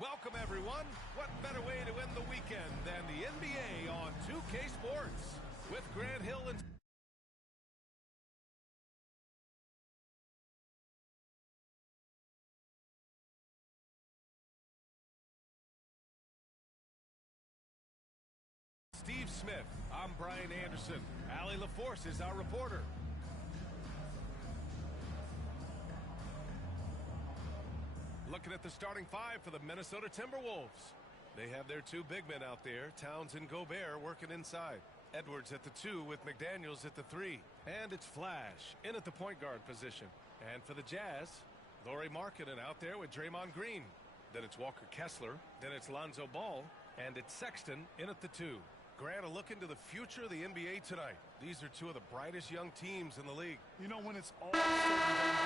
Welcome, everyone. What better way to end the weekend than the NBA on 2K Sports with Grant Hill and Steve Smith. I'm Brian Anderson. Allie LaForce is our reporter. Looking at the starting five for the Minnesota Timberwolves. They have their two big men out there, Towns and Gobert, working inside. Edwards at the 2 with McDaniels at the 3. And it's Flash in at the point guard position. And for the Jazz, Lauri Markkanen out there with Draymond Green. Then it's Walker Kessler. Then it's Lonzo Ball. And it's Sexton in at the 2. Grant, a look into the future of the NBA tonight. These are two of the brightest young teams in the league. You know, when it's all said and done,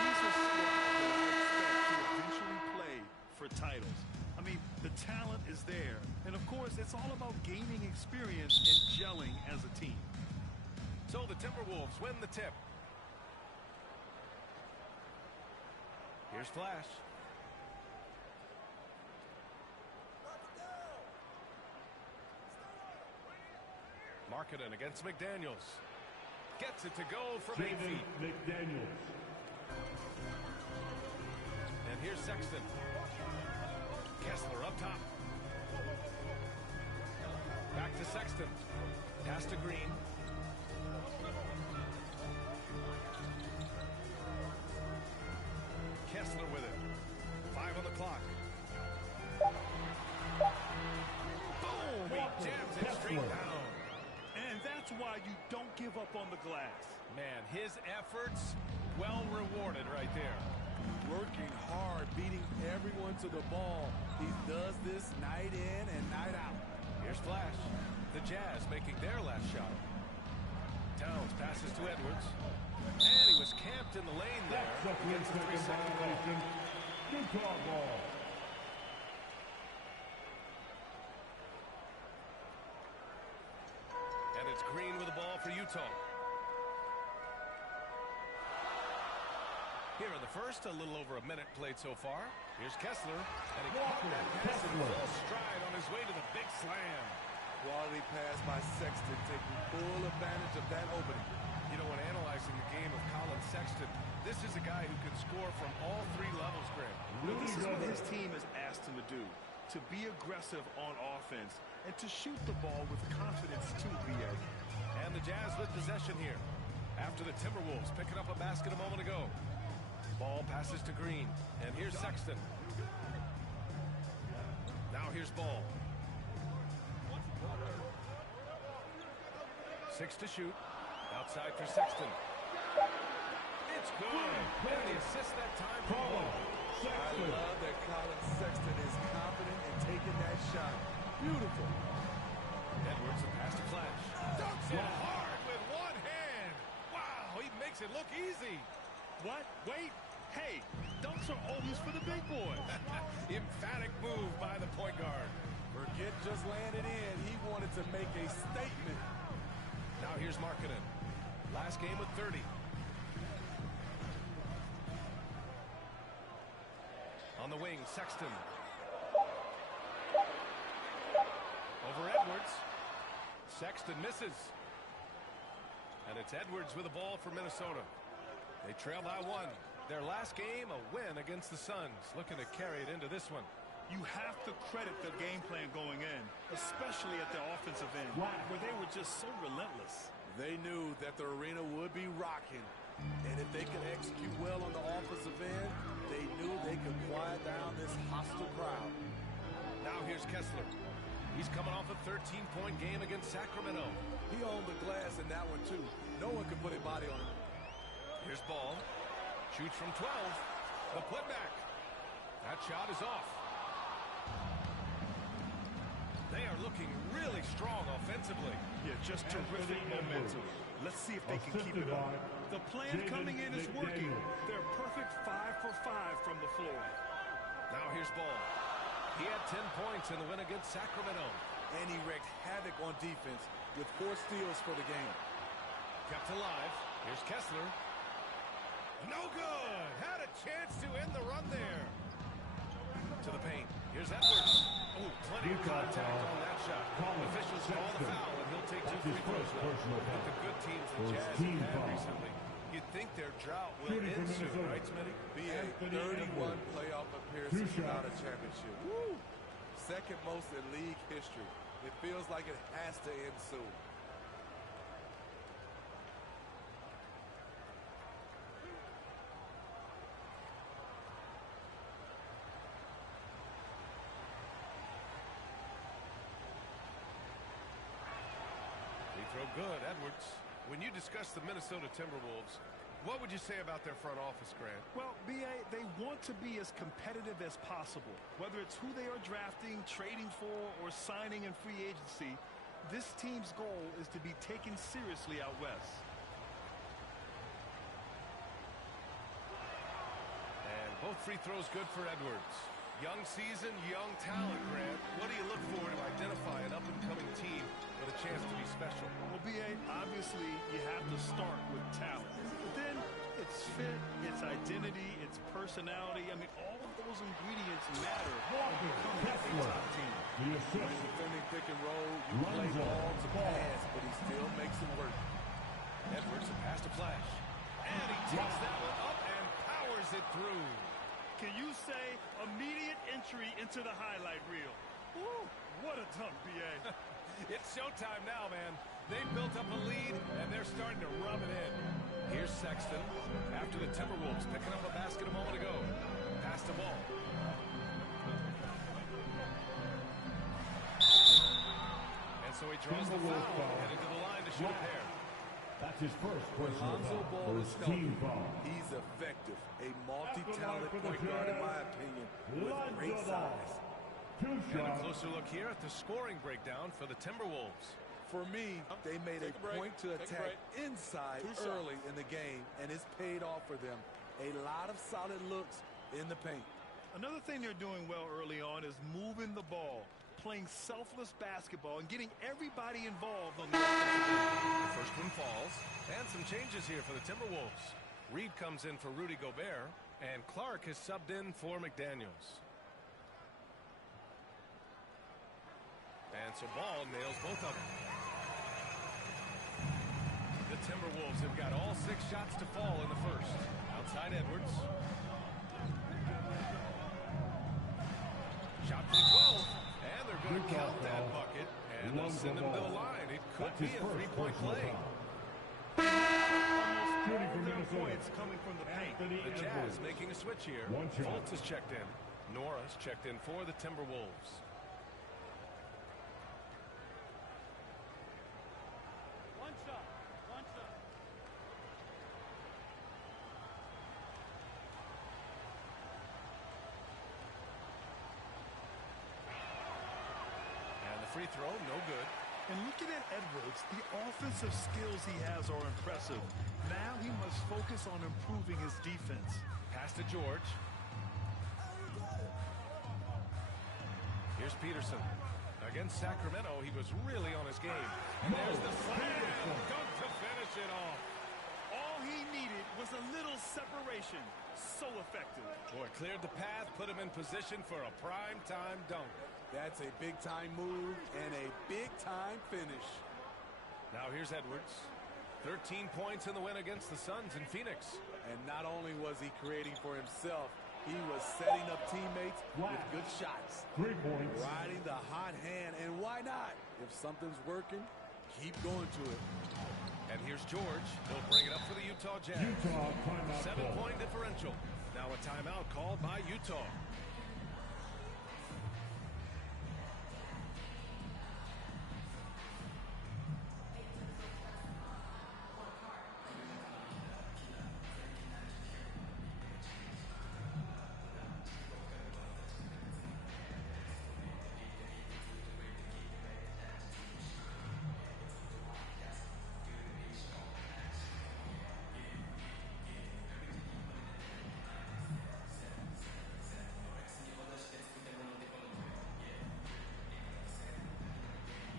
these are squads that I expect to eventually play for titles. I mean, the talent is there. And, of course, it's all about gaining experience and gelling as a team. So the Timberwolves win the tip. Here's Flash. Markkanen against McDaniels. Gets it to go from 8 feet. McDaniels. And here's Sexton. Kessler up top. Back to Sexton. Pass to Green. Kessler with it. 5 on the clock. Boom! He jams it straight down. And that's why you don't give up on the glass. Man, his efforts well rewarded right there. Working hard, beating everyone to the ball. He does this night in and night out. Here's Flash. The Jazz making their last shot. Towns passes to Edwards. And he was camped in the lane there. Against the 3-second violation. Utah ball. And it's Green with the ball for Utah. Here in the first, a little over a minute played so far. Here's Kessler, and he caught that pass in full stride on his way to the big slam. Quality pass by Sexton, taking full advantage of that opening. You know, when analyzing the game of Colin Sexton, this is a guy who can score from all 3 levels, Grant. You know, this is what his team has asked him to do, to be aggressive on offense and to shoot the ball with confidence too, B.A. And the Jazz with possession here after the Timberwolves picking up a basket a moment ago. Ball passes to Green, and here's Sexton. Now here's Ball. 6 to shoot. Outside for Sexton. It's good. And the assist that time for Ball. I love that Colin Sexton is confident in taking that shot. Beautiful. Edwards, a pass to Flash. Dunks it hard with one hand. Wow, he makes it look easy. What? Wait. Hey, dunks are always for the big boys. Emphatic move by the point guard. Forget just landed in. He wanted to make a statement. Now here's Markkanen. Last game with 30. On the wing, Sexton. Over Edwards. Sexton misses. And it's Edwards with the ball for Minnesota. They trail by 1. Their last game, a win against the Suns. Looking to carry it into this one. You have to credit the game plan going in, especially at the offensive end, where they were just so relentless. They knew that the arena would be rocking. And if they could execute well on the offensive end, they knew they could quiet down this hostile crowd. Now here's Kessler. He's coming off a 13-point game against Sacramento. He owned the glass in that one, too. No one could put a body on him. Here's Ball. Shoots from 12. The putback. That shot is off. They are looking really strong offensively. Yeah, just terrific momentum. Let's see if they can keep it on. The plan coming in is working. They're perfect 5 for 5 from the floor. Now here's Ball. He had 10 points in the win against Sacramento. And he wreaked havoc on defense with 4 steals for the game. Kept alive. Here's Kessler. No good. Had a chance to end the run there. To the Here's Edwards. Oh, plenty of Utah contact foul. on that shot. Colin Officials call the Sexton. foul, and he'll take That's 2 his free throws first now. personal With the foul. good teams the First Jazz team have had foul. recently, you'd think their drought will Shooting end for soon, Minnesota. right, Smitty? BA, Anthony 31 Edwards. playoff 2 appearances without a shots. championship. Woo! Second most in league history. It feels like it has to end soon. Free throw good, Edwards. When you discuss the Minnesota Timberwolves, what would you say about their front office, Grant? Well, BA, they want to be as competitive as possible. Whether it's who they are drafting, trading for, or signing in free agency, this team's goal is to be taken seriously out west. And both free throws good for Edwards. Young season, young talent, Grant. What do you look for to identify an up-and-coming team with a chance to be special? Well, BA, obviously you have to start with talent. But then it's fit, it's identity, it's personality. I mean, all of those ingredients matter when becoming a top team. The When assist. defending pick and roll, you Runs play ball on. to pass, but he still makes it work. Edwards, a pass to Flash. And he takes that one up and powers it through. Can you say immediate entry into the highlight reel? Woo, what a dunk, BA. It's showtime now, man. They've built up a lead, and they're starting to rub it in. Here's Sexton after the Timberwolves picking up a basket a moment ago. Pass the ball. And so he draws the Timberwolves foul, foul. headed to the line to shoot a pair. That's his first When personal Lonzo foul. Ball is First team healthy, foul. he's effective. A multi-talented for the point guard, in Jazz, my opinion, with Lonzo great Ball. size. 2 And a shots. closer look here at the scoring breakdown for the Timberwolves. For me, they made a Take a break. point to Take a attack break. inside 2 shots. early in the game, and it's paid off for them. A lot of solid looks in the paint. Another thing they're doing well early on is moving the ball, playing selfless basketball, and getting everybody involved on the offensive end. The first one falls. And some changes here for the Timberwolves. Reed comes in for Rudy Gobert, and Clark is subbed in for McDaniels. And so Ball nails both of them. The Timberwolves have got all 6 shots to fall in the first. Outside Edwards. Shot from 12. And they're going to Utah count that foul. bucket. And they'll Lonzo send him to the Ball. line. It could That's be his a first 3-point personal play. foul. Almost Shooting all for their Minnesota. points coming from the paint. Anthony The Jazz Edwards. making a switch here. 1 shot. Fultz is checked in. Norris checked in for the Timberwolves. One shot. One shot. And the free throw, no good. And looking at Edwards, the offensive skills he has are impressive. Now he must focus on improving his defense. Pass to George. Here's Peterson. Against Sacramento, he was really on his game. And there's the slam dunk to finish it off. All he needed was a little separation. So effective. Boy, cleared the path, put him in position for a prime-time dunk. That's a big-time move and a big-time finish. Now here's Edwards. 13 points in the win against the Suns in Phoenix. And not only was he creating for himself, he was setting up teammates with good shots. 3 points. Riding the hot hand, and why not? If something's working, keep going to it. And here's George. He'll bring it up for the Utah Jazz. Utah timeout call. 7-point differential. Now a timeout called by Utah.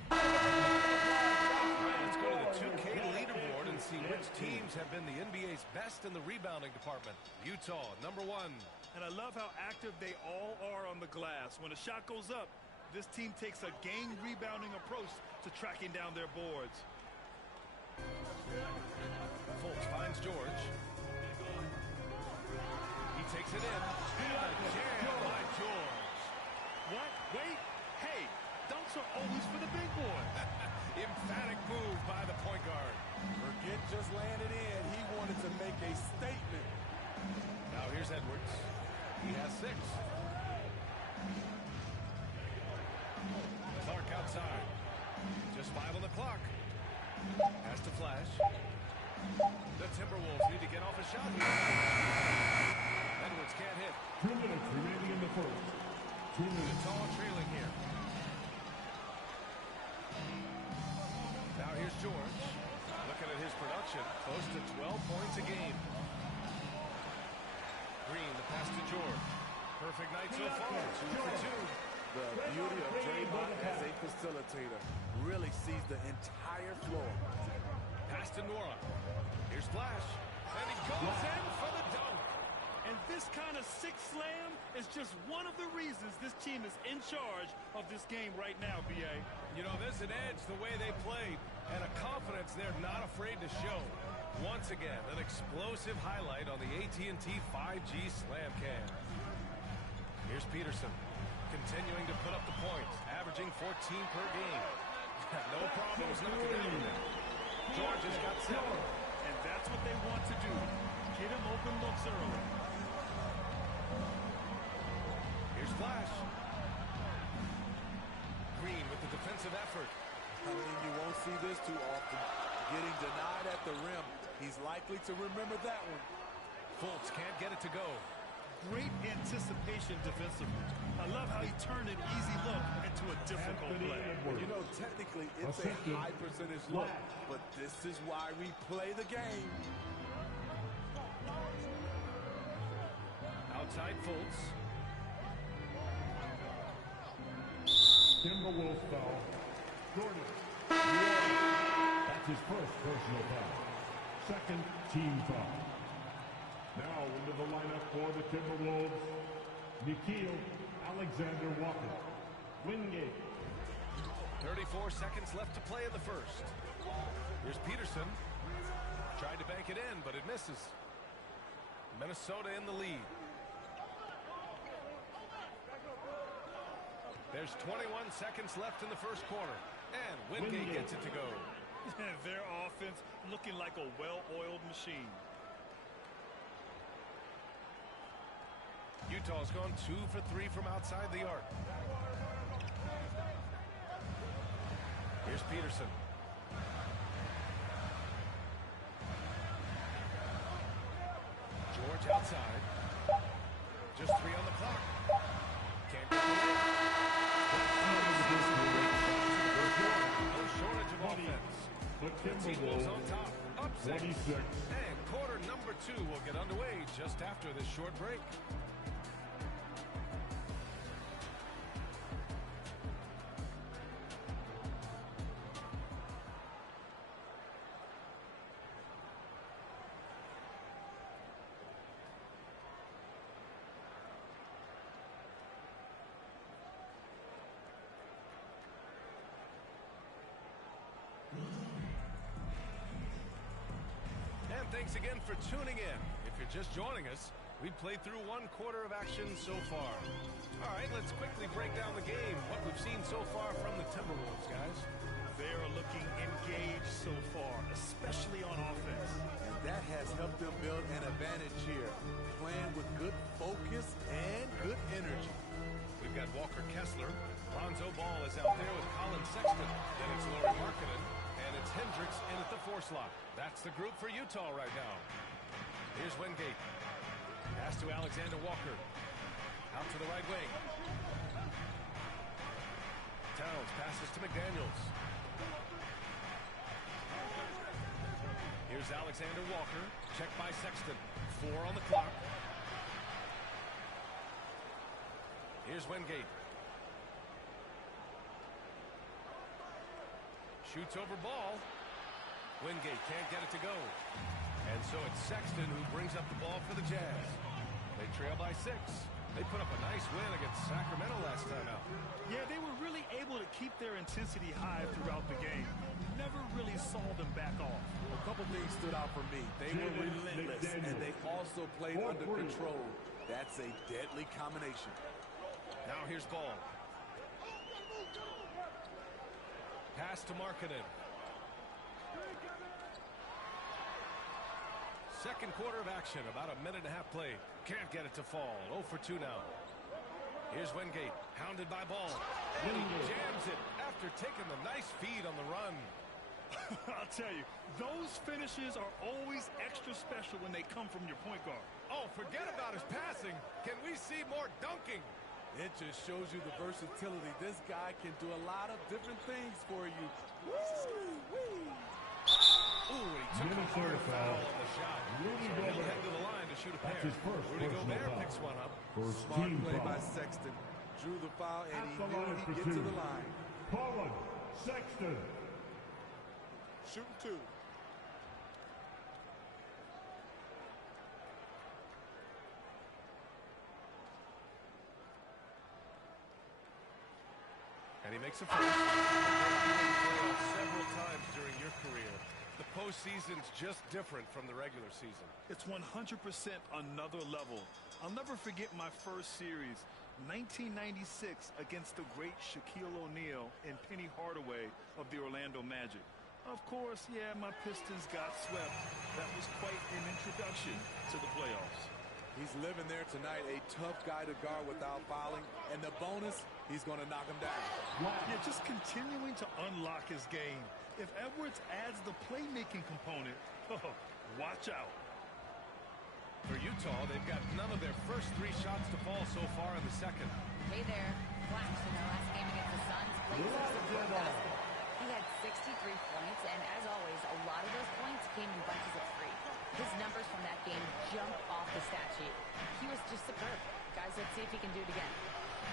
Let's go to the 2K leaderboard and see which teams have been the NBA's best in the rebounding department. Utah, number 1. And I love how active they all are on the glass. When a shot goes up, this team takes a game rebounding approach to tracking down their boards. Fultz finds George. He takes it in. And a jam by George. What? Wait. Hey, dunks are always for the big boy. Emphatic move by the point guard. Forget just landed in. He wanted to make a statement. Now here's Edwards. He has 6. Clark outside. Just 5 on the clock. Has to flash. The Timberwolves need to get off a shot here. Edwards can't hit. 2 minutes remaining in the first. 2 minutes. Utah trailing here. Now here's George. Looking at his production, close to 12 points a game. Green, the pass to George. Perfect night so far. 2 for 2. The beauty of Draymond as a facilitator really sees the entire floor. Pass to Nora. Here's Flash. And he goes in for the dunk. And this kind of six slam is just one of the reasons this team is in charge of this game right now, B.A. You know, there's an edge the way they played and a confidence they're not afraid to show. Once again, an explosive highlight on the AT&T 5G Slam Cam. Here's Peterson, continuing to put up the points, averaging 14 per game. No problems knocking down with it. George has got 7. And that's what they want to do. Get him open looks early. Here's Flash. Green with the defensive effort. I mean, you won't see this too often. Getting denied at the rim. He's likely to remember that one. Fultz can't get it to go. Great anticipation defensively. I love how he turned an easy look into a difficult play. You know, technically, it's a high percentage look, but this is why we play the game. Outside Fultz. Timberwolves foul. Jordan. That's his first personal foul. Second team foul. Now into the lineup for the Timberwolves, Nikhil Alexander-Walker. Wingate. 34 seconds left to play in the first. Here's Peterson. Tried to bank it in, but it misses. Minnesota in the lead. There's 21 seconds left in the first quarter. And Wingate gets it to go. Their offense looking like a well-oiled machine. Utah's gone 2 for 3 from outside the arc. Here's Peterson. George outside. Just 3 on the clock. Can't get the win. No shortage of offense. The Timberwolves on Timberwolves, top. Up 6. 26. And quarter number 2 will get underway just after this short break. Thanks again for tuning in. If you're just joining us, we've played through 1 quarter of action so far. All right, let's quickly break down the game, what we've seen so far from the Timberwolves, guys. They are looking engaged so far, especially on offense. And that has helped them build an advantage here, playing with good focus and good energy. We've got Walker Kessler. Lonzo Ball is out there with Colin Sexton. Then it's Lauri Markkanen. And it's Hendricks in at the 4 slot. That's the group for Utah right now. Here's Wingate. Pass to Alexander Walker. Out to the right wing. Towns passes to McDaniels. Here's Alexander Walker. Checked by Sexton. 4 on the clock. Here's Wingate. Shoots over ball. Wingate can't get it to go. And so it's Sexton who brings up the ball for the Jazz. They trail by 6. They put up a nice win against Sacramento last time out. Yeah, they were really able to keep their intensity high throughout the game. Never really saw them back off. A couple things stood out for me. They were relentless, and they also played under control. That's a deadly combination. Now here's Ball. Pass to Markkanen. Second quarter of action, about a minute and a half played. Can't get it to fall. 0 for 2 now. Here's Wingate, hounded by Ball. And he jams it after taking the nice feed on the run. I'll tell you, those finishes are always extra special when they come from your point guard. Oh, forget about his passing. Can we see more dunking? It just shows you the versatility. This guy can do a lot of different things for you. Woo-wee. Ooh, he took a hard foul on the shot. So he'll head to the line to shoot a pair. Rudy Gobert picks one up. Smart play by Sexton. Drew the foul, and he knew he'd get to the line. Colin Sexton. Shooting 2. And he makes a first. Several times during your career. The postseason's just different from the regular season. It's 100% another level. I'll never forget my first series, 1996, against the great Shaquille O'Neal and Penny Hardaway of the Orlando Magic. Of course, yeah, my Pistons got swept. That was quite an introduction to the playoffs. He's living there tonight, a tough guy to guard without fouling. And the bonus, he's going to knock him down. Yeah, just continuing to unlock his game. If Edwards adds the playmaking component, oh, watch out. For Utah, they've got none of their first 3 shots to fall so far in the second. Hey there. Flash in their last game against the Suns played some superb basketball. He had 63 points, and as always, a lot of those points came in bunches of 3. His numbers from that game jump off the stat sheet. He was just superb. Guys, let's see if he can do it again.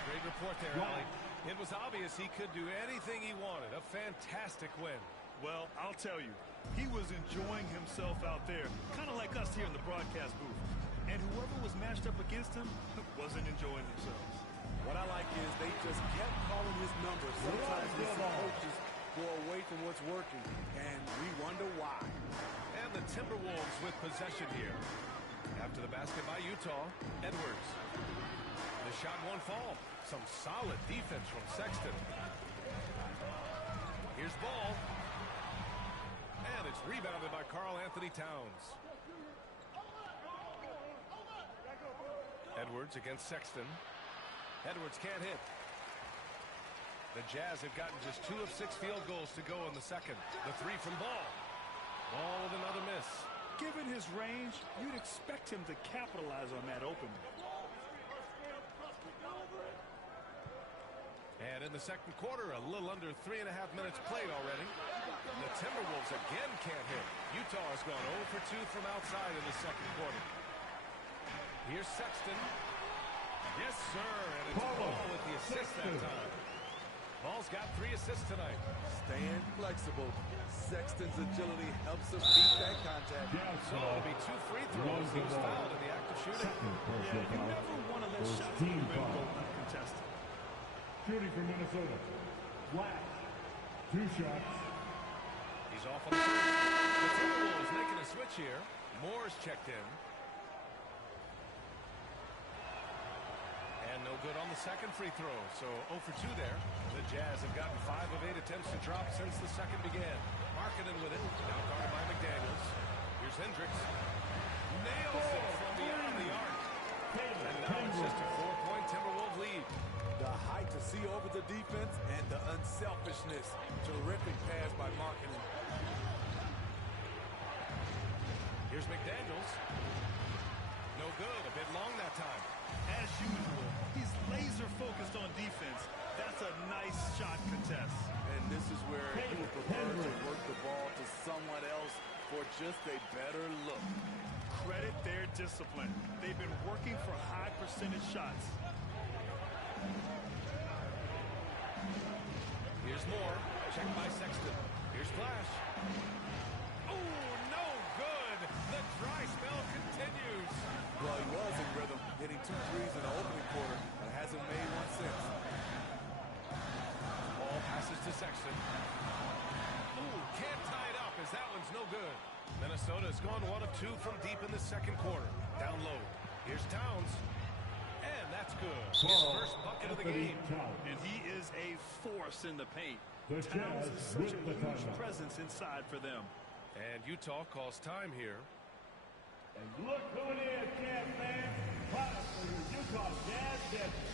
Great report there, Ollie. It was obvious he could do anything he wanted. A fantastic win. Well, I'll tell you, he was enjoying himself out there, kind of like us here in the broadcast booth. And whoever was matched up against him wasn't enjoying themselves. What I like is they just kept calling his numbers. Sometimes we see coaches go away from what's working, and we wonder why. And the Timberwolves with possession here. After the basket by Utah, Edwards. The shot won't fall. Some solid defense from Sexton. Here's Ball. And it's rebounded by Karl Anthony Towns. Edwards against Sexton. Edwards can't hit. The Jazz have gotten just 2 of 6 field goals to go in the second. The 3 from Ball. Ball with another miss. Given his range, you'd expect him to capitalize on that opening. And in the second quarter, a little under 3.5 minutes played already. The Timberwolves again can't hit. Utah has gone 0 for 2 from outside in the second quarter. Here's Sexton. Yes, sir. And it's Ball with the assist that time. Ball's got 3 assists tonight. Staying flexible. Sexton's agility helps him beat that contact. So it'll be 2 free throws. He was fouled in the act of shooting. Yeah, you never want to let shots from the rim go uncontested. Shooting for Minnesota. Flash. 2 shots. He's off on the first. The Timberwolves making a switch here. Moore's checked in. And no good on the second free throw. So 0 for 2 there. The Jazz have gotten 5 of 8 attempts to drop since the second began. Markkanen with it. Now guarded by McDaniels. Here's Hendricks. Nails it from beyond the arc. And now it's just a 4-point Timberwolves lead. The height to see over the defense and the unselfishness. Terrific pass by Markkanen. Here's McDaniels. No good. A bit long that time. As usual, he's laser focused on defense. That's a nice shot contest. And this is where he would prefer to work the ball to someone else for just a better look. Credit their discipline. They've been working for high percentage shots. Here's Moore. Checked by Sexton. Here's Flash. Oh, no good. The dry spell continues. Well, he was in rhythm. hitting 2 threes in the opening quarter, but hasn't made one since. Ball passes to Sexton. Ooh, can't tie it up as that one's no good. Minnesota's gone 1 of 2 from deep in the second quarter. Down low. Here's Towns. And that's good. His first bucket of the game. And he is a force in the paint. The Towns Jazz is such a with the huge timeout. presence inside for them. And Utah calls time here. And look who it is, Jazz fans. Clap for your Utah Jazz Devils.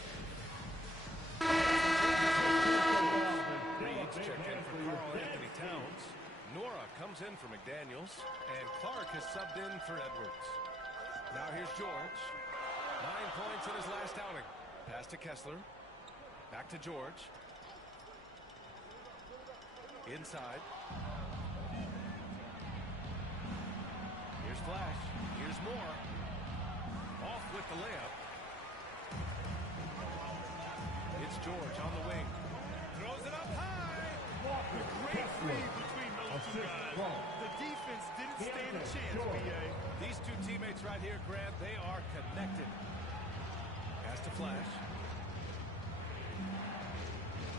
Reed's check in for Karl Anthony Towns. Nora comes in for McDaniels. And Clark has subbed in for Edwards. Now here's George. 9 points in his last outing. Pass to Kessler. Back to George. Inside. Here's Flash. Here's Moore. Off with the layup. It's George on the wing. Throws it up high. The great read between those two guys. The defense didn't stand a chance, B.A. These two teammates right here, Grant, they are connected. Pass to Flash.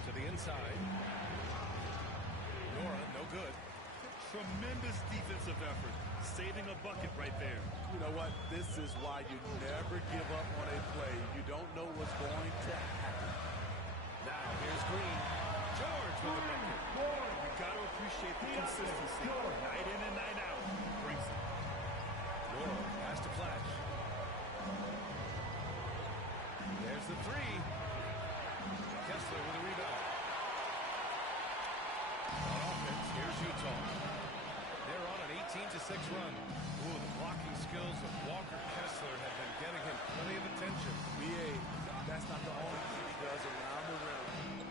To the inside. Nora, no good. Tremendous defensive effort. Saving a bucket right there. You know what? This is why you never give up on a play. You don't know what's going to happen. Now here's Green. George with the bucket. You got to appreciate the consistency. Night in and night out. Brings it. Nora, pass to Flash. There's the three. Kessler with a rebound. On offense, here's Utah. They're on an 18-6 run. Ooh, the blocking skills of Walker Kessler have been getting him plenty of attention. B.A., that's not the only thing he does around the rim.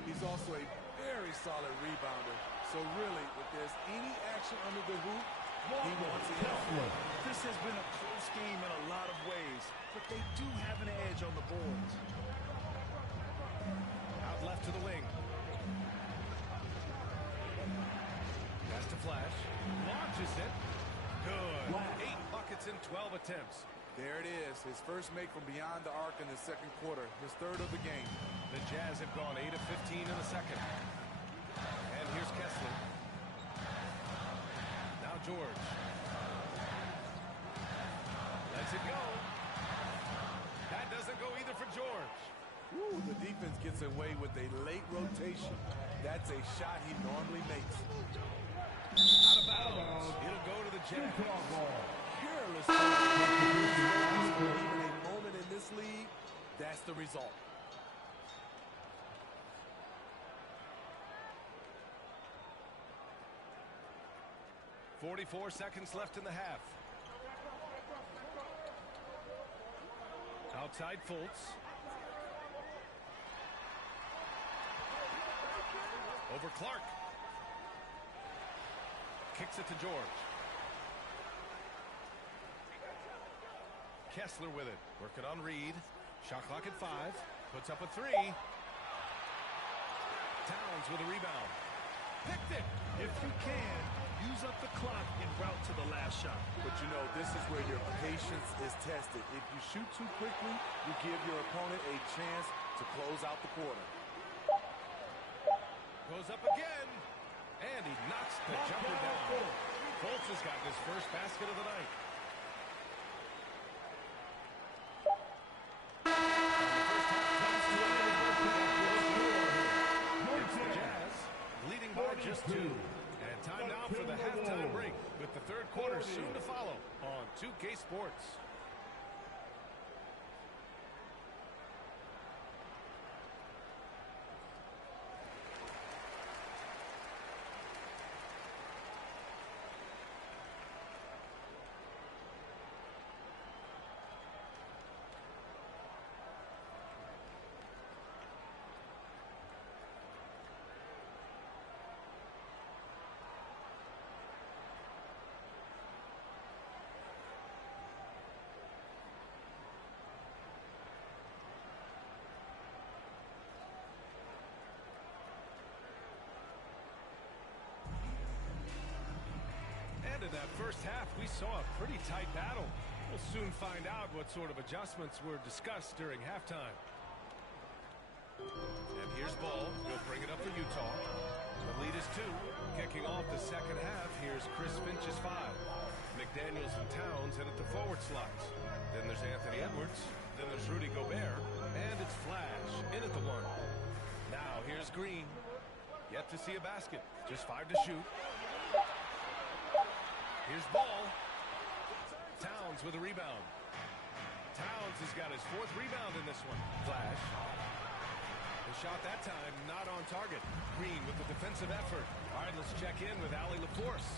He's also a very solid rebounder. So really, if there's any action under the hoop, he wants it in. This has been a close game in a lot of ways, but they do have an edge on the boards. Out left to the wing. Pass to Flash. Launches it. Good. 8 buckets in 12 attempts. There it is, his first make from beyond the arc in the second quarter, his third of the game. The Jazz have gone 8 of 15 in the second. And here's Kessler. Now George. Lets it go. That doesn't go either for George. Woo, the defense gets away with a late rotation. That's a shot he normally makes. Out of bounds. It'll go to the Jazz. Careless. Even a moment in this league, that's the result. .44 seconds left in the half. Outside Fultz. Over Clark. Kicks it to George. Kessler with it. Working on Reed. Shot clock at 5. Puts up a 3. Towns with a rebound. Picked it. If you can, use up the clock en route to the last shot. But you know, this is where your patience is tested. If you shoot too quickly, you give your opponent a chance to close out the quarter. Goes up again. And he knocks the jumper down. Fultz has gotten his first basket of the night. It's the Jazz leading by just 2. And time now for the halftime break with the third quarter soon to follow on 2K Sports. In that first half, we saw a pretty tight battle. We'll soon find out what sort of adjustments were discussed during halftime. And here's Ball. He'll bring it up for Utah. The lead is 2. Kicking off the second half, here's Chris Finch's 5. McDaniels and Towns in at the forward slots. Then there's Anthony Edwards. Then there's Rudy Gobert. And it's Flash in at the 1. Now here's Green. Yet to see a basket. Just 5 to shoot. Here's Ball. Towns with a rebound. Towns has got his 4th rebound in this one. Flash. The shot that time not on target. Green with the defensive effort. All right, let's check in with Allie LaForce.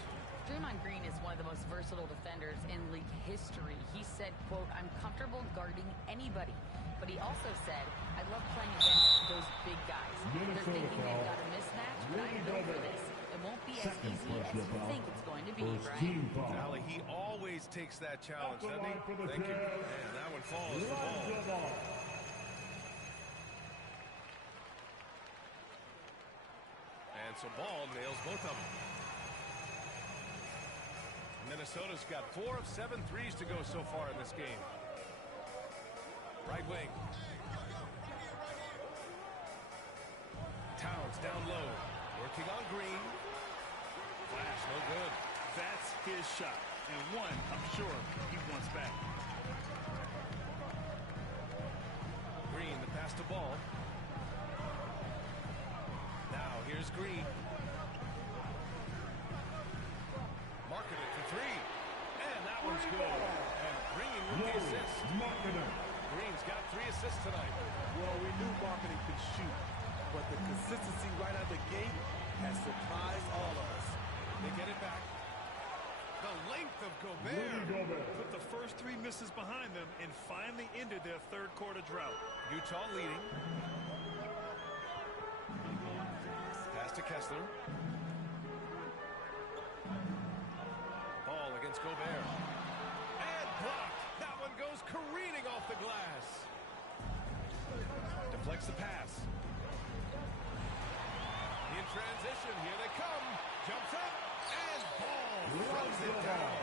Draymond Green is one of the most versatile defenders in league history. He said, quote, "I'm comfortable guarding anybody." But he also said, "I love playing against those big guys. They're thinking they've got a mismatch, but I'm built for this. It won't be as easy as you think it's going to be, Brian." Allie, he always takes that challenge, doesn't he? Thank you. And that one falls to Ball. And so Ball nails both of them. Minnesota's got 4 of 7 threes to go so far in this game. Right wing. Towns down low. Working on Green. Flash, no good. That's his shot. And one, I'm sure, he wants back. Green, the pass to Ball. Now here's Green. Marking it for 3. And that one's good. And Green with the assist. Green's got 3 assists tonight. Well, we knew Marketing could shoot, but the consistency right out the gate has surprised all of us. They get it back. The length of Gobert. Put the first 3 misses behind them and finally ended their third quarter drought. Utah leading. Pass to Kessler. Ball against Gobert. And blocked. That one goes careening off the glass. Deflects the pass. In transition, here they come. Jumps up, and Ball throws it down.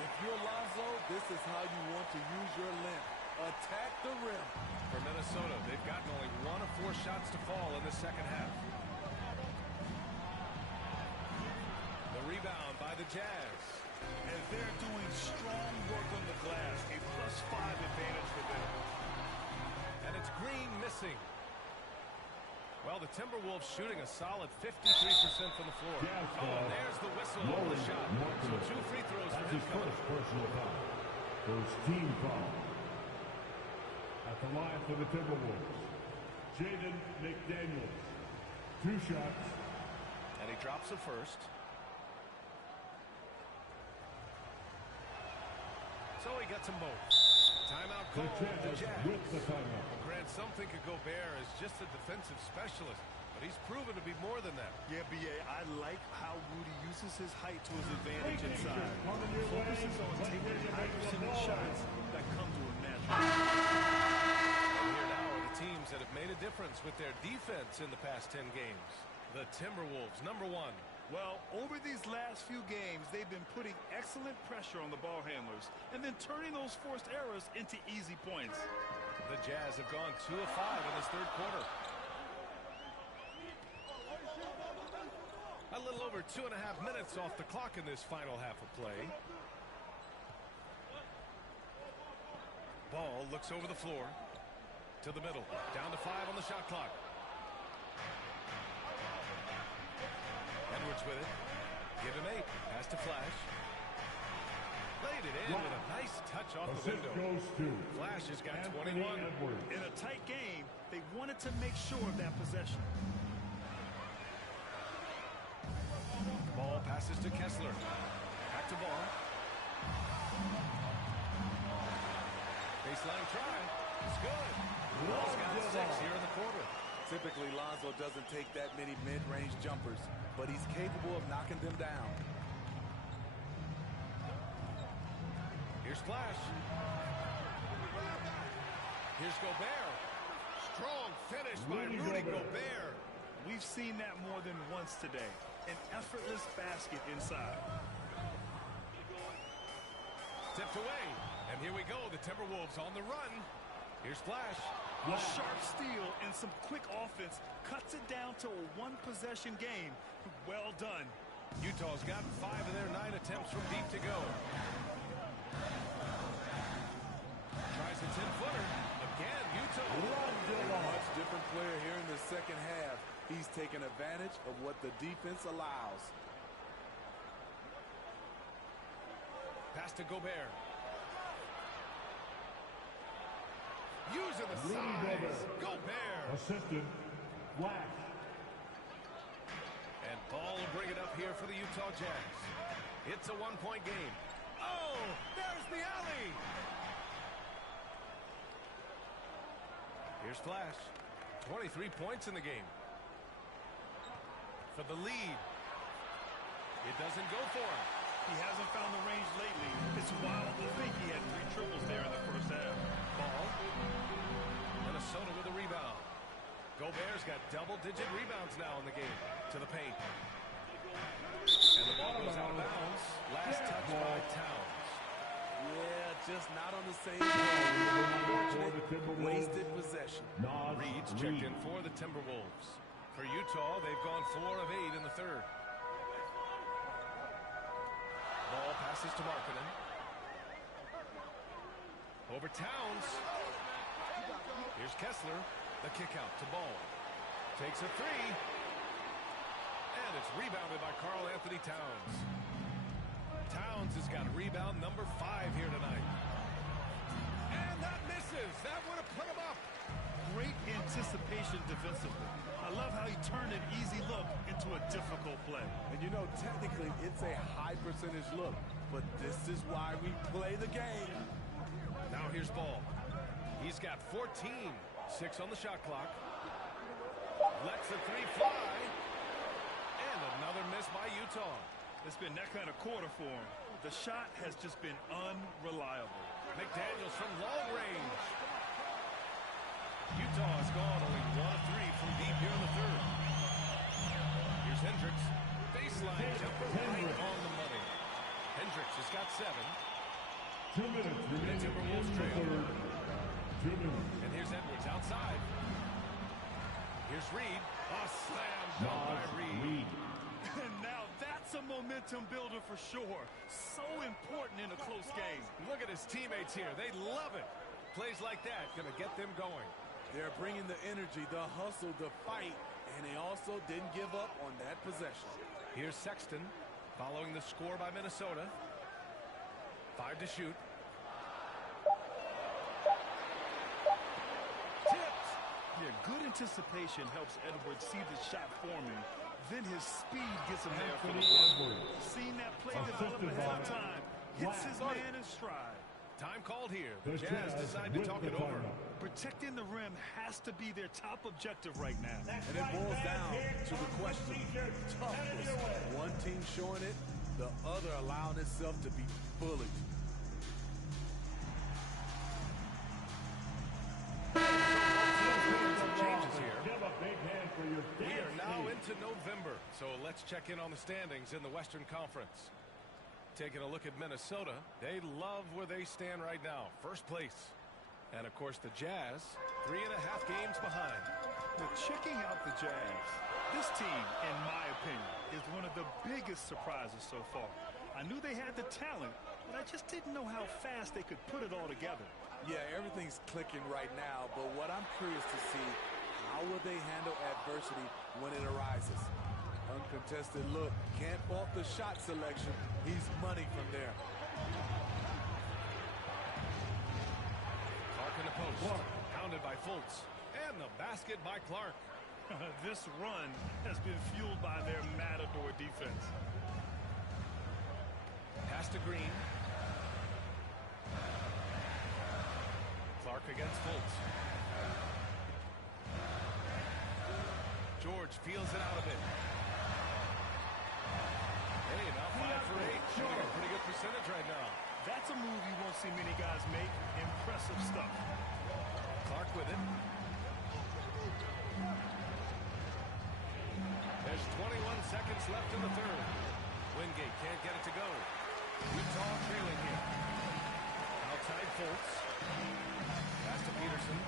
If you're Lonzo, this is how you want to use your length. Attack the rim. For Minnesota, they've gotten only 1 of 4 shots to fall in the second half. The rebound by the Jazz. And they're doing strong work on the glass. A +5 advantage for them. And it's Green missing. Well, the Timberwolves shooting a solid 53% from the floor. Oh, and there's the whistle on the shot. So 2 free throws for him. First personal foul. First team foul. At the line for the Timberwolves, Jaden McDaniels. 2 shots. And he drops the first. So he gets them both. Timeout call to the Jazz. With the timeout. Grant, some think of Gobert as just a defensive specialist, but he's proven to be more than that. Yeah, B.A., I like how Rudy uses his height to his advantage inside. Focuses on taking high percentage shots that come to him naturally. And here now are the teams that have made a difference with their defense in the past 10 games. The Timberwolves, number 1. Well, over these last few games, they've been putting excellent pressure on the ball handlers and then turning those forced errors into easy points. The Jazz have gone 2 of 5 in this third quarter. A little over 2.5 minutes off the clock in this final half of play. Ball looks over the floor to the middle. Down to 5 on the shot clock. Edwards with it. Give him 8. Pass to Flash. Laid it in with a nice touch off the window. Goes to Flash has got 21. In a tight game, they wanted to make sure of that possession. Ball passes to Kessler. Back to Ball. Baseline try. It's good. Ball's got 6 here in the quarter. Typically, Lonzo doesn't take that many mid-range jumpers, but he's capable of knocking them down. Here's Flash. Here's Gobert. Strong finish by Rudy Gobert. We've seen that more than once today. An effortless basket inside. Tipped away. And here we go, the Timberwolves on the run. Here's Flash. A sharp steal and some quick offense cuts it down to a one-possession game. Well done. Utah's got 5 of their 9 attempts from deep to go. Tries a 10-footer. Again, Utah. A much different player here in the second half. He's taken advantage of what the defense allows. Pass to Gobert. Using the size. Gobert. Assisted. Flash. And Ball will bring it up here for the Utah Jazz. It's a 1-point game. Oh, there's the alley. Here's Flash. 23 points in the game. For the lead. It doesn't go for him. He hasn't found the range lately. It's wild to think he had 3 triples there in the first half. Ball. Minnesota with a rebound. Gobert's got double-digit rebounds now in the game. To the paint. And the ball goes out of bounds. Last touch by Towns. Yeah, just not on the same page. Wasted possession. Reed's checked in for the Timberwolves. For Utah, they've gone 4 of 8 in the third. Ball passes to Markkanen. Over Towns. Here's Kessler. The kick out to Ball. Takes a 3. And it's rebounded by Karl Anthony Towns. Towns has got rebound number 5 here tonight. And that misses. That would have put him up. Great anticipation defensively. I love how he turned an easy look into a difficult play. And you know, technically, it's a high percentage look. But this is why we play the game. Now here's Ball. He's got 14. 6 on the shot clock. Lets the 3 fly. And another miss by Utah. It's been that kind of quarter for him. The shot has just been unreliable. McDaniels from long range. Utah has gone only 1 of 3 from deep here in the third. Here's Hendricks. Baseline jumper right on the money. Hendricks has got 7. 2 minutes remaining in the third. 2 minutes. And here's Edwards outside. Here's Reed. A slam dunk by Reed. And now that's a momentum builder for sure. So important in a close game. Look at his teammates here. They love it. Plays like that going to get them going. They're bringing the energy, the hustle, the fight, and they also didn't give up on that possession. Here's Sexton following the score by Minnesota. 5 to shoot. Tipped. Yeah, good anticipation helps Edwards see the shot forming. Then his speed gets him there for the block. Seen that play develop ahead of time. Hits his man in stride. Time called here. The Jazz decide to talk it over. Protecting the rim has to be their top objective right now. And it boils down to the question, toughness. One team showing it, the other allowing itself to be bullied. Changes here. We are now into November, so let's check in on the standings in the Western Conference. Taking a look at Minnesota, they love where they stand right now. First place. And, of course, the Jazz, 3.5 games behind. But checking out the Jazz, this team, in my opinion, is one of the biggest surprises so far. I knew they had the talent, but I just didn't know how fast they could put it all together. Yeah, everything's clicking right now, but what I'm curious to see, how will they handle adversity when it arises? Uncontested look. Can't fault the shot selection. He's money from there. Clark in the post. Pounded by Fultz. And the basket by Clark. This run has been fueled by their matador defense. Pass to Green. Clark against Fultz. George feels it out a bit. Hey, now 5 for 8. Showing a pretty good percentage right now. That's a move you won't see many guys make. Impressive stuff. Clark with it. There's 21 seconds left in the third. Wingate can't get it to go. Utah trailing here. Now Outside Fultz. Pass to Peterson.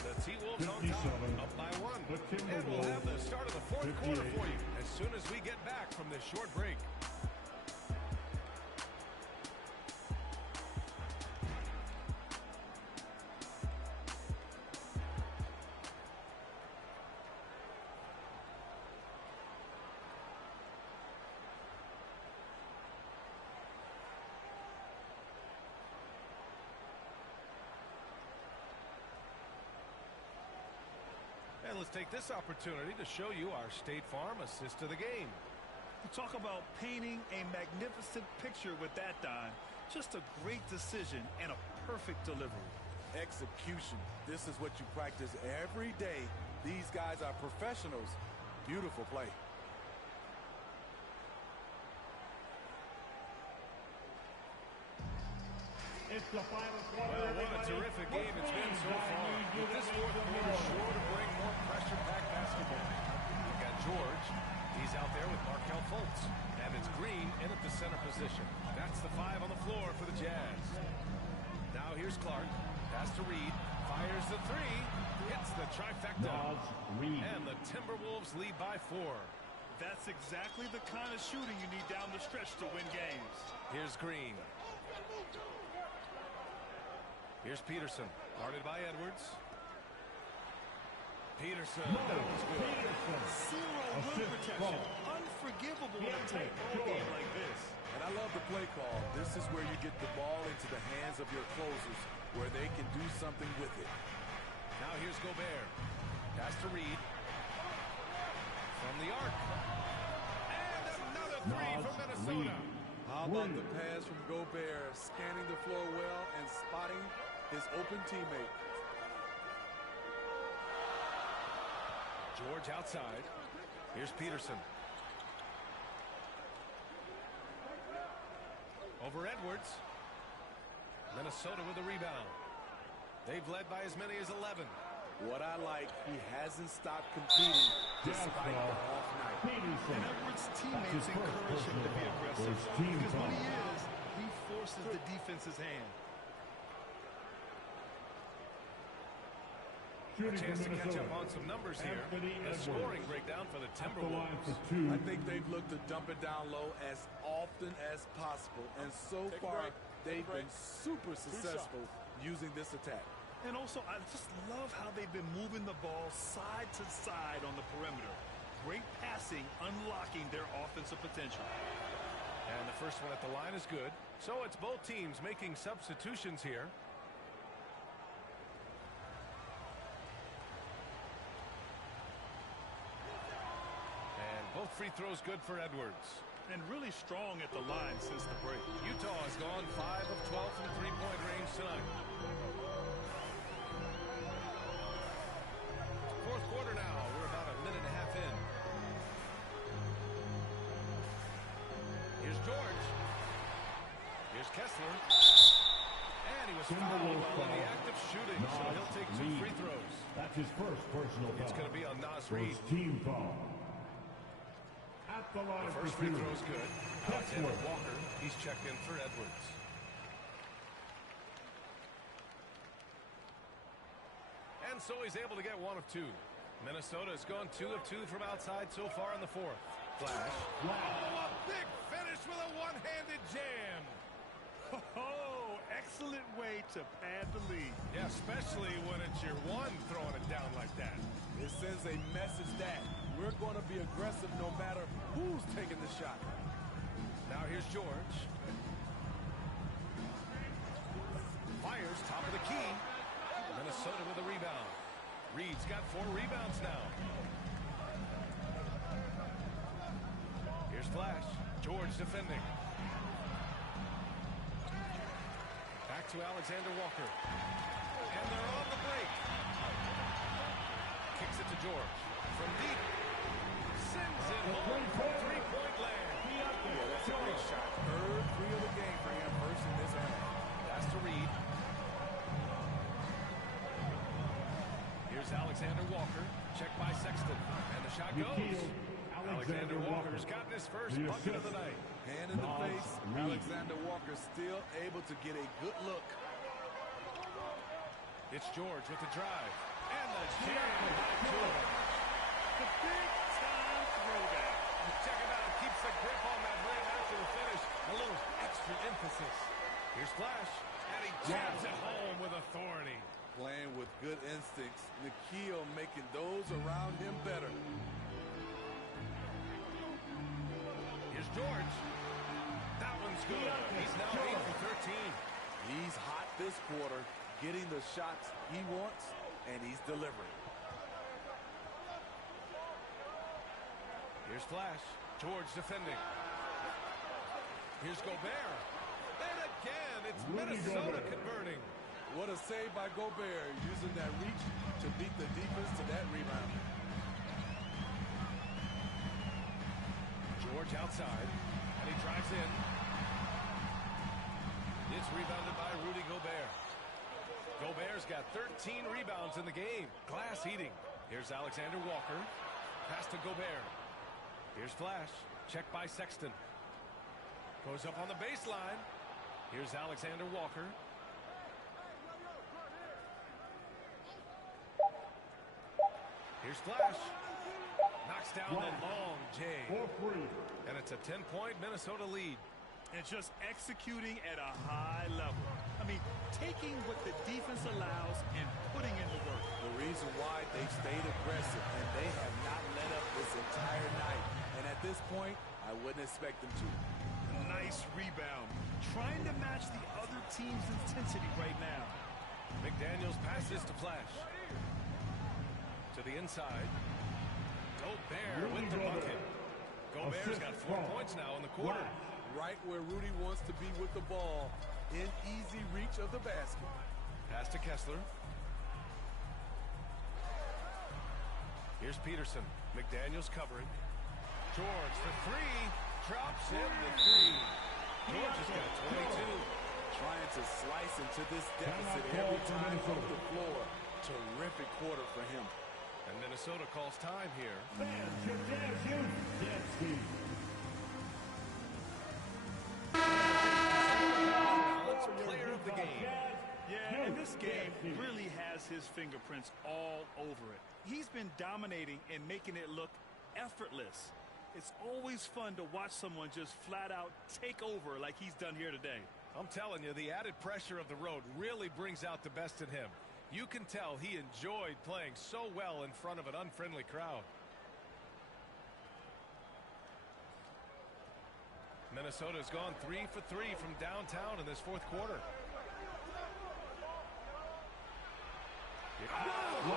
The T-Wolves on top, up by 1. And we'll have the start of the fourth quarter for you as soon as we get back from this short break. And let's take this opportunity to show you our State Farm assist to the game. You talk about painting a magnificent picture with that dime. Just a great decision and a perfect delivery. Execution. This is what you practice every day. These guys are professionals. Beautiful play. It's the final quarter. Well, what a terrific game it's been so far. With this fourth quarter sure to bring more pressure-packed basketball. We've got George. He's out there with Markelle Fultz. And it's Green in at the center position. That's the 5 on the floor for the Jazz. Now here's Clark. Pass to Reed. Fires the 3. Hits the trifecta. And the Timberwolves lead by 4. That's exactly the kind of shooting you need down the stretch to win games. Here's Green. Here's Peterson, guarded by Edwards. Peterson, that was good. Zero rim protection. Unforgivable in a tight ball game like this. And I love the play call. This is where you get the ball into the hands of your closers, where they can do something with it. Now here's Gobert. Pass to Reed. From the arc. And another 3 from Minnesota. How about the pass from Gobert, scanning the floor well and spotting his open teammate. George outside. Here's Peterson. Over Edwards. Minnesota with the rebound. They've led by as many as 11. What I like, he hasn't stopped competing despite the off night. And Edwards' teammates encourage him to be aggressive. Because when he is, he forces the defense's hand. A chance to catch up on some numbers here. The scoring breakdown for the Timberwolves. I think they've looked to dump it down low as often as possible. And so far, they've been super successful using this attack. And also, I just love how they've been moving the ball side to side on the perimeter. Great passing, unlocking their offensive potential. And the first one at the line is good. So it's both teams making substitutions here. And both free throws good for Edwards. And really strong at the line since the break. Utah has gone 5 of 12 from three-point range tonight. Fourth quarter now. We're about a minute and a half in. Here's George. Here's Kessler. And he was fouled while in the act of shooting, so he'll take 2 free throws. That's his first personal foul. It's going to be on Nas Reed. Team foul. At the line The first free throw is good. Alexander Walker, he's checked in for Edwards. And so he's able to get 1 of 2. Minnesota has gone 2 of 2 from outside so far in the fourth. Flash. Oh, a big finish with a one-handed jam. Oh, excellent way to pad the lead. Yeah, especially when it's your one throwing it down like that. It sends a message that we're going to be aggressive no matter who's taking the shot. Now here's George. Fires top of the key. Minnesota with a rebound. Reed's got 4 rebounds now. Here's Flash. George defending. Back to Alexander Walker. And they're on the break. Kicks it to George. From deep. Sends it home from three-point land. Yeah, that's a great shot. Third 3 of the game for him, first in this half. pass to Reed. Here's Alexander Walker. Check by Sexton. And the shot goes. Alexander Walker's gotten his first bucket of the night. Hand in the face. Alexander Walker still able to get a good look. It's George with the drive. And the jam by George. The big-time throwback. Check him out. Keeps the grip on that rim after the finish. A little extra emphasis. Here's Flash. And he jabs it home with authority. Playing with good instincts. Nikhil making those around him better. Here's George. That one's good. He's now 8 for 13. He's hot this quarter, getting the shots he wants, and he's delivering. Here's Flash. George defending. Here's Gobert. And again, it's Minnesota converting. What a save by Gobert, using that reach to beat the defense to that rebound. George outside, and he drives in. It's rebounded by Rudy Gobert. Gobert's got 13 rebounds in the game. Glass heating. Here's Alexander Walker. Pass to Gobert. Here's Flash. Check by Sexton. Goes up on the baseline. Here's Alexander Walker. Here's Flash. Knocks down the long J. And it's a 10-point Minnesota lead. And just executing at a high level. I mean, taking what the defense allows and putting in the work. The reason why they've stayed aggressive and they have not let up this entire night. And at this point, I wouldn't expect them to. Nice rebound. Trying to match the other team's intensity right now. McDaniels passes to Flash. To the inside. Gobert with the bucket. Gobert's got 4 points now in the quarter. Right where Rudy wants to be with the ball. In easy reach of the basket. Pass to Kessler. Here's Peterson. McDaniels covering. George for three. Drops in the three. George has got 22. Trying to slice into this deficit every time off the floor. Terrific quarter for him. And Minnesota calls time here. Player of the game. Yeah, and this game really has his fingerprints all over it. He's been dominating and making it look effortless. It's always fun to watch someone just flat out take over like he's done here today. I'm telling you, the added pressure of the road really brings out the best in him. You can tell he enjoyed playing so well in front of an unfriendly crowd. Minnesota's gone 3 for 3 from downtown in this fourth quarter. Oh, my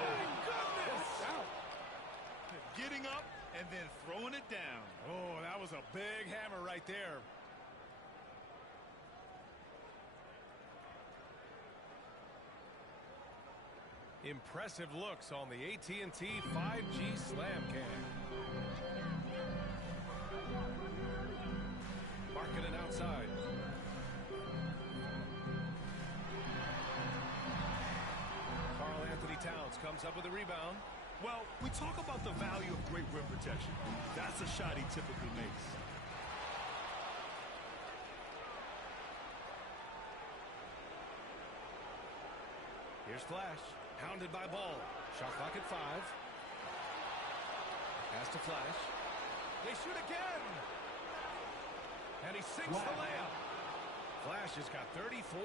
goodness! Getting up and then throwing it down. Oh, that was a big hammer right there. Impressive looks on the AT&T 5G Slam Cam. Marketing outside. Karl Anthony Towns comes up with a rebound. Well, we talk about the value of great rim protection. That's a shot he typically makes. Here's Flash. Hounded by Ball. Shot clock at 5. Pass to Flash. They shoot again. And he sinks the layup. Flash has got 34.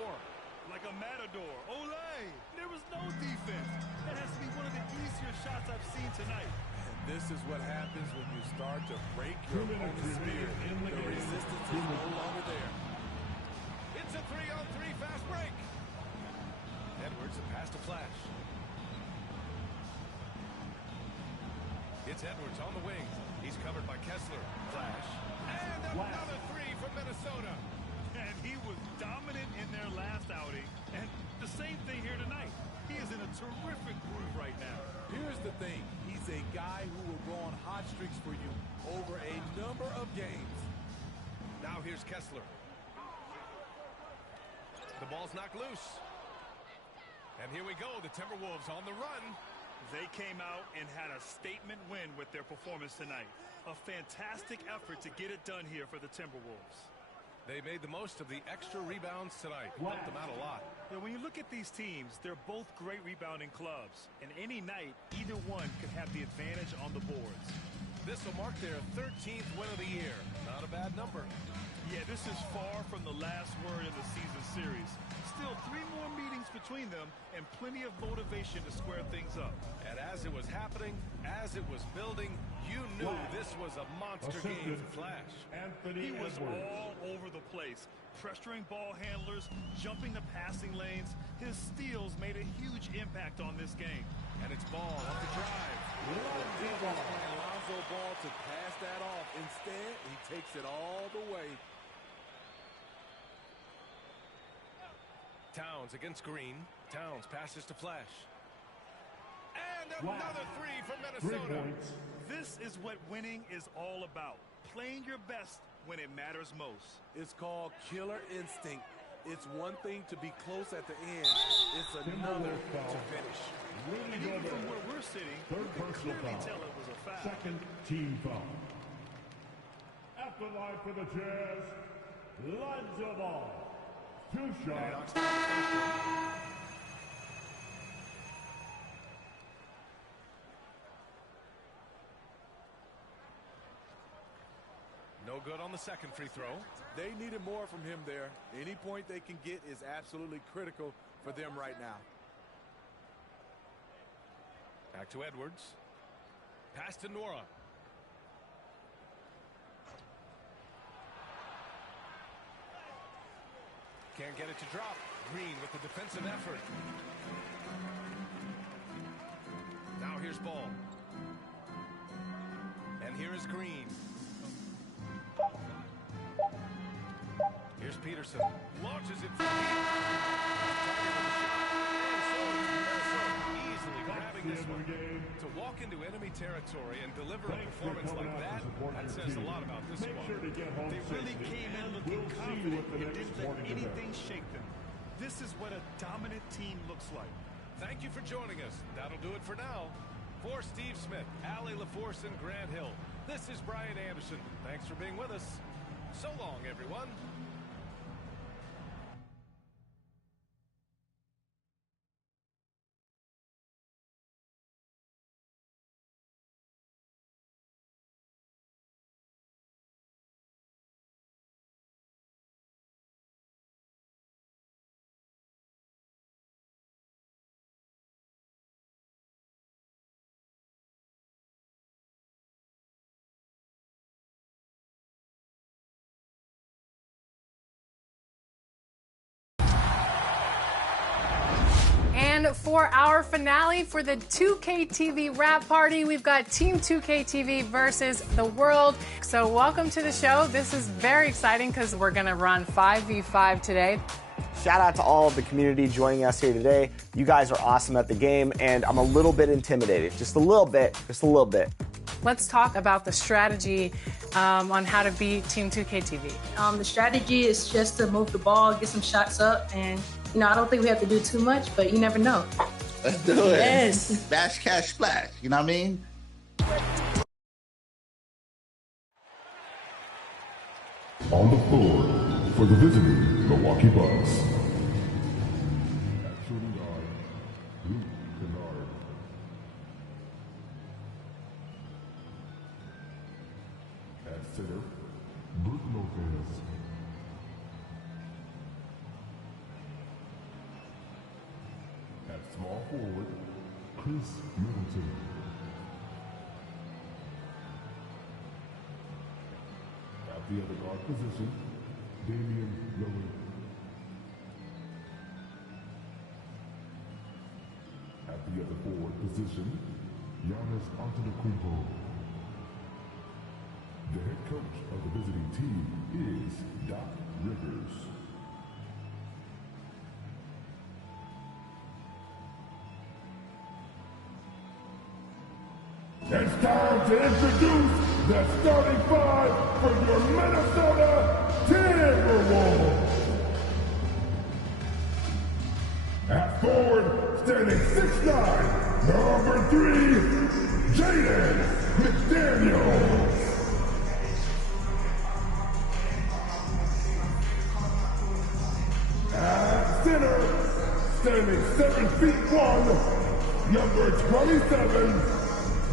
Like a matador. Olay! There was no defense. That has to be one of the easier shots I've seen tonight. And this is what happens when you start to break your opponent's spirit. The resistance is no longer there. It's a 3-on-3 fast break. Edwards, a pass to Flash. It's Edwards on the wing. He's covered by Kessler. Flash. And another three from Minnesota. And he was dominant in their last outing. And the same thing here tonight. He is in a terrific groove right now. Here's the thing. He's a guy who will go on hot streaks for you over a number of games. Now here's Kessler. The ball's knocked loose. And here we go, the Timberwolves on the run. They came out and had a statement win with their performance tonight. A fantastic effort to get it done here for the Timberwolves. They made the most of the extra rebounds tonight. Helped them out a lot. Yeah, when you look at these teams, they're both great rebounding clubs. And any night, either one could have the advantage on the boards. This will mark their 13th win of the year. Not a bad number. Yeah, this is far from the last word in the season series. Still 3 more meetings between them and plenty of motivation to square things up. And as it was happening, as it was building, you knew this was a monster game for Flash. He was all over the place, pressuring ball handlers, jumping the passing lanes. His steals made a huge impact on this game. And it's Ball off the drive. Lonzo Ball to pass that off. Instead, he takes it all the way. Towns against Green. Towns passes to Flash. And another three from Minnesota. This is what winning is all about. Playing your best when it matters most. It's called killer instinct. It's one thing to be close at the end. It's another to finish. And even from where we're sitting, you can clearly tell it was a foul. Second team foul. At the line for the Jazz, Lonzo Ball. 2 shots. No good on the second free throw. They needed more from him there. Any point they can get is absolutely critical for them right now. Back to Edwards. Pass to Nora. Can't get it to drop. Green with the defensive effort. Now here's Ball. And here is Green. Here's Peterson. Launches it from deep. Easily grabbing this one. To walk into enemy territory and deliver a performance like that says a lot about this squad. They really came in looking confident and didn't let anything shake them. This is what a dominant team looks like. Thank you for joining us. That'll do it for now. For Steve Smith, Allie LaForce, and Grant Hill, this is Brian Anderson. Thanks for being with us. So long, everyone. And for our finale for the 2K TV wrap party, we've got Team 2K TV versus the world. So welcome to the show. This is very exciting because we're going to run 5v5 today. Shout out to all of the community joining us here today. You guys are awesome at the game, and I'm a little bit intimidated. Just a little bit. Let's talk about the strategy on how to beat Team 2K TV. The strategy is just to move the ball, get some shots up, and I don't think we have to do too much, but you never know. Let's do it. Yes. Bash, cash, splash. You know what I mean? On the floor for the visiting Milwaukee Bucks. At shooting guard, Luke Kennard. At center, Brook Lopez. At small forward, Chris Middleton. At the other guard position, Damian Lillard. At the other forward position, Giannis Antetokounmpo. The head coach of the visiting team is Doc Rivers. It's time to introduce the starting 5 for your Minnesota Timberwolves. forward, standing 6'9", number 3, Jaden McDaniels. At center, standing 7 feet 1, number 27,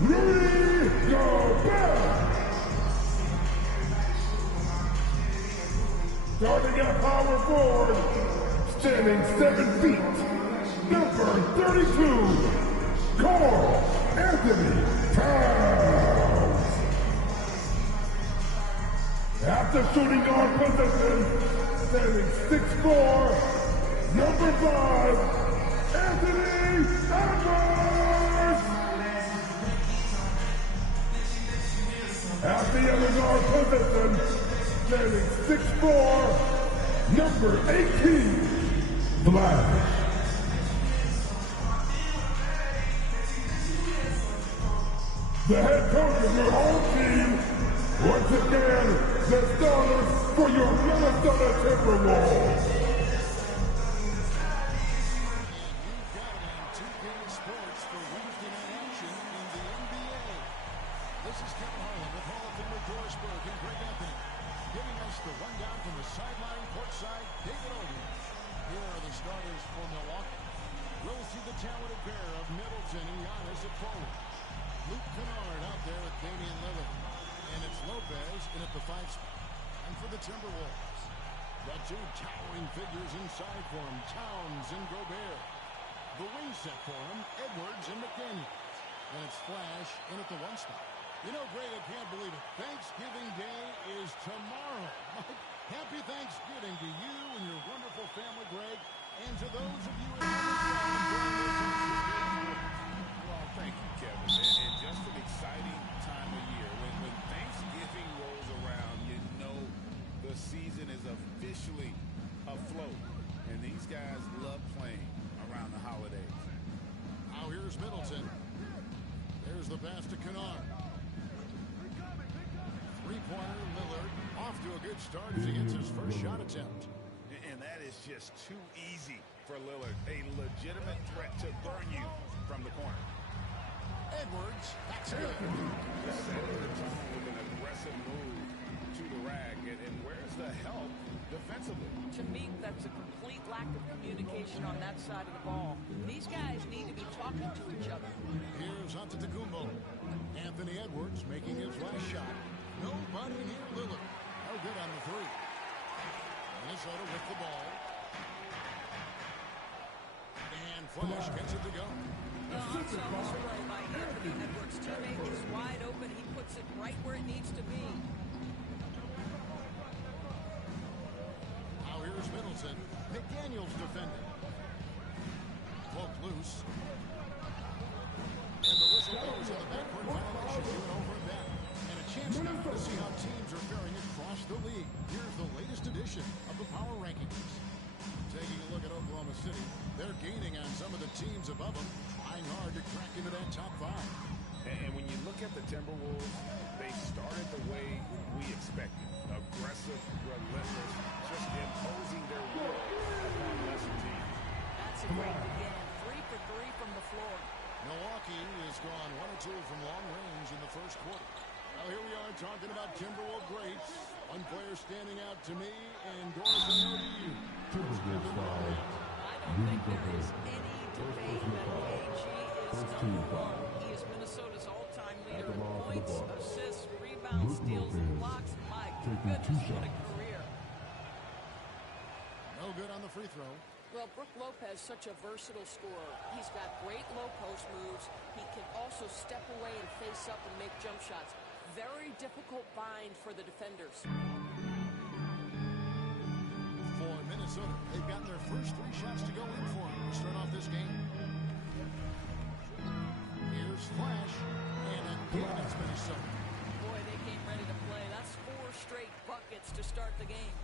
Rudy Gobert. Starting at power forward, standing 7 feet, number 32, Carl Anthony Towns. At the shooting guard position, standing 6'4", number 5, Anthony Edwards. At the other guard position, standing 6'4", number 18, Flash. The head coach of your home team, once again, the starters for your Minnesota Timberwolves. Sports for Wednesday night action in the NBA. This is Kevin Harlan with Hall of Famer Doris Burke and Greg Anthony, giving us the rundown from the sideline courtside. David Oden. Here are the starters for Milwaukee. We'll see the talented pair of Middleton and Giannis at forward. Luke Kennard out there with Damian Lillard. And it's Lopez in at the 5 spot. And for the Timberwolves, the two towering figures inside for him, Towns and Gobert. The wing set for him, Edwards and McDaniels. And it's Flash in at the 1 spot. You know, Greg, I can't believe it. Thanksgiving Day is tomorrow. Happy Thanksgiving to you and your wonderful family, Greg, and to those of you in the Well, thank you, Kevin. And just an exciting time of year. When Thanksgiving rolls around, you know the season is officially afloat. And these guys love playing around the holidays. Now here's Middleton. There's the pass to Kennard. Three-pointer, Lillard off to a good start as he gets his first shot attempt. And that is just too easy for Lillard. A legitimate threat to burn you from the corner. Edwards, that's good. Setting the tone with an aggressive move to the rack. And where's the help defensively? To me, that's a complete lack of communication on that side of the ball. These guys need to be talking to each other. Here's Antetokounmpo. Anthony Edwards making his last shot. Nobody near Lillard. No good on the 3. Minnesota with the ball. And Flash gets it to go. Well, it's almost right by Anthony Edwards' teammate is wide open. He puts it right where it needs to be. Now here's Middleton. McDaniels defending. Cloak loose. And the whistle goes on the backcourt violation. Doing over and back. And a chance now to see how teams are faring across the league. Here's the latest edition of the Power Rankings. Taking a look at Oklahoma City, they're gaining on some of the teams above them, trying hard to crack into that top 5. And when you look at the Timberwolves, they started the way we expected. Aggressive, relentless, just imposing their will upon lesser teams. That's a great beginning. 3 for 3 from the floor. Milwaukee has gone 1 or 2 from long range in the first quarter. Well, here we are talking about Timberwolves greats. One player standing out to me, and Doris, I know to you. I don't think there is any debate that AG is number 1. He is Minnesota's all-time leader in points, assists, rebounds, steals, and blocks. My goodness, what a career. No good on the free throw. Well, Brook Lopez, such a versatile scorer. He's got great low post moves. He can also step away and face up and make jump shots. Very difficult bind for the defenders. For Minnesota, they've gotten their first 3 shots to go in for them to start off this game. Here's Flash, and again it's Minnesota. Boy, they came ready to play. That's 4 straight buckets to start the game.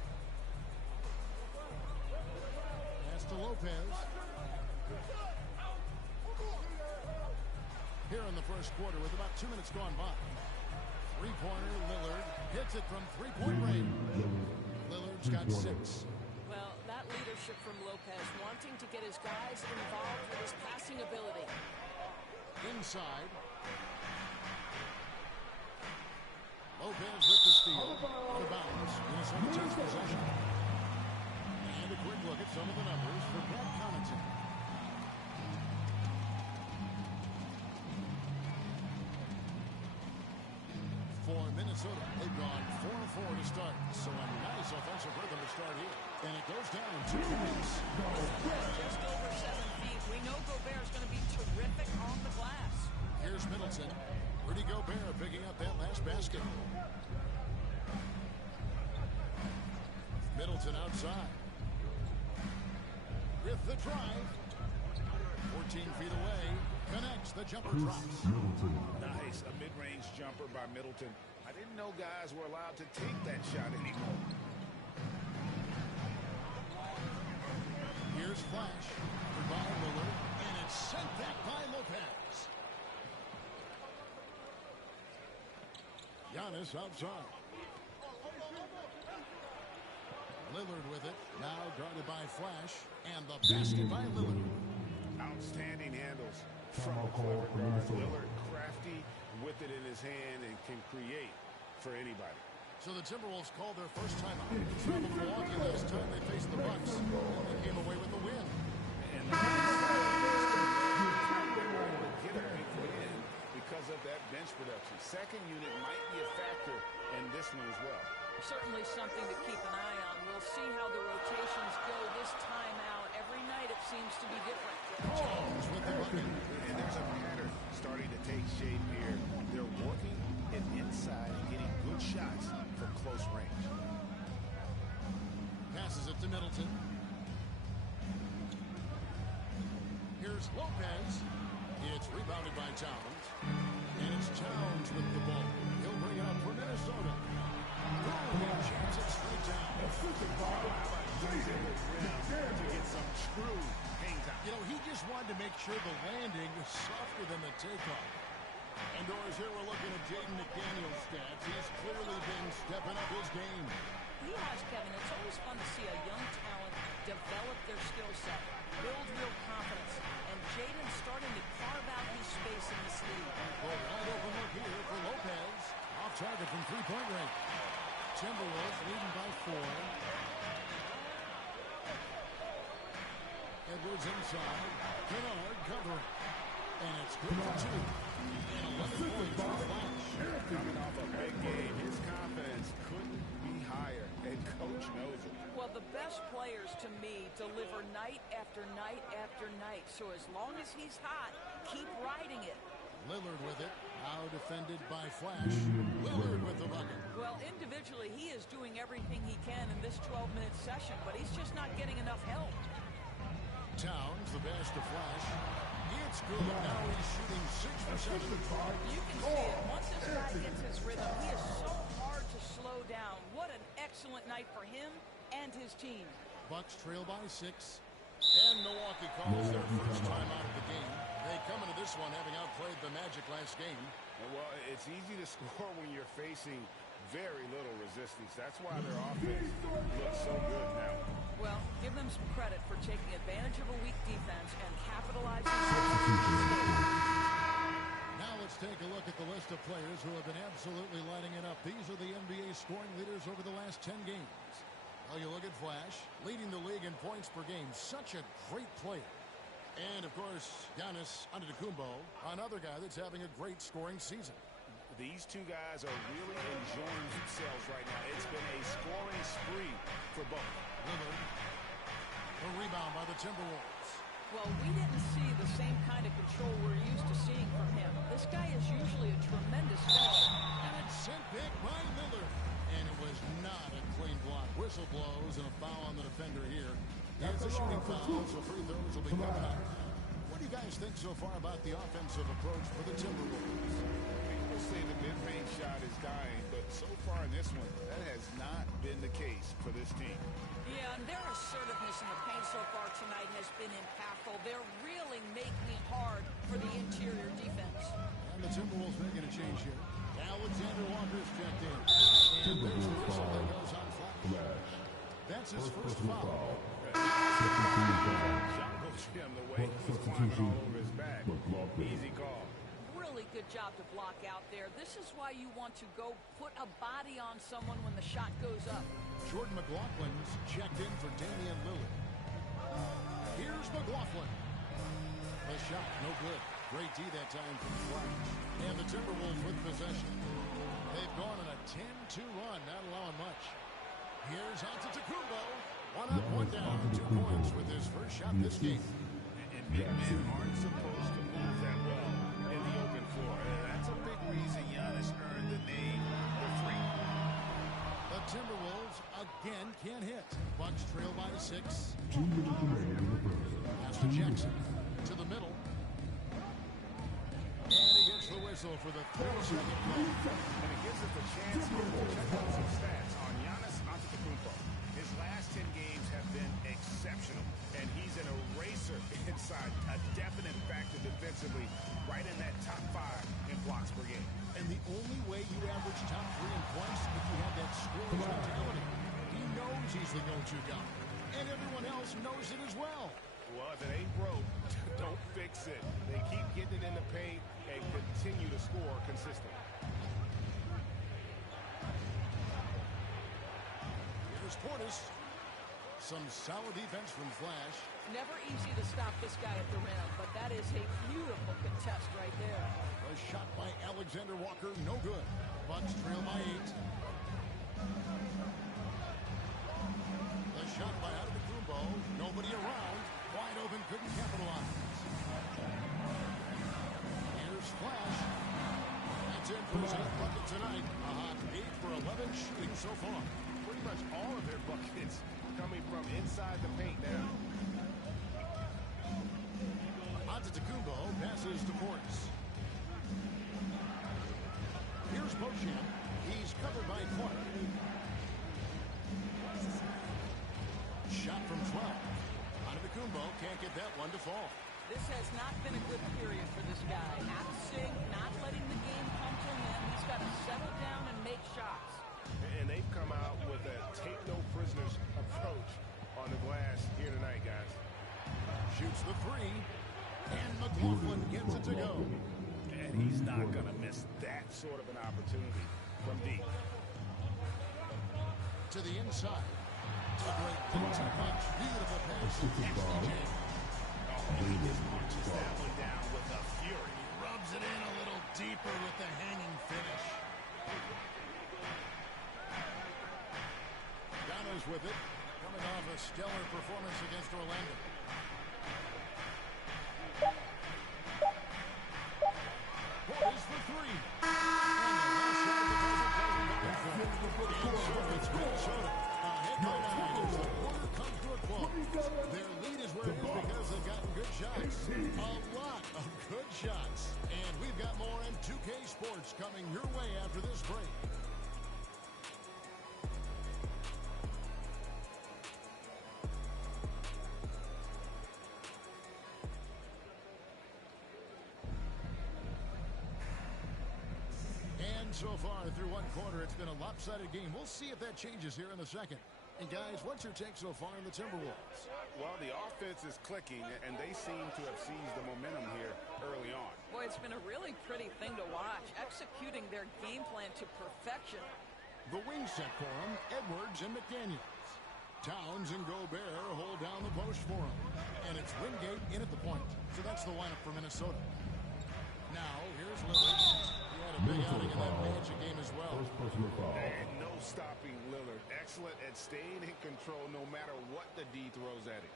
Pass to Lopez. Here in the first quarter with about 2 minutes gone by. Three-pointer, Lillard hits it from 3-point range. Lillard's got 6. Well, that leadership leadership from Lopez, wanting to get his guys involved with his passing ability. Inside. Lopez with the steal. Out of bounds. Minnesota takes possession. And a quick look at some of the numbers for Pat Connaughton. For Minnesota, they've gone 4-4 to start. So a nice offensive rhythm to start here. And it goes down 2 points. Just over 7 feet. We know Gobert's going to be terrific on the glass. Here's Middleton. Rudy Gobert picking up that last basket. Middleton outside. With the drive. 14 feet away. Connects. The jumper drops. Nice. A mid-range jumper by Middleton. I didn't know guys were allowed to take that shot anymore. Here's Flash. By Lillard. And it's sent back by Lopez. Giannis outside. Lillard with it. Now guarded by Flash. And the basket by Lillard. Outstanding handles from a clever guard. Lillard crafty with it in his hand and can create for anybody. So the Timberwolves called their first timeout. Traveled Milwaukee last time they faced the Bucks. And they came away with the win. And the they were able to get a big win because of that bench production. Second unit might be a factor in this one as well. Certainly something to keep an eye on. We'll see how the rotations go this time out. Every night it seems to be different. Jones with the bucket. And there's a pattern starting to take shape here. They're working it inside and getting good shots from close range. Passes it to Middleton. Here's Lopez. It's rebounded by Towns. And it's Towns with the ball. He'll bring it up for Minnesota. Boom! Jams it straight down. To get some true hangs out. You know, he just wanted to make sure the landing was softer than the takeoff. And Doris, here we're looking at Jaden McDaniel's stats. He's clearly been stepping up his game. He has, Kevin. It's always fun to see a young talent develop their skill set, build real confidence, and Jaden's starting to carve out his space in this league. Well, wide open look here for Lopez. Off target from three-point range. Timberwolves leading by 4. Edwards inside. Kennard covering. And it's good for 2. And 11 points for Flash. Coming off a big game, his confidence couldn't be higher, and Coach knows it. Well, the best players, to me, deliver night after night after night. So as long as he's hot, keep riding it. Lillard with it. Now defended by Flash. Lillard with the bucket. Well, individually, he is doing everything he can in this 12-minute session, but he's just not getting enough help. Towns, the pass to Flash. It's good. Now he's shooting 6 for 7. You can see it. Once this guy gets his rhythm, he is so hard to slow down. What an excellent night for him and his team. Bucks trail by 6. And Milwaukee calls their first time out of the game. They come into this one having outplayed the Magic last game. Well, it's easy to score when you're facing very little resistance. That's why their offense looks so good now. Well, give them some credit for taking advantage of a weak defense and capitalizing. Now let's take a look at the list of players who have been absolutely lighting it up. These are the NBA scoring leaders over the last 10 games. Well, you look at Flash, leading the league in points per game. Such a great player. And, of course, Giannis Antetokounmpo, another guy that's having a great scoring season. These two guys are really enjoying themselves right now. It's been a scoring spree for both. Lillard, a rebound by the Timberwolves. Well, we didn't see the same kind of control we're used to seeing from him. This guy is usually a tremendous finisher. And it's sent back by Lillard. And it was not a clean block. Whistle blows and a foul on the defender here. It's a shooting foul, so free throws will be coming up. What do you guys think so far about the offensive approach for the Timberwolves? People say the mid-range shot is dying, but so far in this one, that has not been the case for this team. Yeah, and their assertiveness in the paint so far tonight has been impactful. They're really making it hard for the interior defense. And the Timberwolves making a change here. Alexander Walker's checked in. And there's the whistle that goes on Flash. That's his first foul. Jungle Jim, the way he was climbing all over his back. Easy call. Really good job to block out there. This is why you want to go put a body on someone when the shot goes up. Jordan McLaughlin's checked in for Damian Lillard. Here's McLaughlin. The shot, no good. Great D that time from Flash. And the Timberwolves with possession. They've gone on a 10-2 run, not allowing much. Here's Antetokounmpo. One up, one down, 2 points with his first shot this game. And big men aren't supposed to move that well in the open floor. That's a big reason Giannis earned the name the Freak. The Timberwolves again can't hit. Bucks trail by 6. 2 minutes remaining in the first. Pass to Jackson. To the middle. And he gets the whistle for the 32nd play. And it gives us a chance here to check out some stats on Giannis Antetokounmpo. His last 10 games have been exceptional, and he's an eraser inside, a definite factor defensively, right in that top 5 in blocks per game. And the only way you average top 3 in points if you have that scoring mentality. He knows he's the go-to guy, and everyone else knows it as well. Well, if it ain't broke, don't fix it. They keep getting it in the paint and continue to score consistently. Here's Portis. Some solid defense from Flash. Never easy to stop this guy at the rim, but that is a beautiful contest right there. A shot by Alexander Walker, no good. Bucks trail by 8. The shot by Antetokounmpo, nobody around. Wide open, couldn't capitalize. Here's Flash. That's in for his 8th bucket tonight. A hot 8 for 11 shooting so far. Pretty much all of their buckets coming from inside the paint now. Antetokounmpo passes to Portis. Here's Beauchamp. He's covered by Clark. Shot from 12. Antetokounmpo can't get that one to fall. This has not been a good period for this guy. Out of sync, not letting the game come to him. He's got to settle down and make shots. And they've come out with a take-no-prisoners approach on the glass here tonight, guys. Shoots the 3. And McLaughlin gets it to go. And he's not going to miss that sort of an opportunity from deep. To the inside. A great punch. Beautiful pass to XDJ. He just punches that one down with a fury. Rubs it in a little deeper with the hanging finish. Donna's with it. Coming off a stellar performance against Orlando. Portis for 3. And the last shot doesn't go. It's Minnesota. Headline as the quarter comes to a close. Their lead is where it is because they've gotten good shots. A lot of good shots. And we've got more in 2K Sports coming your way after this break. So far through one quarter, it's been a lopsided game. We'll see if that changes here in the second. And guys, what's your take so far in the Timberwolves? Well, the offense is clicking, and they seem to have seized the momentum here early on. Boy, it's been a really pretty thing to watch, executing their game plan to perfection. The wing set for them, Edwards and McDaniels. Towns and Gobert hold down the post for them. And it's Wingate in at the point. So that's the lineup for Minnesota. Now, here's Lillard. Big outing in that Magic game as well. And no stopping Lillard. Excellent at staying in control no matter what the D throws at him.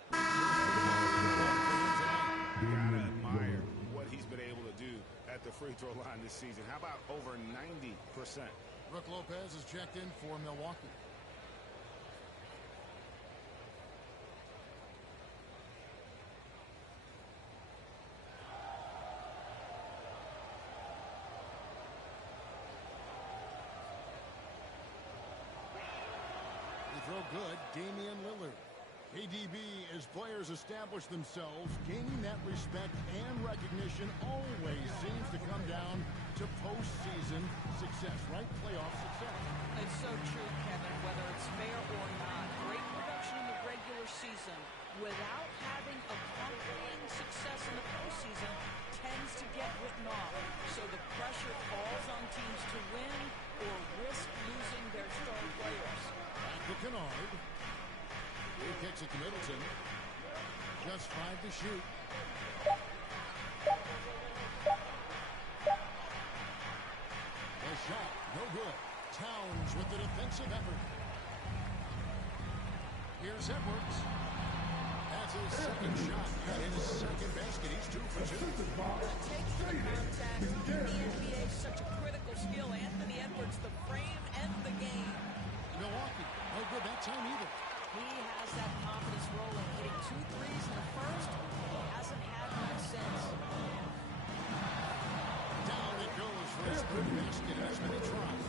Gotta admire what he's been able to do at the free throw line this season. How about over 90%? Brook Lopez is checked in for Milwaukee. Throw good, Damian Lillard. ADB, as players establish themselves, gaining that respect and recognition always seems to come down to postseason success, right? Playoff success. It's so true, Kevin, whether it's fair or not. Great production season without having accompanying success in the postseason tends to get written off. So the pressure falls on teams to win or risk losing their star players. The Kennard. He kicks it to Middleton. Just 5 to shoot. The shot, no good. Towns with the defensive effort. Here's Edwards. That's his second shot. And his second basket. He's 2 for 2. It takes the contact in the NBA, such a critical skill. Anthony Edwards, the frame and the game. Milwaukee, no good that time either. He has that confidence rolling, hitting 2 threes in the first. He hasn't had one since. Down it goes for his third basket as many tries.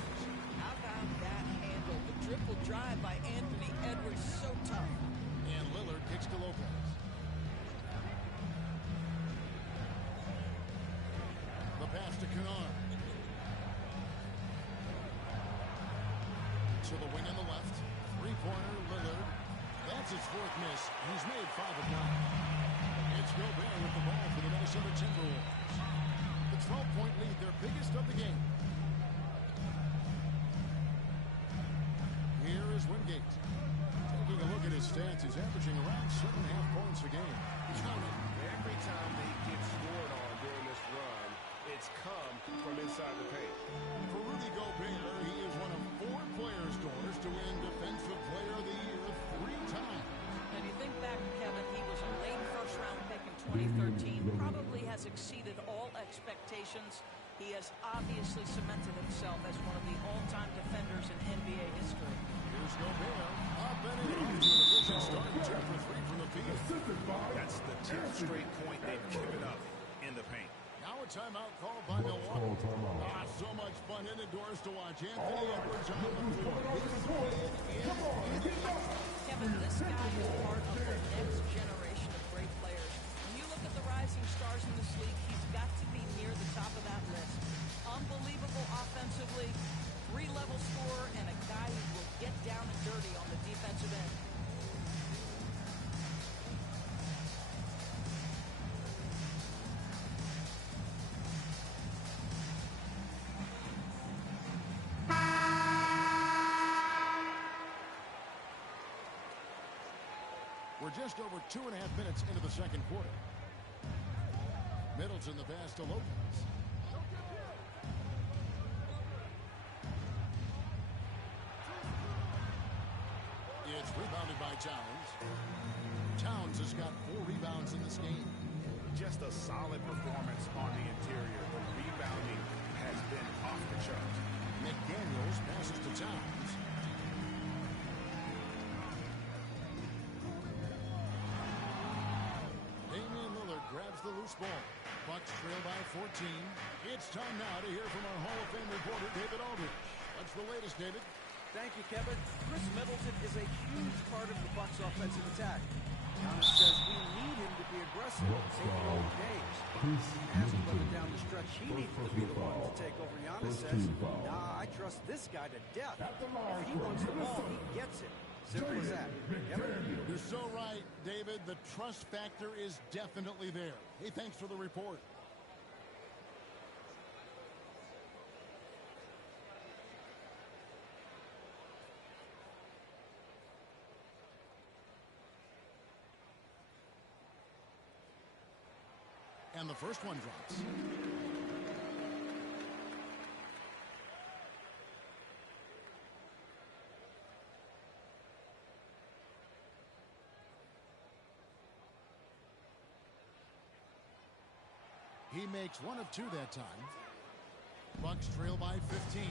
How about that handle? The triple drive by Anthony Edwards, so tough. And Lillard kicks to Lopez. The pass to Kennard. To the wing on the left. Three-pointer, Lillard. That's his fourth miss. He's made 5 of 9. It's Gobert with the ball for the Minnesota Timberwolves. The 12-point lead, their biggest of the game. Here is Wingate. Taking a look at his stats, he's averaging around 7.5 points a game. He's counting. Every time they get scored on during this run, it's come from inside the paint. For Rudy Gobert, he is one of 4 players, Doris, to win Defensive Player of the Year 3 times. And you think back, Kevin, he was a late first-round pick in 2013, probably has exceeded all expectations. He has obviously cemented himself as one of the all-time defenders in NBA history. Here's Gobert. Up and in. Off to an efficient start. 2 for 3 from the field. That's the 10th straight point they've given up in the paint. Now a timeout called by Milwaukee. So much fun in the doors to watch. Anthony Edwards on the floor. Kevin, this guy is part of the next generation of great players. When you look at the rising stars in this league, he's got to be near the top of that list. Unbelievable offensively, 3-level scorer, and a guy who will get down and dirty on the defensive end. We're just over 2.5 minutes into the second quarter. Middleton the pass to Lopez. It's rebounded by Towns. Towns has got 4 rebounds in this game. Just a solid performance on the interior. The rebounding has been off the charts. McDaniels passes to Towns. Damian Lillard grabs the loose ball. Bucks trail by 14. It's time now to hear from our Hall of Fame reporter, David Aldridge. What's the latest, David? Thank you, Kevin. Chris Middleton is a huge part of the Bucks' offensive attack. Giannis says we need him to be aggressive, take long games. As we look down the stretch, he needs to be the one to take over. Giannis says, nah, I trust this guy to death. If he wants the ball, he gets it. Simple as that. Kevin? You're so right, David. The trust factor is definitely there. Hey, thanks for the report. And the first one drops. He makes 1 of 2 that time. Bucks trail by 15.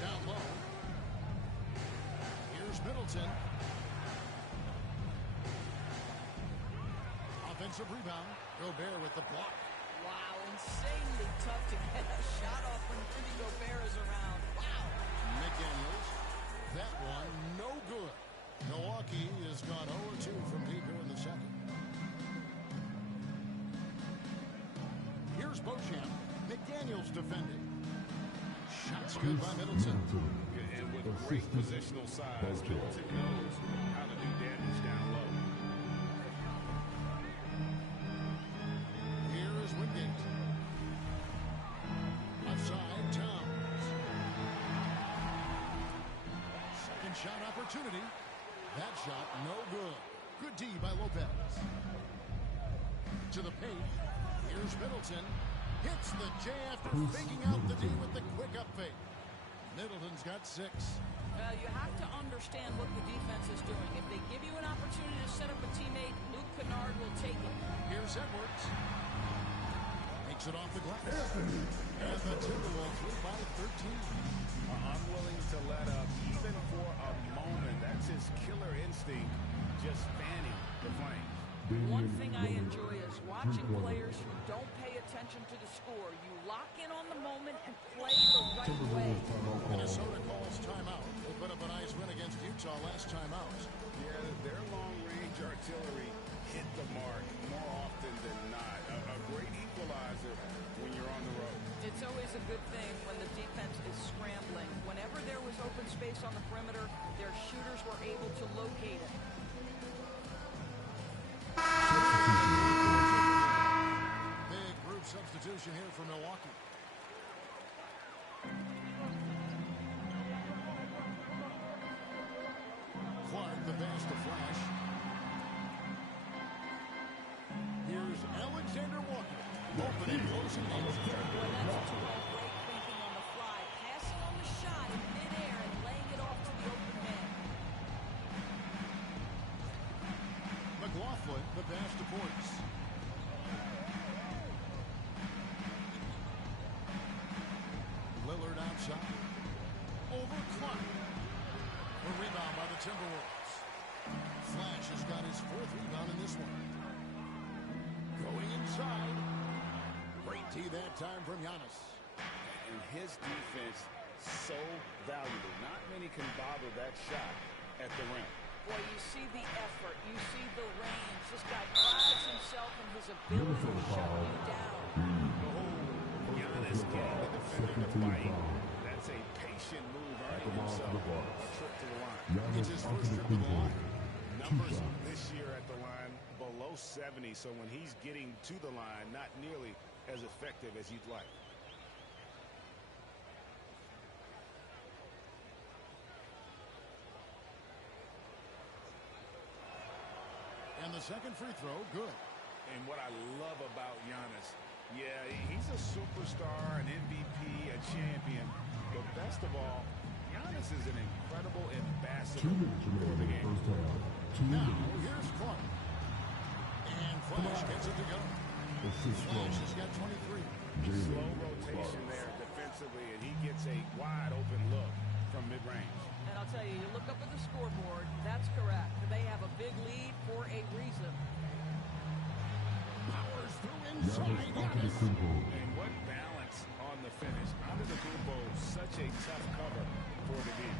Down low. Here's Middleton. Offensive rebound. Gobert with the block. Wow, insanely tough to get a shot off when Rudy Gobert is around. Wow. McDaniels. That one, no good. Milwaukee has gone 0-2 from deep here in the second. Here's Beauchamp. McDaniels defending. Shots good by Middleton. Good And with great positional size, Middleton knows how to do damage down low. Here is Wingate. Left side, Towns. Second shot opportunity. That shot, no good. Good D by Lopez. To the paint. Here's Middleton. Hits the J after faking out the D with the quick up fake. Middleton's got 6. Well, you have to understand what the defense is doing. If they give you an opportunity to set up a teammate, Luke Kennard will take it. Here's Edwards. Takes it off the glass. And the Timberwolves win by 13. I'm willing to let up even for a moment. That's his killer instinct, just fanning the flames. One thing I enjoy is watching players who don't pay attention to the score. You lock in on the moment and play the right way. Minnesota calls timeout. They put up a nice win against Utah last time out. Yeah, their long-range artillery hit the mark more often than not. A great equalizer when you're on the road. It's always a good thing when the defense is scrambling. Whenever there was open space on the perimeter, their shooters were able to locate it. Big group substitution here for Milwaukee. Clark, the pass to Flash. Here's Alexander Walker. Opening, closing. Well, that's a great thinking on the fly. Passing on the shot in midair and laying it off to the open man. McLaughlin, the pass to Ports. Lillard outside. Over Clark. The rebound by the Timberwolves. Flash has got his 4th rebound in this one. Going inside. Great tee that time from Giannis. And his defense so valuable. Not many can bother that shot at the rim. Boy, you see the effort. You see the range. This guy prides himself in his ability to shut you down. Giannis getting the defender to fight. That's a patient move, earning himself a trip to the line. Gets his first trip to the line. Numbers this year at the line below 70, so when he's getting to the line, not nearly as effective as you'd like. And the second free throw, good. And what I love about Giannis, yeah, he's a superstar, an MVP, a champion. But best of all, Giannis is an incredible ambassador for the game. Now, here's Clark. And Flash gets it to go. Flash has got 23. Slow rotation there defensively, and he gets a wide open look from mid-range. And I'll tell you, you look up at the scoreboard, that's correct. They have a big lead for a reason. Powers through inside. Giannis. And what balance on the finish. Antetokounmpo, such a tough cover for the D.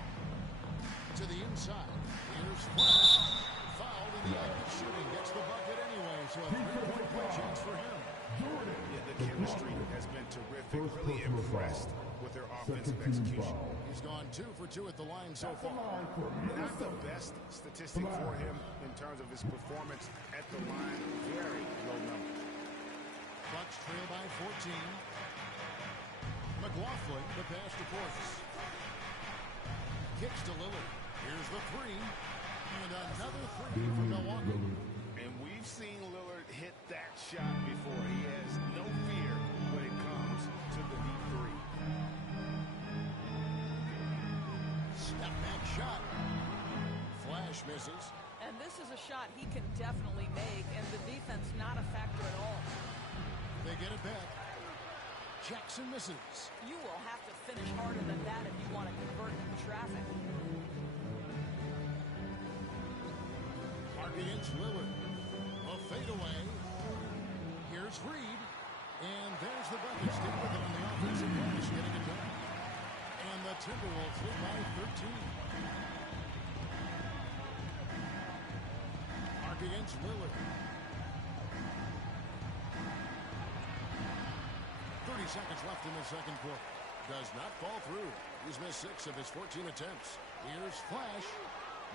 To the inside. Here's Flash. Fouled in the act of shooting. Gets the bucket anyway, so a 3-point play chance for him. Yeah, the chemistry has been terrific. Really impressed with their offensive execution. He's gone 2 for 2 at the line so far. Not the best statistic for him in terms of his performance at the line. Very low numbers. Bucks trail by 14. McLaughlin, the pass to Portis. Kicks to Lillard. Here's the 3. And another 3 for Milwaukee. And we've seen Lillard hit that shot before. He has no fear when it comes to the deep 3. Step back shot. Flash misses. And this is a shot he can definitely make, and the defense not a factor at all. They get it back. Jackson misses. You will have to finish harder than that if you want to convert in traffic. Mark against Lillard. A fadeaway. Here's Reed. And there's the bucket. Stick with it on the offensive glass, getting it done. And the Timberwolves lead by 13. Mark against Lillard. 30 seconds left in the second quarter. Does not fall through. He's missed 6 of his 14 attempts. Here's Flash.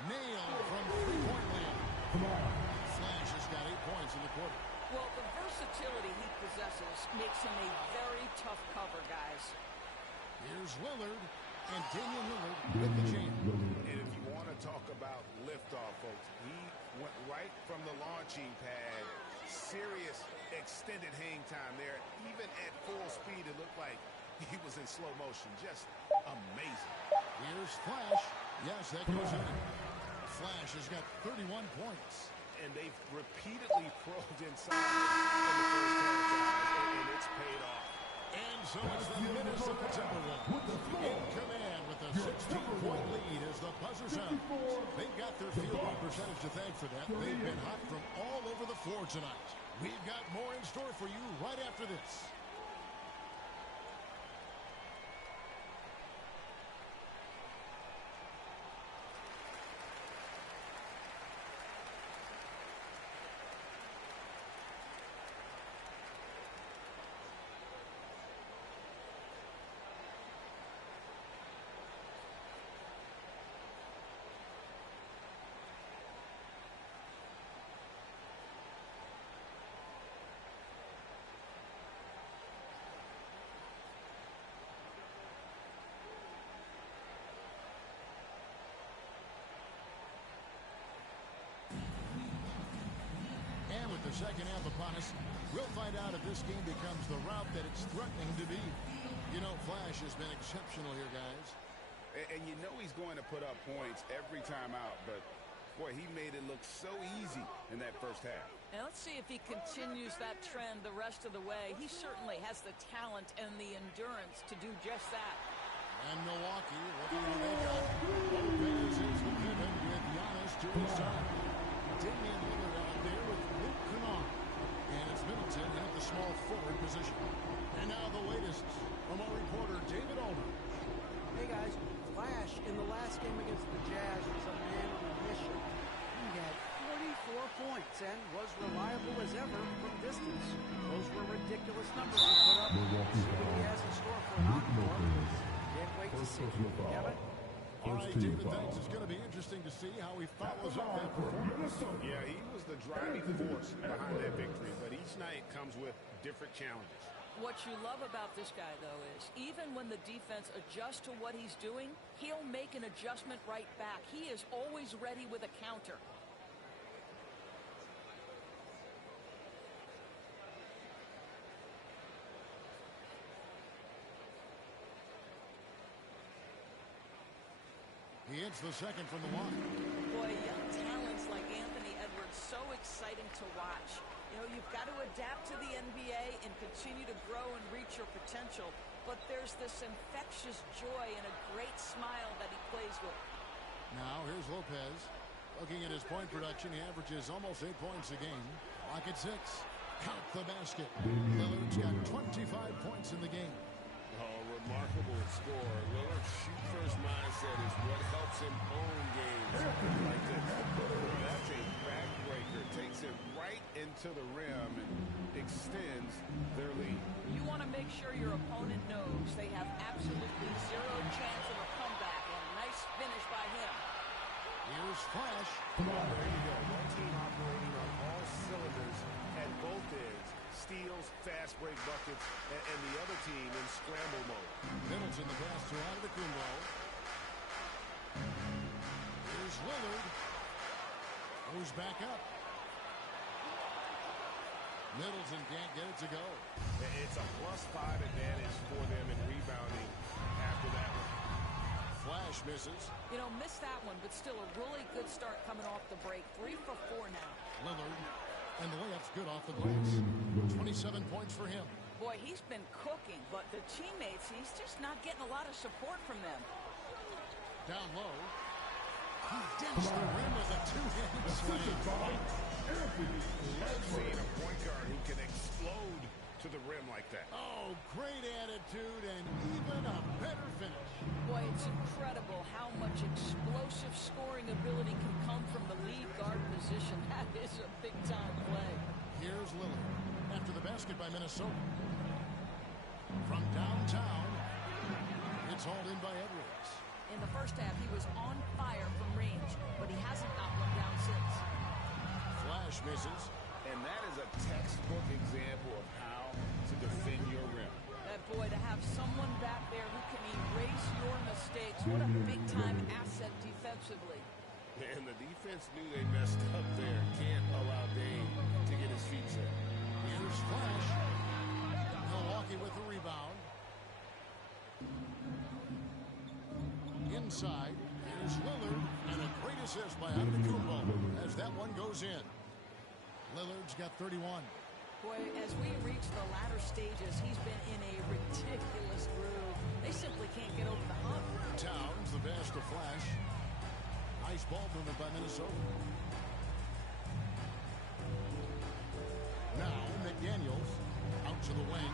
Nailed from three-point land. Flash has got 8 points in the quarter. Well, the versatility he possesses makes him a very tough cover, guys. Here's Lillard, and Damian Lillard with the jam. And if you want to talk about liftoff, folks, he went right from the launching pad. Serious extended hang time there. Even at full speed, it looked like he was in slow motion. Just amazing. Here's Flash. Yes, that goes in. Flash has got 31 points. And they've repeatedly probed inside in the first half, and it's paid off. And so it's the Minnesota Timberwolves in command with a 16-point lead as the buzzer sounds. They've got their field goal percentage to thank for that. They've been hot from all over the floor tonight. We've got more in store for you right after this. The second half upon us. We'll find out if this game becomes the route that it's threatening to be. You know, Flash has been exceptional here, guys. And you know he's going to put up points every time out, but boy, he made it look so easy in that first half. And let's see if he continues that trend the rest of the way. He certainly has the talent and the endurance to do just that. And Milwaukee, what do they got? Lopez is the pivot with Giannis to his side. Damian Lillard out there with Luke Kennard. And it's Middleton at the small forward position. And now the latest from our reporter, David Aldridge. Hey, guys. Flash in the last game against the Jazz was a man on a mission. He had 44 points and was reliable as ever from distance. Those were ridiculous numbers he put up. See what he has in store for an encore. Can't wait to see. Kevin? All right, David, thanks. It's going to be interesting to see how he follows up that performance. Yeah, he was the driving force behind that victory, but each night comes with different challenges. What you love about this guy, though, is even when the defense adjusts to what he's doing, he'll make an adjustment right back. He is always ready with a counter. He hits the second from the line. Boy, young talents like Anthony Edwards, so exciting to watch. You know, you've got to adapt to the NBA and continue to grow and reach your potential. But there's this infectious joy and a great smile that he plays with. Now, here's Lopez. Looking at his point production, he averages almost 8 points a game. Clock at 6. Count the basket. Lillard's got 25 points in the game. Oh, remarkable score. Lillard's shoot-first mindset is what helps him own games like this. That's a backbreaker. Takes it right into the rim and extends their lead. You want to make sure your opponent knows they have absolutely zero chance of a comeback, and nice finish by him. Here's Flash. There you go. One team operating on all cylinders at both ends. Steals, fast break buckets, and the other team in scramble mode. Middleton the pass to Antetokounmpo. Here's Lillard. Goes back up. Middleton can't get it to go. It's a +5 advantage for them in rebounding after that one. Flash misses. You know, missed that one, but still a really good start coming off the break. 3 for 4 now. Lillard. And the layup's good off the glass. 27 points for him. Boy, he's been cooking, but the teammates, he's just not getting a lot of support from them. Down low. He dinks the rim with a two-handed slam. Love seeing a point guard who can explode to the rim like that. Oh, great attitude and even a better finish. Boy, it's incredible how much explosive scoring ability can come from the lead guard position. That is a big-time play. Here's Lillard after the basket by Minnesota. From downtown, it's is hauled in by Edwards. In the first half, he was on fire from range, but he hasn't got one down since. Flash misses. And that is a textbook example of how to defend your rim. That boy, to have someone back there who can erase your mistakes, what a big-time asset defensively. And the defense knew they messed up there. Can't allow Dame to get his feet set. Here's Flash. Milwaukee with the rebound. Inside, here's Lillard, and a great assist by Antetokounmpo as that one goes in. Lillard's got 31. Boy, as we reach the latter stages, he's been in a ridiculous groove. They simply can't get over the hump. Towns, the pass to Flash. Nice ball movement by Minnesota. Now, McDaniels out to the wing.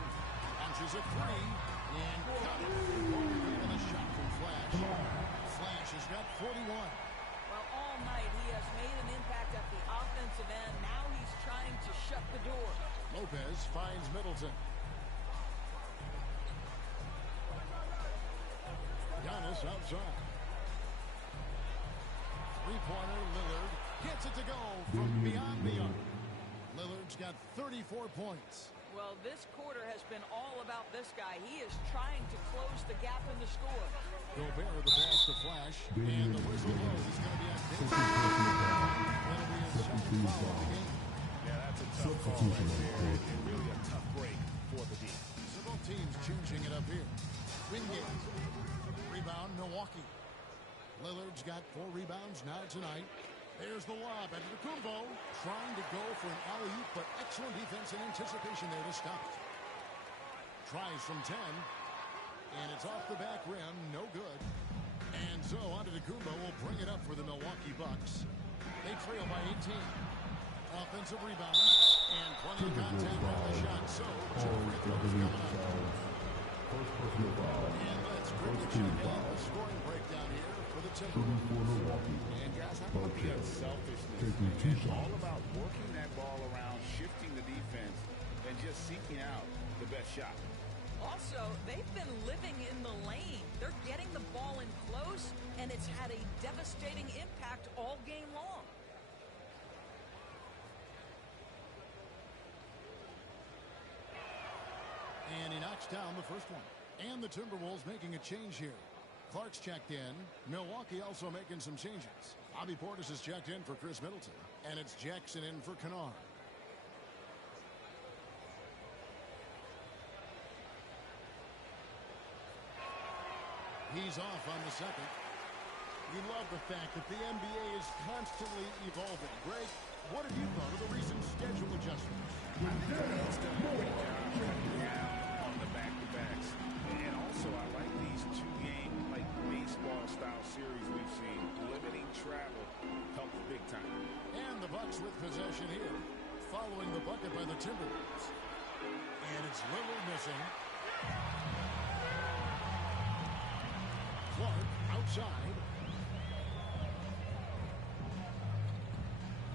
Punches a three. And got it. And a shot from Flash. Flash has got 41. Well, all night he has made an impact at the offensive end. Now he's trying to shut the door. Lopez finds Middleton. Giannis outside. Three-pointer, Lillard gets it to go from beyond the arc. Lillard's got 34 points. Well, this quarter has been all about this guy. He is trying to close the gap in the score. Gobert the pass to Flash, and the whistle blows. It's going to be a that'll be a second foul of the game. Yeah, that's a tough call right there, and really a tough break for the team. So both teams changing it up here. Wingate. Rebound, Milwaukee. Lillard's got 4 rebounds now tonight. There's the lob at Antetokounmpo, trying to go for an alley-oop, but excellent defense and anticipation there to stop it. Tries from 10, and it's off the back rim, no good. And so Antetokounmpo will bring it up for the Milwaukee Bucks. They trail by 18. Offensive rebound, and plenty of contact on the shot, so Joe coming up. And let's quickly check out the scoring breakdown here for the Timberwolves. And guys, how about the unselfishness? It's all about working that ball around, shifting the defense, and just seeking out the best shot. Also, they've been living in the lane. They're getting the ball in close, and it's had a devastating impact all game long. And he knocks down the first one. And the Timberwolves making a change here. Clark's checked in. Milwaukee also making some changes. Bobby Portis is checked in for Chris Middleton. And it's Jackson in for Kennard. He's off on the second. We love the fact that the NBA is constantly evolving. Greg, what have you thought of the recent schedule adjustments? I think it's done a great job cutting down on the back-to-backs. And also, I like these two-game, like, baseball-style series we've seen. Limiting travel helps big time. And the Bucks with possession here, following the bucket by the Timberwolves. And it's Lillard missing. Clark outside.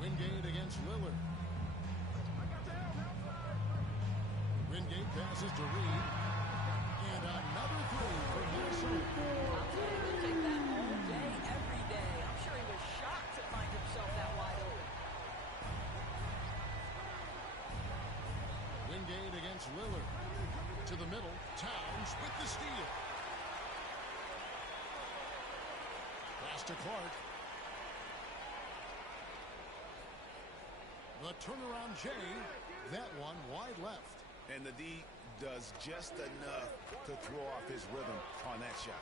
Wingate against Lillard. Wingate passes to Reed. And another three for Minnesota. I'll tell you, he'll take that all day, every day. I'm sure he was shocked to find himself that wide open. Wingate against Lillard. To the middle. Towns with the steal. Pass to Clark. The turnaround J. That one wide left. And the D does just enough to throw off his rhythm on that shot.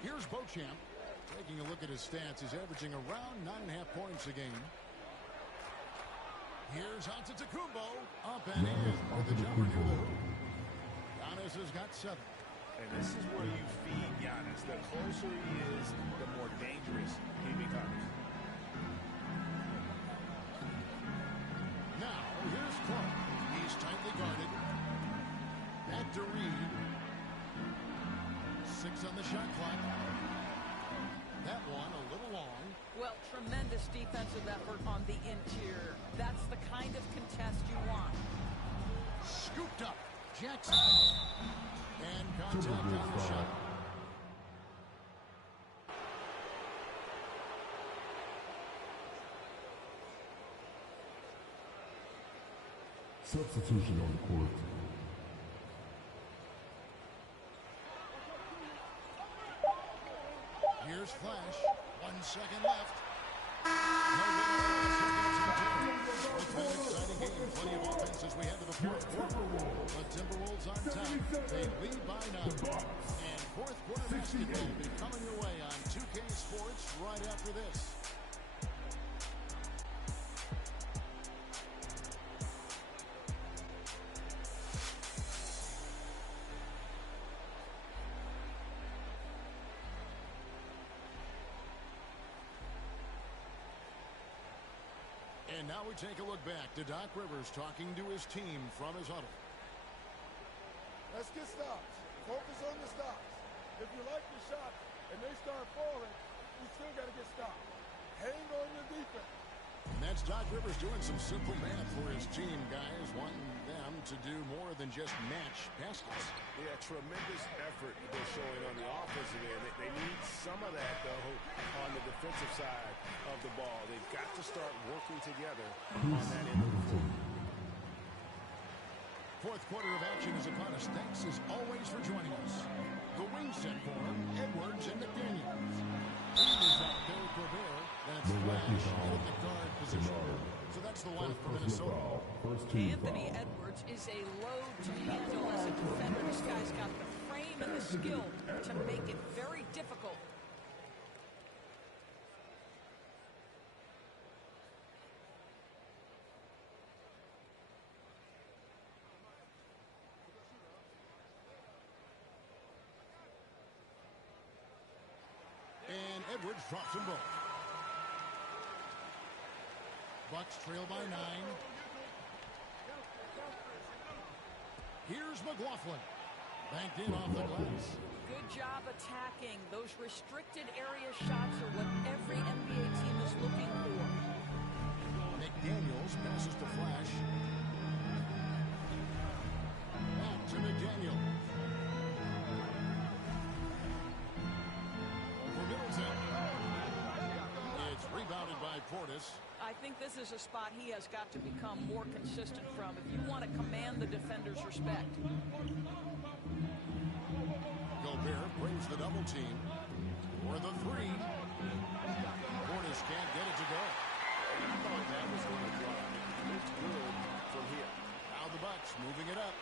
Here's Beauchamp. Taking a look at his stats, he's averaging around 9.5 points a game. Here's Antetokounmpo. Up and in with the jumper near the hoop. Giannis has got 7. And this is where you feed Giannis. The closer he is, the more dangerous he becomes. Now, here's Clark. He's tightly guarded. Back to Reed. 6 on the shot clock. That one a little long. Well, tremendous defensive effort on the interior. That's the kind of contest you want. Scooped up. Jackson. And contact on the shot. Substitution on the court. Here's Flash. 1 second left. No exciting game. Plenty of offense as we head to the fourth quarter. The Timberwolves on top. They lead by 9. And fourth quarter basketball will be coming your way on 2K Sports right after this. And now we take a look back to Doc Rivers talking to his team from his huddle. Let's get stops. Focus on the stops. If you like your shot and they start falling, you still got to get stopped. Hang on your defense. And that's Doc Rivers doing some simple math for his team, guys, wanting them to do more than just match baskets. Yeah, tremendous effort they're showing on the offensive end. They need some of that, though, on the defensive side of the ball. They've got to start working together on that end of the floor. Fourth quarter of action is upon us. Thanks, as always, for joining us. The wing set for him, Edwards and McDaniels. Is out there, Gobert. That's Flash at the guard position. So that's the lineup for Minnesota. Anthony Edwards is a load to handle as a defender. This guy's got the frame and the skill to make it very difficult. And Edwards drops them both. Bucks trail by 9. Here's McLaughlin. Banked in off the glass. Good job attacking. Those restricted area shots are what every NBA team is looking for. McDaniels passes to Flash. Back to McDaniels. For Middleton. It's rebounded by Portis. I think this is a spot he has got to become more consistent from if you want to command the defender's respect. Gobert brings the double team for the 3. Portis can't get it to go. I thought that was going to drop. It's good from here. Now the Bucks moving it up.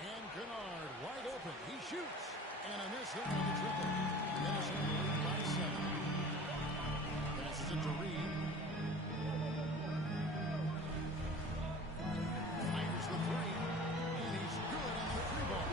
And Kennard wide open. He shoots. And a miss there on the triple. Minnesota lead by 7. Passes it to Reed. Fires the 3. And he's good on the 3 ball.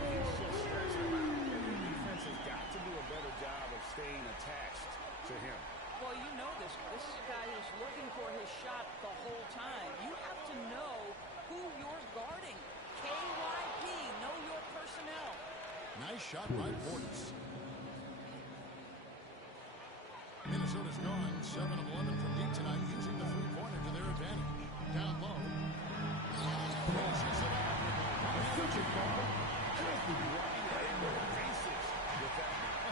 He's just stretching him out. The defense has got to do a better job of staying attached to him. Well, you know this. This guy is looking for his shot the whole time. You have to know who you're guarding. KYP, know your personnel. Nice shot by Portis. Minnesota's gone 7 of 11 from deep tonight, using the 3-pointer to their advantage. Down low. Finishes it out with a one-handed ball. Just right in the faces with that one.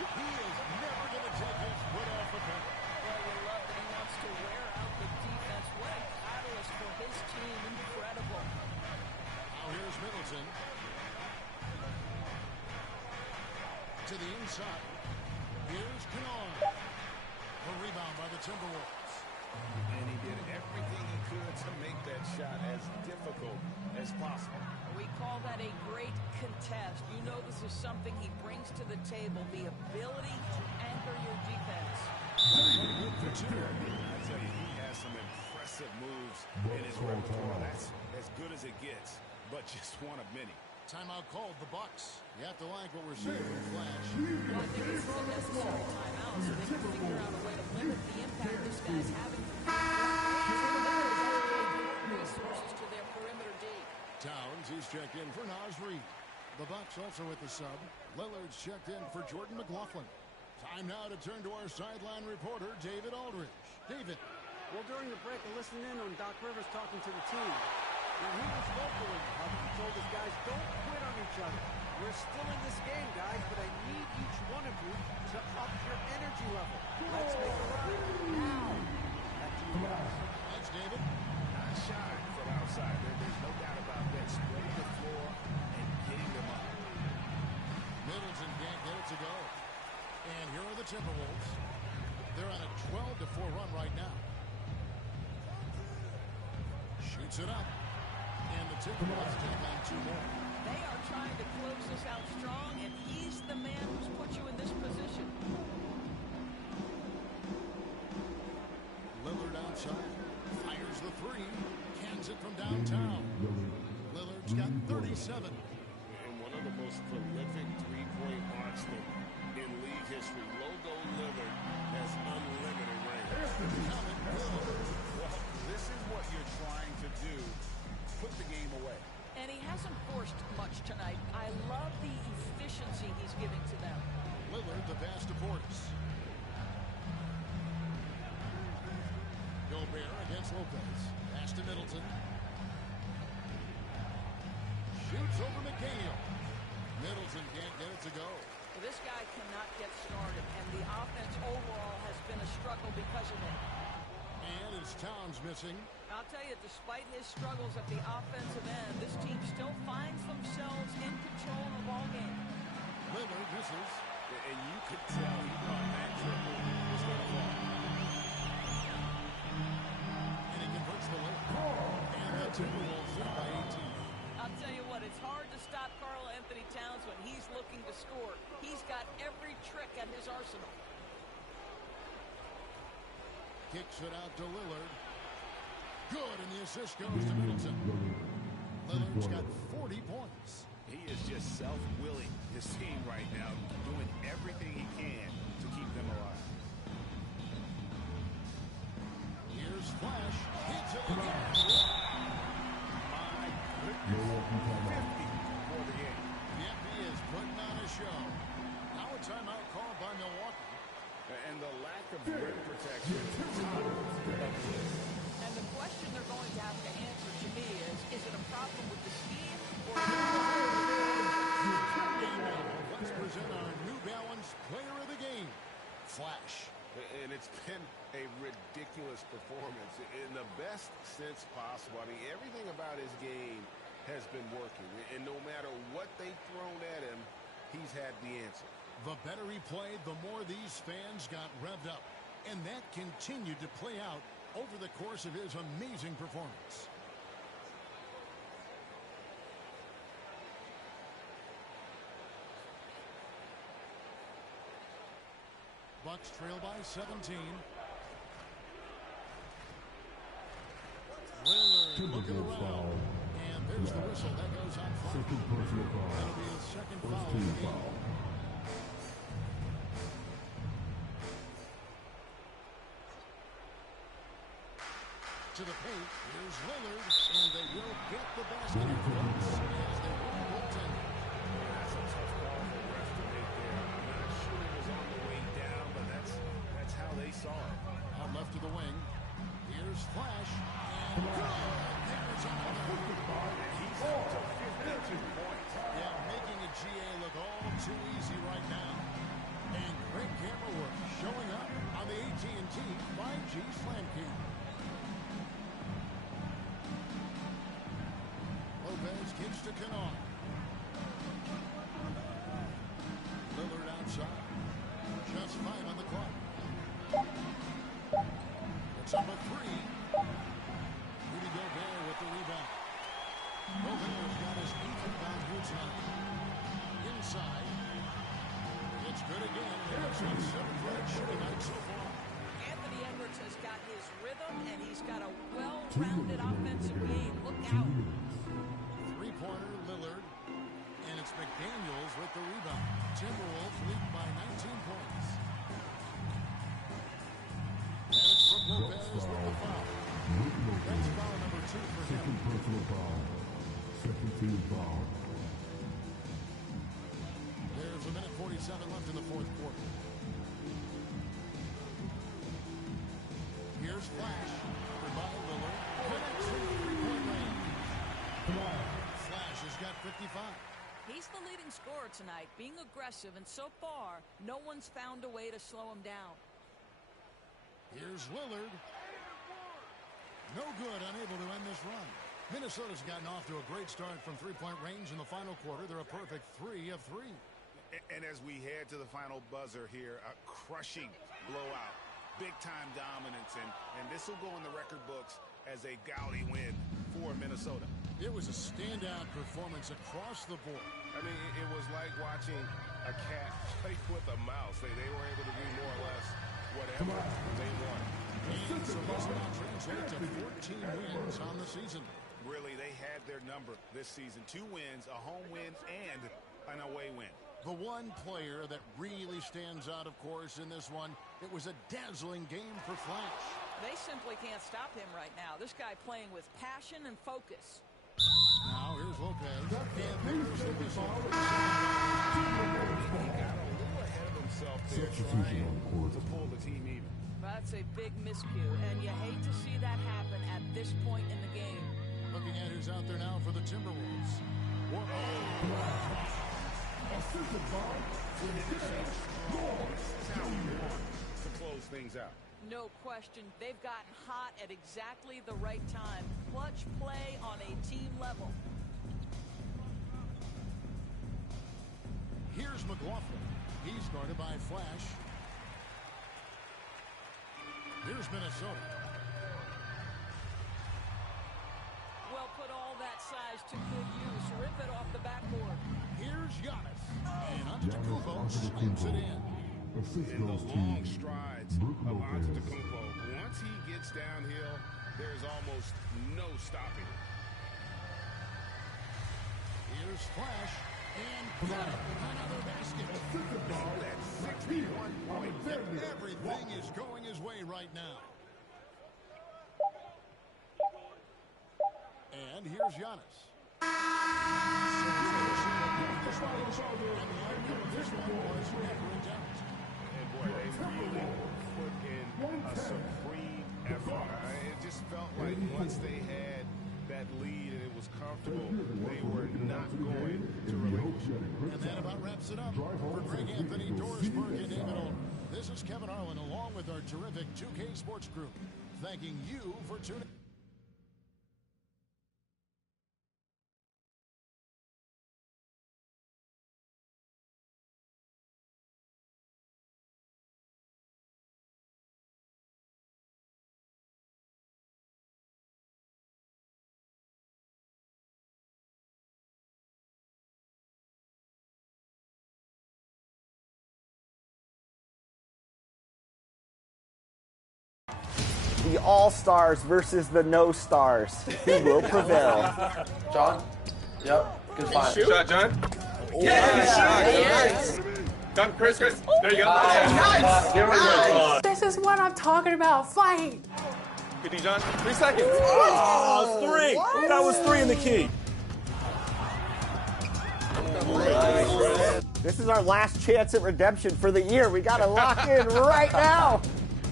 He is never going to take his foot off the pedal. Well, you love that he wants to wear out the defense. What a catalyst for his team. Incredible. Now here's Middleton. To the inside. Here's Kennard. A rebound by the Timberwolves. And he did everything he could to make that shot as difficult as possible. We call that a great contest. You know this is something he brings to the table, the ability to anchor your defense. I tell you, he has some impressive moves in his repertoire. That's as good as it gets, but just one of many. Timeout called, the Bucks. You have to like what we're seeing with Flash. Well, I think this is a necessary timeout so they can figure out a way to limit the impact this guy's having. Resources to their perimeter D. Towns, he's checked in for Naz Reid. The Bucks also with the sub. Lillard's checked in for Jordan McLaughlin. Time now to turn to our sideline reporter, David Aldridge. David. Well, during the break, I listened in on Doc Rivers talking to the team. When he was vocal in the hub, he told his guys, don't quit on each other. We're still in this game, guys, but I need each one of you to up your energy level. Let's make a run now. Back to you guys. Thanks, David. Not shy from outside. There's no doubt about that. Spreading the floor and getting them up. Middleton can't get it to go. And here are the Timberwolves. They're on a 12-4 run right now. Shoots it up. And the Timberwolves take on 2 more. They are trying to close this out strong, and he's the man who's put you in this position. Lillard outside. Fires the 3. Cans it from downtown. Lillard's got 37. And one of the most prolific three-point marksmen in league history. Logo Lillard has unlimited range. Well, this is what you're trying to do. Put the game away. And he hasn't forced much tonight. I love the efficiency he's giving to them. Lillard, the pass to Portis. Gobert against Lopez. Pass to Middleton. Shoots over McDaniel. Middleton can't get it to go. Well, this guy cannot get started, and the offense overall has been a struggle because of it. And as Towns missing. I'll tell you, despite his struggles at the offensive end, this team still finds themselves in control of the ball game. Lillard misses. And you could tell he thought that triple was going to fall. And he converts the layup. And the Timberwolves lead by 18. I'll tell you what, it's hard to stop Karl Anthony Towns when he's looking to score. He's got every trick at his arsenal. Kicks it out to Lillard. Good, and the assist goes to Middleton. Lillard's got 40 points. He is just self-willing his team right now, doing everything he can to keep them alive. Here's Flash. Hits it again. My goodness. 50 for the game. The NBA is putting on a show. Now a timeout called by Milwaukee. And the lack of rim protection is top of the list. And the question they're going to have to answer to me is it a problem with the scheme or let's present our New Balance Player of the Game, Flash. And it's been a ridiculous performance in the best sense possible. I mean, everything about his game has been working. And no matter what they've thrown at him, he's had the answer. The better he played, the more these fans got revved up. And that continued to play out over the course of his amazing performance. Bucks trail by 17. Lillard looking around. And there's the whistle. That goes on fire. That'll be his second foul of the game. To the paint. Here's Lillard. And they will get the basket here, folks, as they will goaltender. That's a tough call for the ref to make there. I'm not sure it was on the way down, but that's how they saw it. On left to the wing. Here's Flash. And good. There's another. He's up to 52 points. Yeah, making a GA look all too easy right now. And great camera work showing up on the AT&T 5G Slam Cam. Lopez kicks to Kennard. Lillard outside. Just 5 on the clock. It's number 3. Rudy Gobert with the rebound. Gobert's got his 8th rebound here tonight. Inside. It's good again. It's a 7-point shooting night so far. Anthony Edwards has got his rhythm, and he's got a well-rounded offensive game. Look out. Three-pointer, Lillard. And it's McDaniels with the rebound. Timberwolves lead by 19 points. And it's Brook Lopez with the foul. That's foul number 2 for him. Second personal foul. Second team foul. There's a minute 47 left in the fourth quarter. Here's Flash. Covered by Lillard. Connects from 3-point range. 55. He's the leading scorer tonight, being aggressive, and so far, no one's found a way to slow him down. Here's Lillard. No good, unable to end this run. Minnesota's gotten off to a great start from three-point range in the final quarter. They're a perfect 3 of 3. And as we head to the final buzzer here, a crushing blowout, big-time dominance, and this will go in the record books as a gaudy win for Minnesota. It was a standout performance across the board. I mean, it was like watching a cat play with a mouse. They were able to do more or less whatever they want. And so this now translates to 14 wins on the season. Really, they had their number this season. 2 wins, a home win, and an away win. The one player that really stands out, of course, in this one, it was a dazzling game for Flash. They simply can't stop him right now. This guy playing with passion and focus. Now here's Lopez. And there's the whistle. He got a little ahead of himself there trying to pull the team even. That's a big miscue, and you hate to see that happen at this point in the game. Looking at who's out there now for the Timberwolves. To close things out. No question, they've gotten hot at exactly the right time. Clutch play on a team level. Here's McLaughlin. He's guarded by Flash. Here's Minnesota. Well, put all that size to good use. Rip it off the backboard. Here's Giannis. And Antetokounmpo slams it in. In the long strides of Antetokounmpo. Once he gets downhill, there's almost no stopping it. Here's Flash. And got it. Another basket. That's 61 points. Everything is going his way right now. And here's Giannis. And boy, they really put in a supreme effort. It just felt like once they had that lead and it was comfortable, they were not going to relinquish. And that about wraps it up. For Greg Anthony, Dorsberg, and David Older, this is Kevin Harlan along with our terrific 2K Sports Group, thanking you for tuning in. The All-Stars versus the No-Stars. Who will prevail? John? Yep. Good find. Shot, John? Yes! Done, Chris. There you go. Nice. This is what I'm talking about. Fight. Good D, John. 3 seconds. Oh, 3. What? That was 3 in the key. This is our last chance at redemption for the year. We got to lock in right now.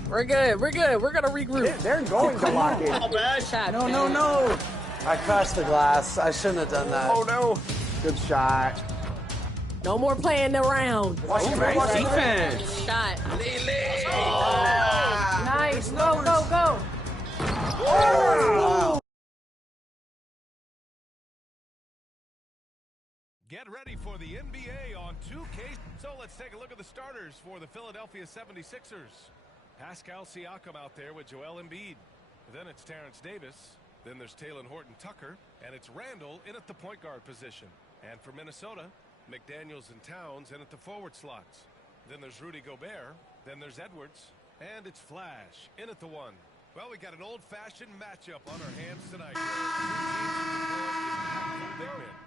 We're good. We're good. We're going to regroup. They're going to lock in. Oh, bad shot. No. I crushed the glass. I shouldn't have done that. Oh, no. Good shot. No more playing around. Watch defense. Good shot. Nice. Go. Oh. Get ready for the NBA on 2K. So let's take a look at the starters for the Philadelphia 76ers. Pascal Siakam out there with Joel Embiid. Then it's Terrence Davis. Then there's Talen Horton-Tucker. And it's Randall in at the point guard position. And for Minnesota, McDaniels and Towns in at the forward slots. Then there's Rudy Gobert. Then there's Edwards. And it's Flash in at the 1. Well, we got an old-fashioned matchup on our hands tonight.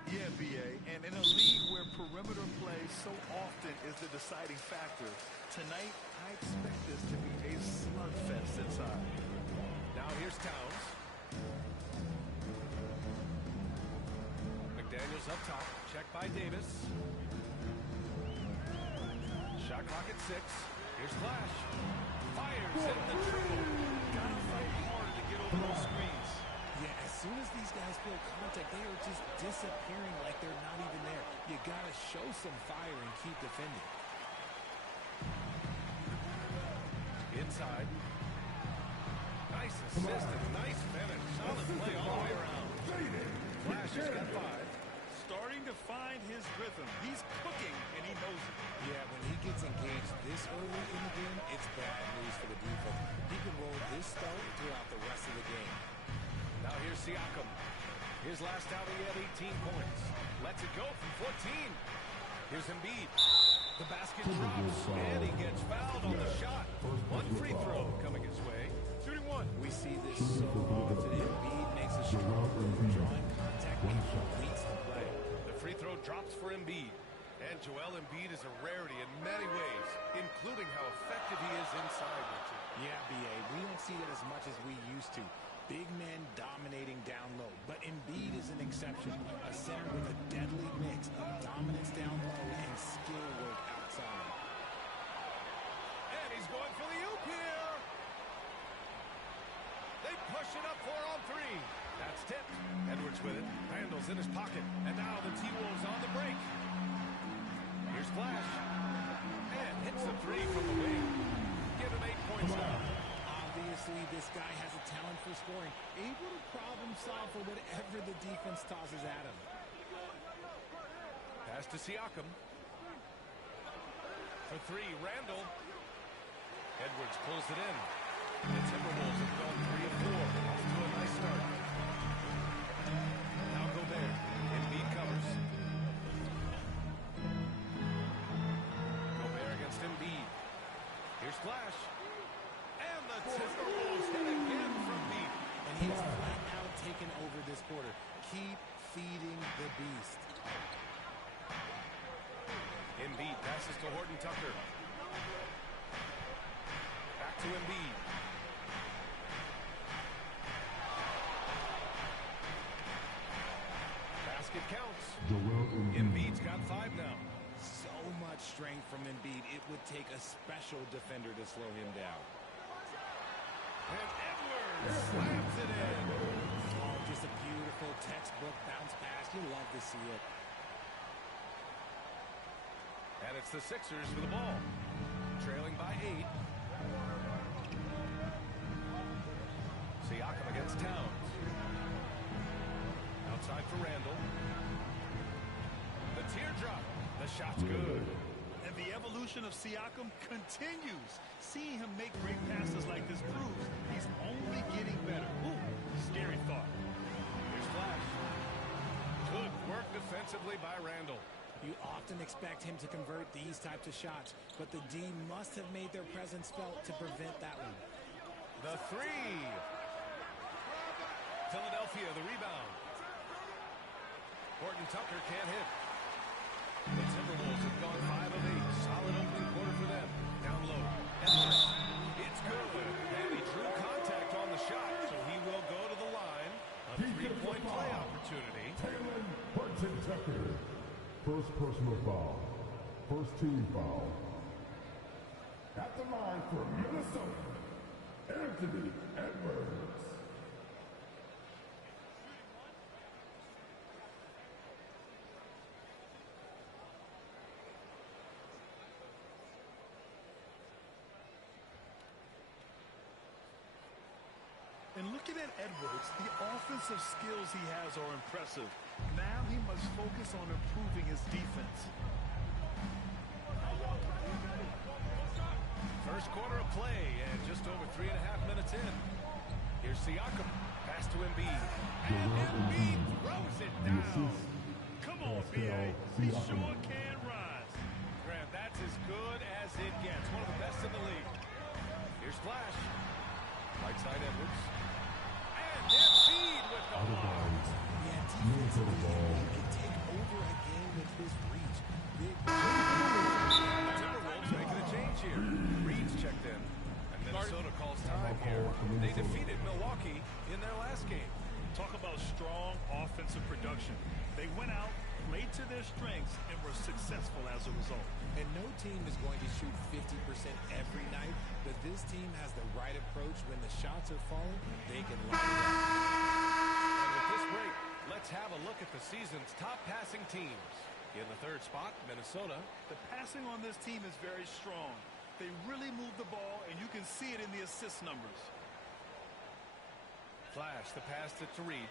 Yeah, B.A. And in a league where perimeter play so often is the deciding factor, tonight I expect this to be a slugfest inside. Now here's Towns. McDaniels up top. Check by Davis. Shot clock at 6. Here's Flash. Fires in the triple. Gotta fight harder to get over those screens. Yeah, as soon as these guys feel contact, they are just disappearing like they're not even there. You got to show some fire and keep defending. Inside. Nice assist and nice finish. Solid play all the way around. Flash has got 5. Starting to find his rhythm. He's cooking, and he knows it. Yeah, when he gets engaged this early in the game, it's bad news for the defense. He can roll this start throughout the rest of the game. Now here's Siakam. His last outing, he had 18 points. Lets it go from 14. Here's Embiid. The basket drops, and he gets fouled on the shot. One free throw coming his way. Shooting one. We see this so often. Embiid makes a strong move, drawing contact, and completes the play. The free throw drops for Embiid. And Joel Embiid is a rarity in many ways, including how effective he is inside, Richard. Yeah, B.A., we don't see that as much as we used to. Big men dominating down low. But Embiid is an exception. A center with a deadly mix of dominance down low and skill work outside. And he's going for the oop here. They push it up 4 on 3. That's tipped. Edwards with it. Randall's in his pocket. And now the T-Wolves on the break. Here's Flash. And hits the 3 from the wing. Give him 8 points now. Obviously, this guy has a talent for scoring, able to problem solve for whatever the defense tosses at him. Pass to Siakam. For 3, Randall. Edwards pulls it in. The Timberwolves have gone 3 of 4. Off to a nice start. Now Gobert. Embiid covers. Gobert against Embiid. Here's Flash. And the Timberwolves hit again from deep. And he's flat out taken over this quarter. Keep feeding the beast. Embiid passes to Horton Tucker. Back to Embiid. Basket counts. Embiid's got 5 now. So much strength from Embiid. It would take a special defender to slow him down. And Edwards slams it in. Oh, just a beautiful textbook bounce pass. You love to see it. And it's the Sixers for the ball. Trailing by 8. Siakam against Towns. Outside for Randall. The teardrop. The shot's good. And the evolution of Siakam continues. Seeing him make great passes like this proves he's only getting better. Ooh, scary thought. Here's Flash. Good work defensively by Randall. You often expect him to convert these types of shots, but the D must have made their presence felt to prevent that one. The 3. Philadelphia, the rebound. Horton Tucker can't hit. The Timberwolves have gone 5 of 8. Solid opening quarter for them. Down low. Edwards. It's good. And he drew contact on the shot, so he will go to the line. A 3-point play opportunity. Horton Tucker. First personal foul. First team foul. At the line for Minnesota, Anthony Edwards. And looking at Edwards, the offensive skills he has are impressive. Now he must focus on improving his defense. First quarter of play, and just over 3.5 minutes in. Here's Siakam. Pass to Embiid. And Embiid throws it down. Come on, B.A. He sure can rise. Grant, that's as good as it gets. One of the best in the league. Here's Flash. Right side Edwards. And Embiid with the block. Yeah, defensively, he can take over a game with his reach. Big. The Timberwolves making a change here. Reed's checked in. And Minnesota calls time here. They defeated Milwaukee in their last game. Talk about strong offensive production. They went out, played to their strengths, and were successful as a result. And no team is going to shoot 50% every night, but this team has the right approach. When the shots are falling, they can line it up. And at the season's top passing teams. In the third spot, Minnesota. The passing on this team is very strong. They really move the ball, and you can see it in the assist numbers. Flash the pass to Reed.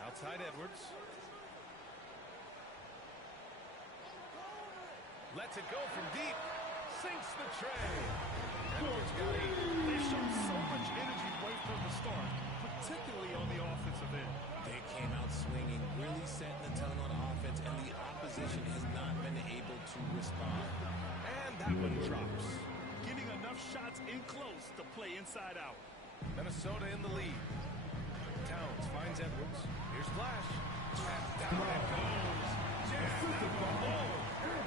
Outside Edwards. Lets it go from deep. Sinks the tray. Edwards got 8. They showed so much energy right from the start, particularly on the offensive end. They came out swinging, really setting the tone on offense, and the opposition has not been able to respond. And that one drops. Getting enough shots in close to play inside out. Minnesota in the lead. Towns finds Edwards. Here's Flash. And down it goes.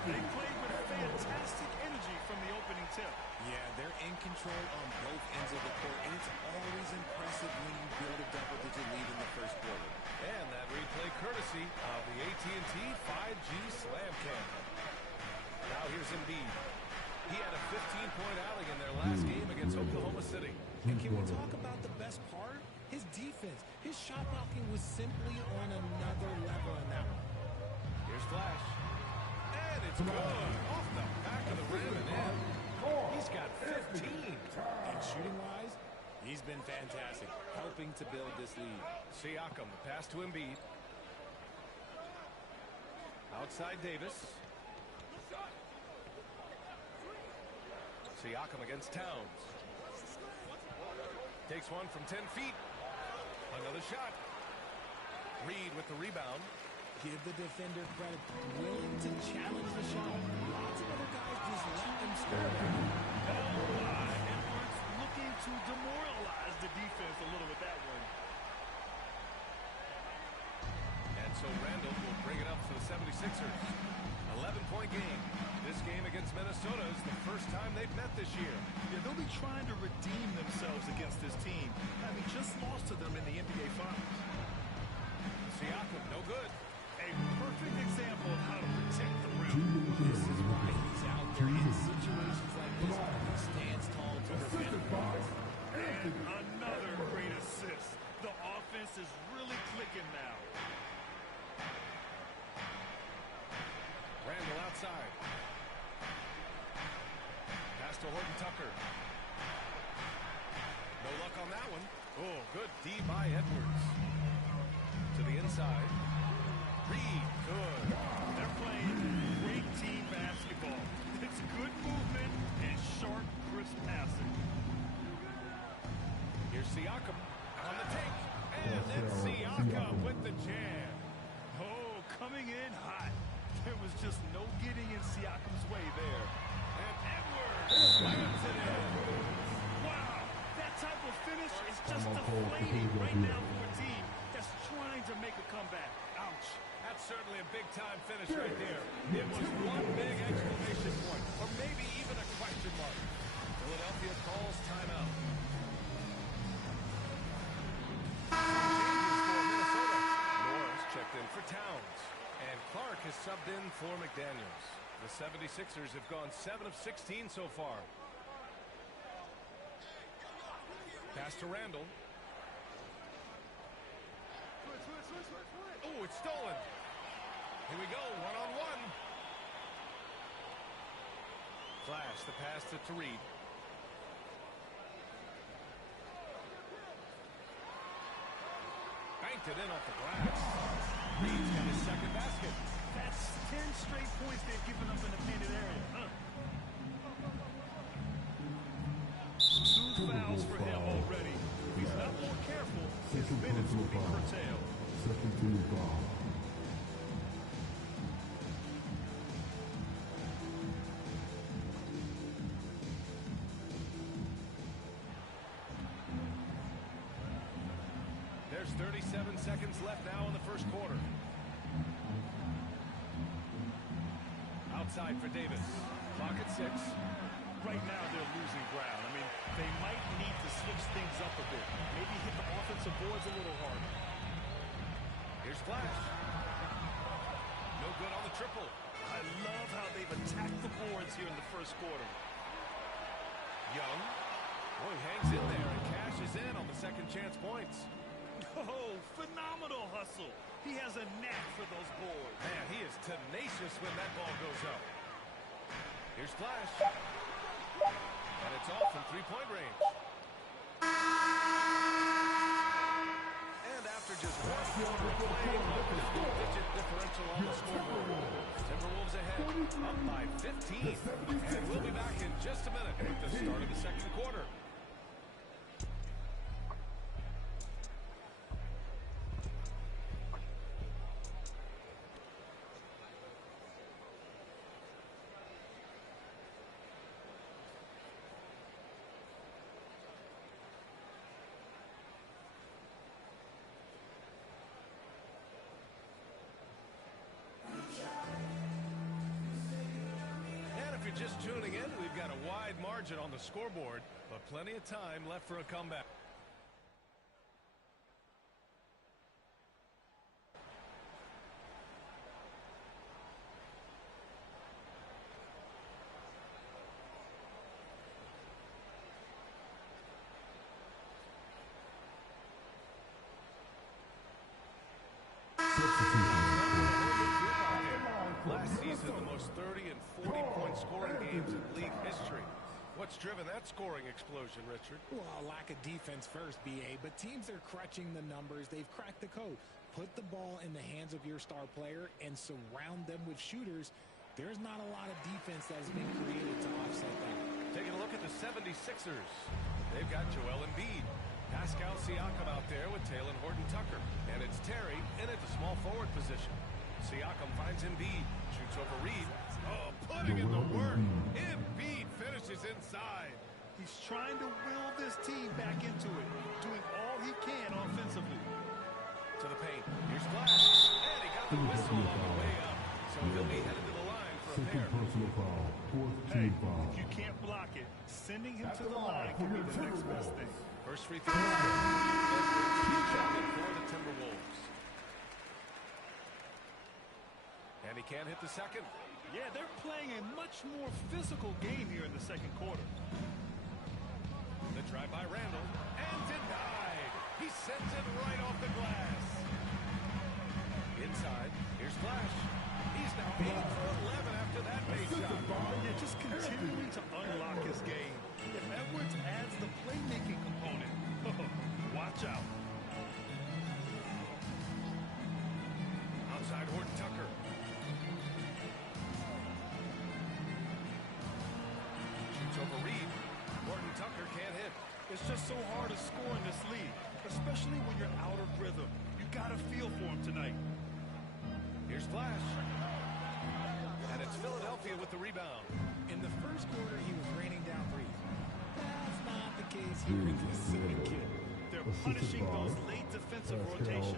They played with fantastic energy from the opening tip. Yeah, they're in control on both ends of the court, and it's always impressive when you build a double-digit lead in the first quarter. And that replay courtesy of the AT&T 5G Slam Cam. Now here's Embiid. He had a 15-point outing in their last game against Oklahoma City. And can we talk about the best part? His defense. His shot blocking was simply on another level in that one. Here's Flash. And it's good. Off the back of the rim and in. He's got 15. And shooting-wise, he's been fantastic, helping to build this lead. Siakam, the pass to Embiid. Outside Davis. Siakam against Towns. Takes one from 10 feet. Another shot. Reed with the rebound. Give the defender credit. Willing to challenge the shot. Lots of other guys just let them score. Edwards looking to demoralize the defense a little with that one. And so Randall will bring it up for the 76ers. 11-point game. This game against Minnesota is the first time they've met this year. Yeah, they'll be trying to redeem themselves against this team, having just lost to them in the NBA Finals. Siakam, no good. A perfect example of how to protect the rim. This is why he's out there in situations like this. He stands tall to defend. And another great assist. The offense is really clicking now. Randall outside. Pass to Horton Tucker. No luck on that one. Oh, good D by Edwards. To the inside. Reed, good. They're playing great team basketball. It's good movement and sharp, crisp passing. Here's Siakam on the take. And then Siakam with the jam. Oh, coming in hot. There was just no getting in Siakam's way there. And Edwards slams it in. Wow, that type of finish is just deflating right now for a team that's trying to make a comeback. Ouch. That's certainly a big-time finish right there. It was one big exclamation point, or maybe even a question mark. Philadelphia calls timeout. Changes for Minnesota. Norris checked in for Towns. And Clark has subbed in for McDaniels. The 76ers have gone 7 of 16 so far. Pass to Randall. Oh, it's stolen. Here we go, one-on-one. Flash, the pass to Reed. Banked it in off the glass. Reed's got his second basket. That's 10 straight points they've given up in the painted area. Two fouls for him already. If he's not more careful, his minutes will be curtailed. Second team foul. There's 37 seconds left now in the first quarter. Outside for Davis. Clock at 6. Right now they're losing ground. I mean, they might need to switch things up a bit. Maybe hit the offensive boards a little harder. Here's Flash. No good on the triple. I love how they've attacked the boards here in the first quarter. Young. Boy, hangs in there and cashes in on the second chance points. Oh, phenomenal hustle. He has a knack for those boards. Man, he is tenacious when that ball goes up. Here's Flash. And it's off from three-point range. And after just one quarter of play, a double-digit differential on the scoreboard. Timberwolves ahead, up by 15. And we'll be back in just a minute with the start of the second quarter. Just tuning in, we've got a wide margin on the scoreboard, but plenty of time left for a comeback. Last season, the most 30 and 40-point scoring games in league history. What's driven that scoring explosion, Richard? Well, lack of defense first, B.A., but teams are crutching the numbers. They've cracked the code. Put the ball in the hands of your star player and surround them with shooters. There's not a lot of defense that has been created to offset that. Taking a look at the 76ers. They've got Joel Embiid. Pascal Siakam out there with Taylor Horton-Tucker. And it's Terry in at the small forward position. Siakam finds Embiid, shoots over Reed. Oh, putting in the work. Embiid finishes inside. He's trying to will this team back into it, doing all he can offensively. To the paint. Here's Flash. And he got the whistle on the way up. So he'll be headed to the line for a pair. Personal foul. Hey, if you can't block it, sending him to the line can be the next best thing. First free throw is good. Edwards shot for the Timberwolves. And he can't hit the second. Yeah, they're playing a much more physical game here in the second quarter. The drive by Randall. And denied. He sends it right off the glass. Inside. Here's Flash. He's now 8 for 11 after that base shot. Yeah, just continuing to unlock his game. If Edwards adds the playmaking component, watch out. Outside Horton-Tucker. Shoots over Reed. Horton-Tucker can't hit. It's just so hard to score in this league, especially when you're out of rhythm. You got to feel for him tonight. Here's Flash. And it's Philadelphia with the rebound. In the first quarter, he was raining down threes. That's not the case here in this kid. They're punishing those late defensive rotations.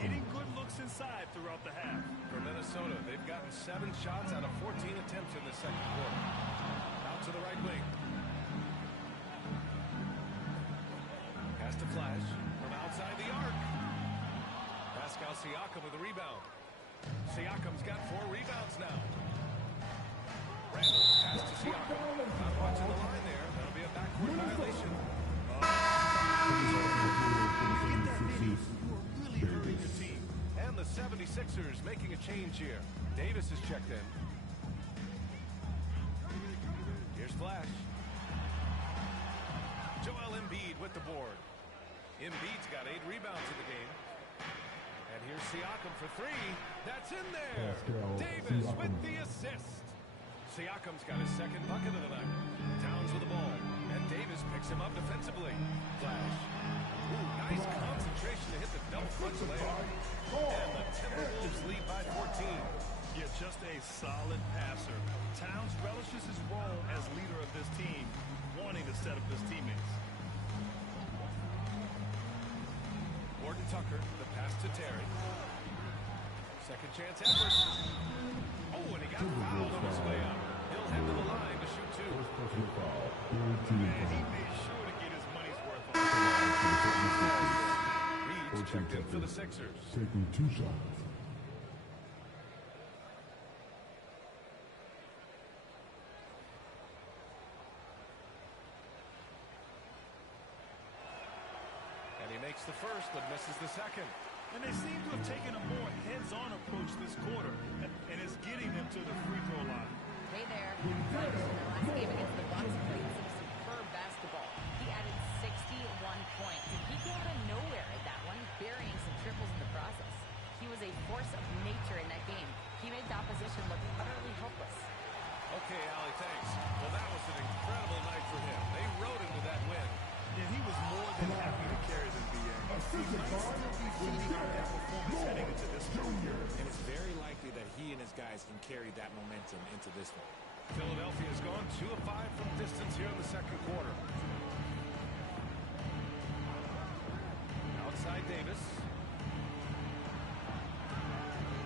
Getting good looks inside throughout the half. For Minnesota, they've gotten 7 shots out of 14 attempts in the second quarter. Out to the right wing. Pass to Flash from outside the arc. Pascal Siakam with the rebound. Siakam's got 4 rebounds now. Randall pass to Siakam. Not watching the line there. That'll be a backcourt violation. And the 76ers making a change here. Davis is checked in. Here's Flash. Joel Embiid with the board. Embiid's got 8 rebounds in the game. And here's Siakam for 3. That's in there. Davis with the assist. Siakam's got his second bucket of the night. Towns with the ball. And Davis picks him up defensively. Flash. Ooh, nice concentration to hit the double clutch layup. And the Timberwolves lead by 14. Yeah, just a solid passer. Towns relishes his role as leader of this team, wanting to set up his teammates. Horton-Tucker, the pass to Terry. Second chance effort. Oh, and he got fouled on his way up. He'll head to the line to shoot two. Man, he made sure to get his money's worth on Reed's checked in for the Sixers. Taking 2 shots. And he makes the first but misses the second. And they seem to have taken a more heads-on approach this quarter, and it's getting them to the free throw line. Hey there. Last game against the Bucks played some superb basketball. He added 61 points, and he came out of nowhere at that one, burying some triples in the process. He was a force of nature in that game. He made the opposition look utterly helpless. Okay, Allie, thanks. Well, that was an incredible night for him. They rode into that win. Yeah, he was more than happy to carry them, BA. He might still be feeding on that performance heading into this one. And it's very likely that he and his guys can carry that momentum into this one. Philadelphia's gone 2 of 5 from distance here in the second quarter. Outside Davis.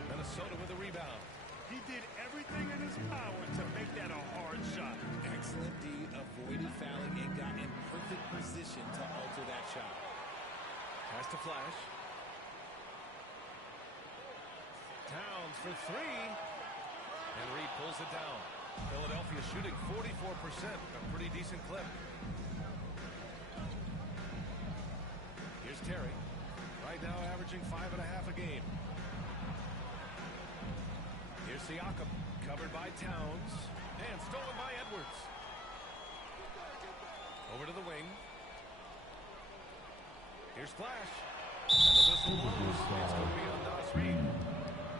Minnesota with a rebound. He did everything in his power to make that a hard shot. Excellent D, avoided fouling and got in perfect position to alter that shot. Pass to Flash. Towns for 3. And Reed pulls it down. Philadelphia shooting 44%, a pretty decent clip. Here's Terry. Right now averaging 5.5 a game. Here's Siakam. Covered by Towns. And stolen by Edwards. Over to the wing. Here's Flash. And the whistle blows. It's going to be on Nas Reed.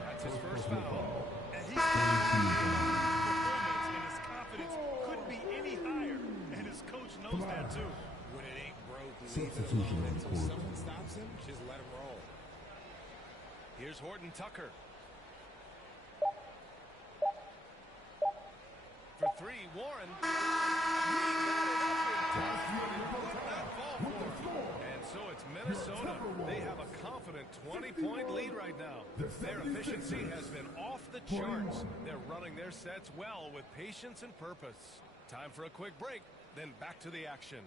That's his first foul. And he's performance and his confidence couldn't be any higher. And his coach knows that too. When it ain't broke, leave it alone. Until someone stops him, just let him roll. Here's Horton Tucker. For 3, Warren. He got it up in time, but it would not fall for him. And so it's Minnesota. They have a confident 20-point lead right now. Their efficiency has been off the charts. They're running their sets well with patience and purpose. Time for a quick break, then back to the action.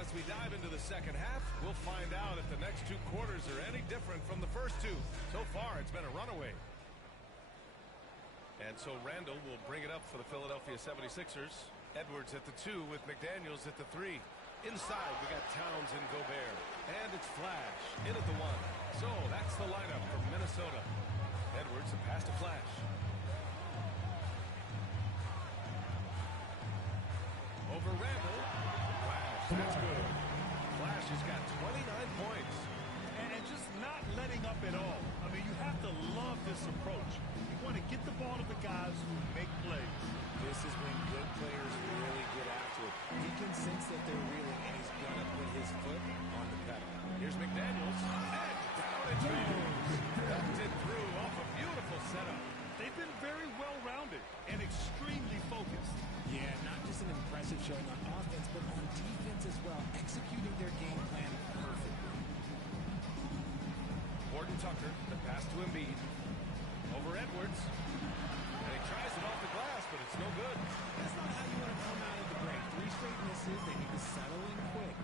As we dive into the second half, we'll find out if the next 2 quarters are any different from the first 2. So far, it's been a runaway. And so Randall will bring it up for the Philadelphia 76ers. Edwards at the 2 with McDaniels at the 3. Inside, we got Towns and Gobert. And it's Flash in at the 1. So that's the lineup from Minnesota. Edwards, a pass to Flash. Over Randall. That's good. Flash has got 29 points. And just not letting up at all. I mean, you have to love this approach. You want to get the ball to the guys who make plays. This is when good players really get after it. He can sense that they're reeling, and he's going to put his foot on the pedal. Here's McDaniels. And down it goes. Dumped it through off a beautiful setup. They've been very well-rounded and extremely focused. Yeah, not just an impressive showing on offense, but on defense as well, executing their game plan perfectly. Horton Tucker, the pass to Embiid. Over Edwards. And he tries it off the glass, but it's no good. That's not how you want to come out of the break. 3 straight misses, they need to settle in quick.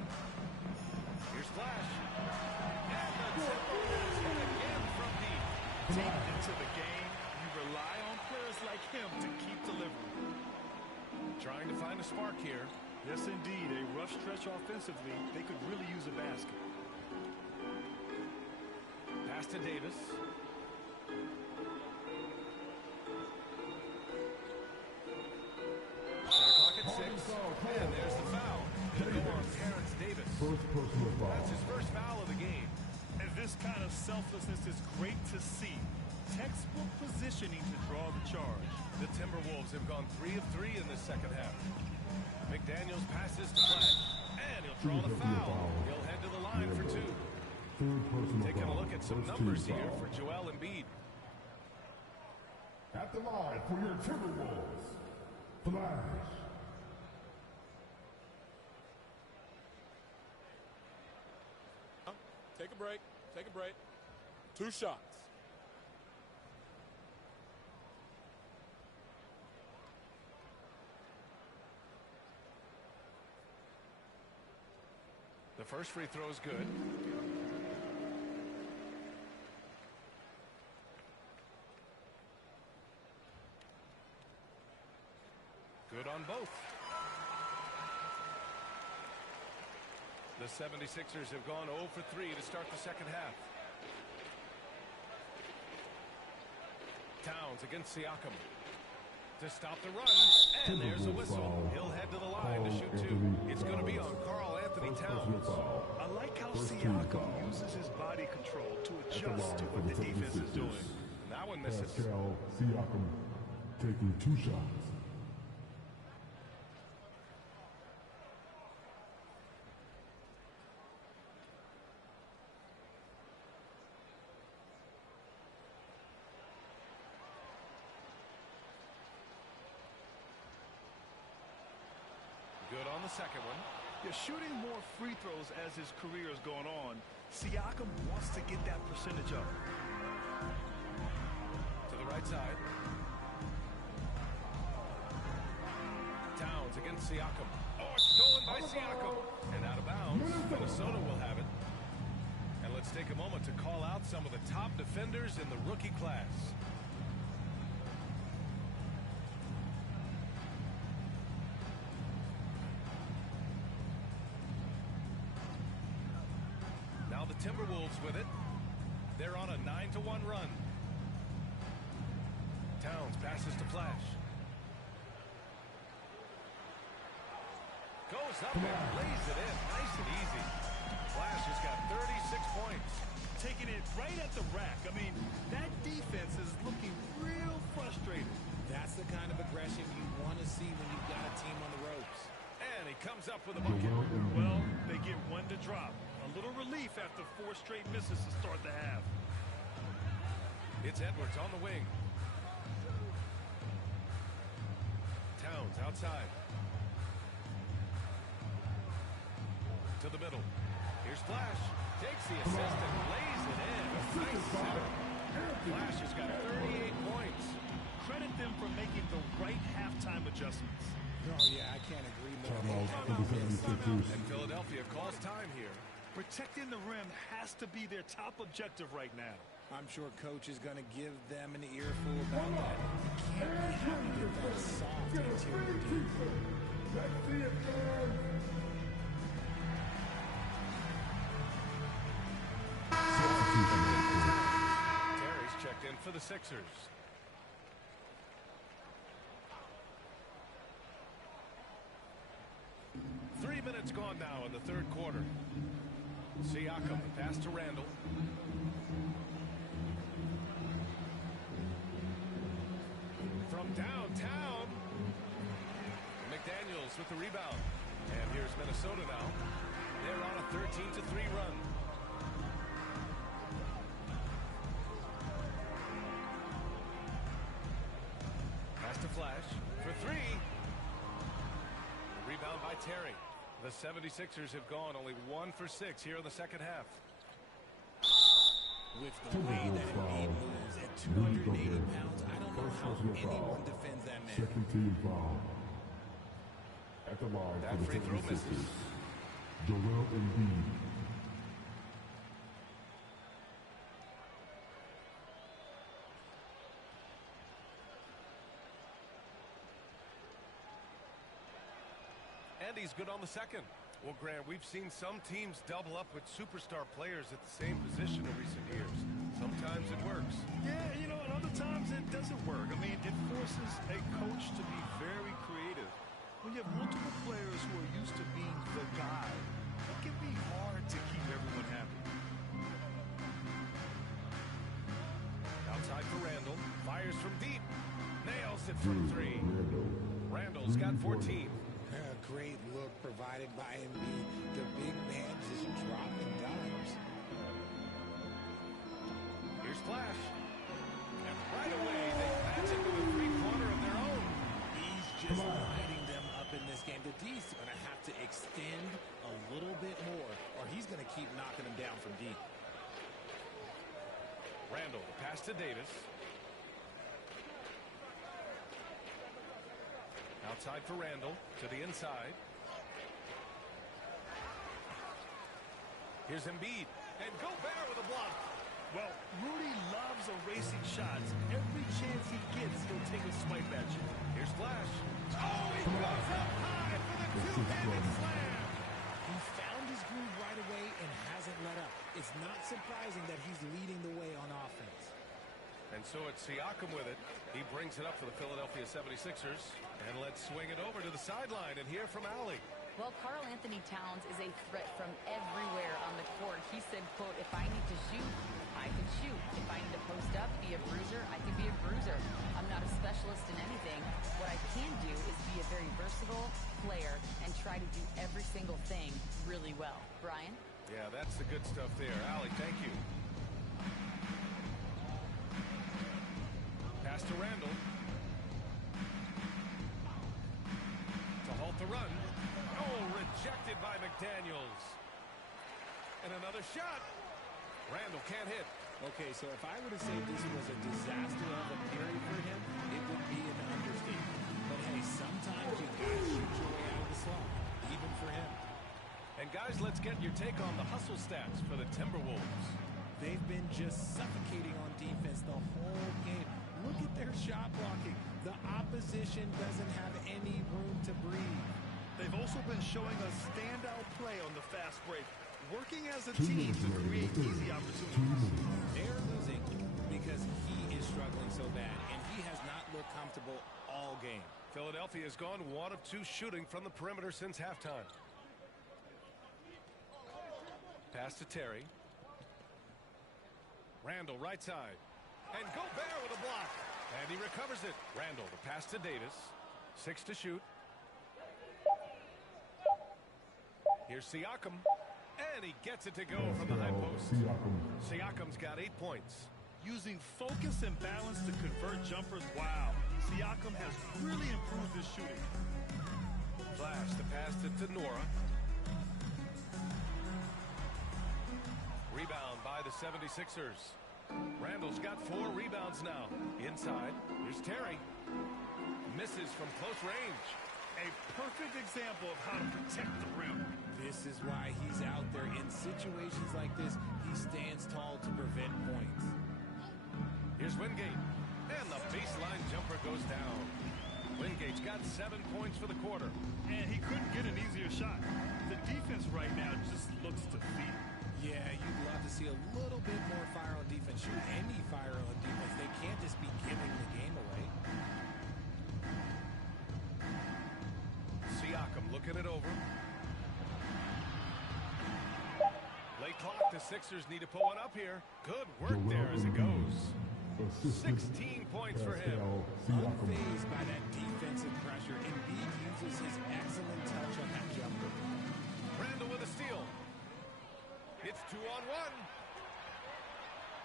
Here's Flash. And the triple is hit again from deep. Deep into the game, you rely on players like him to keep delivering. Trying to find a spark here. Yes, indeed. A rough stretch offensively. They could really use a basket. Pass to Davis. First personal foul. That's his first foul of the game. And this kind of selflessness is great to see. Textbook positioning to draw the charge. The Timberwolves have gone 3 of 3 in this second half. McDaniels passes to Flash, and he'll draw the foul. He'll head to the line for 2. Taking a look at some numbers here for Joel Embiid. At the line for your Timberwolves, Flash. Take a break. Take a break. 2 shots. The first free throw is good. Good on both. The 76ers have gone 0 for 3 to start the second half. Towns against Siakam to stop the run, and there's a whistle. He'll head to the line to shoot 2. It's going to be on Karl Anthony Towns. I like how Siakam uses his body control to adjust to what the defense is doing. That one misses. Pascal Siakam taking 2 shots. Good on the second one. They're shooting more free throws as his career is going on. Siakam wants to get that percentage up. To the right side. Towns against Siakam. Oh, it's stolen by Siakam. And out of bounds. Minnesota will have it. And let's take a moment to call out some of the top defenders in the rookie class. Timberwolves with it. They're on a 9-1 run. Towns passes to Flash. Goes up and lays it in. Nice and easy. Flash has got 36 points. Taking it right at the rack. I mean, that defense is looking real frustrated. That's the kind of aggression you want to see when you've got a team on the ropes. And he comes up with a bucket. Well, they get 1 to drop. A little relief after 4 straight misses to start the half. It's Edwards on the wing. Towns outside. To the middle. Here's Flash. Takes the assist and lays it in. Nice setup. Flash has got 38 points. Credit them for making the right halftime adjustments. Oh, yeah, I can't agree more. And Philadelphia calls time here. Protecting the rim has to be their top objective right now. I'm sure Coach is going to give them an earful about that. You can't be happy with that soft interior defense. Terry's checked in for the Sixers. Three minutes gone now in the third quarter. Siakam pass to Randall. From downtown, McDaniels with the rebound. And here's Minnesota now. They're on a 13-3 run. Pass to Flash for 3. Rebound by Terry. The 76ers have gone only 1 for 6 here in the second half. With the way that Embiid moves at 280 pounds, I don't know how anyone defends that man. Second team foul. At the line that for the free throw misses. Joel Embiid. And he's good on the second. Well, Grant, we've seen some teams double up with superstar players at the same position in recent years. Sometimes it works. Yeah, you know, and other times it doesn't work. I mean, it forces a coach to be very creative. When you have multiple players who are used to being the guy, it can be good from three. Randall's got 14. A great look provided by Embiid. The big man just dropping dimes. Here's Flash. And right away, they patch it with a three-pointer of their own. He's just lighting them up in this game. The D's going to have to extend a little bit more, or he's going to keep knocking them down from deep. Randall, the pass to Davis. Outside for Randall, to the inside. Here's Embiid, and Gobert with a block. Well, Rudy loves erasing shots. Every chance he gets, he'll take a swipe at you. Here's Flash. Oh, he goes up high for the two-handed slam. He found his groove right away and hasn't let up. It's not surprising that he's leading the way on offense. And so it's Siakam with it. He brings it up for the Philadelphia 76ers. And let's swing it over to the sideline and hear from Allie. Well, Karl Anthony Towns is a threat from everywhere on the court. He said, quote, if I need to shoot, I can shoot. If I need to post up, be a bruiser, I can be a bruiser. I'm not a specialist in anything. What I can do is be a very versatile player and try to do every single thing really well. Brian? Yeah, that's the good stuff there. Allie, thank you. Pass to Randall. To halt the run. Oh, rejected by McDaniels. And another shot. Randall can't hit. Okay, so if I were to say this was a disaster of a period for him, it would be an understatement. But hey, sometimes you gotta shoot your way out of the slump, even for him. And guys, let's get your take on the hustle stats for the Timberwolves. They've been just suffocating on defense the whole game. Look at their shot blocking. The opposition doesn't have any room to breathe. They've also been showing a standout play on the fast break, working as a team to create easy opportunities. They're losing because he is struggling so bad, and he has not looked comfortable all game. Philadelphia has gone 1 of 2 shooting from the perimeter since halftime. Pass to Terry. Randall right side. And Gobert with a block. And he recovers it. Randall, the pass to Davis. 6 to shoot. Here's Siakam. And he gets it to go from the high post. Siakam's got 8 points. Using focus and balance to convert jumpers, wow. Siakam has really improved his shooting. Flash, the pass to Nora. Rebound by the 76ers. Randall's got 4 rebounds now. Inside, here's Terry. Misses from close range. A perfect example of how to protect the rim. This is why he's out there. In situations like this, he stands tall to prevent points. Here's Wingate. And the baseline jumper goes down. Wingate's got 7 points for the quarter. And he couldn't get an easier shot. The defense right now just looks defeated. Yeah, you'd love to see a little bit more fire on defense. Shoot any fire on defense. They can't just be giving the game away. Siakam looking it over. Late clock. The Sixers need to pull one up here. Good work there as it goes. 16 points for him. Unfazed by that defensive pressure, Embiid uses his excellent touch on that jumper. Randall with a steal. It's 2-on-1.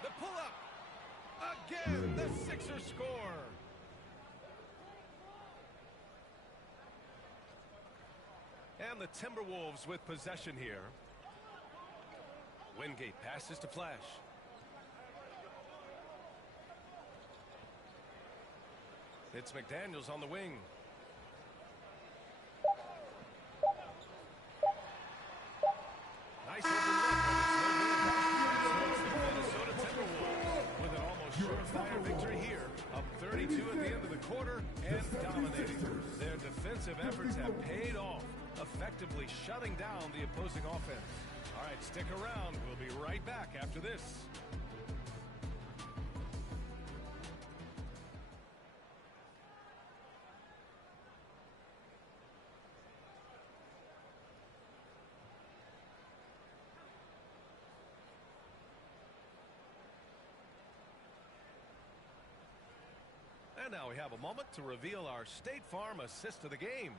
The pull-up. Again, the Sixers score. And the Timberwolves with possession here. Wingate passes to Flash. It's McDaniels on the wing. Nice open look, but it's no good. And so it's the Minnesota Timberwolves with an almost surefire victory here. Up 32 at the end of the quarter and dominating. Their defensive efforts have paid off, effectively shutting down the opposing offense. All right, stick around. We'll be right back after this. And And now we have a moment to reveal our State Farm assist of the game.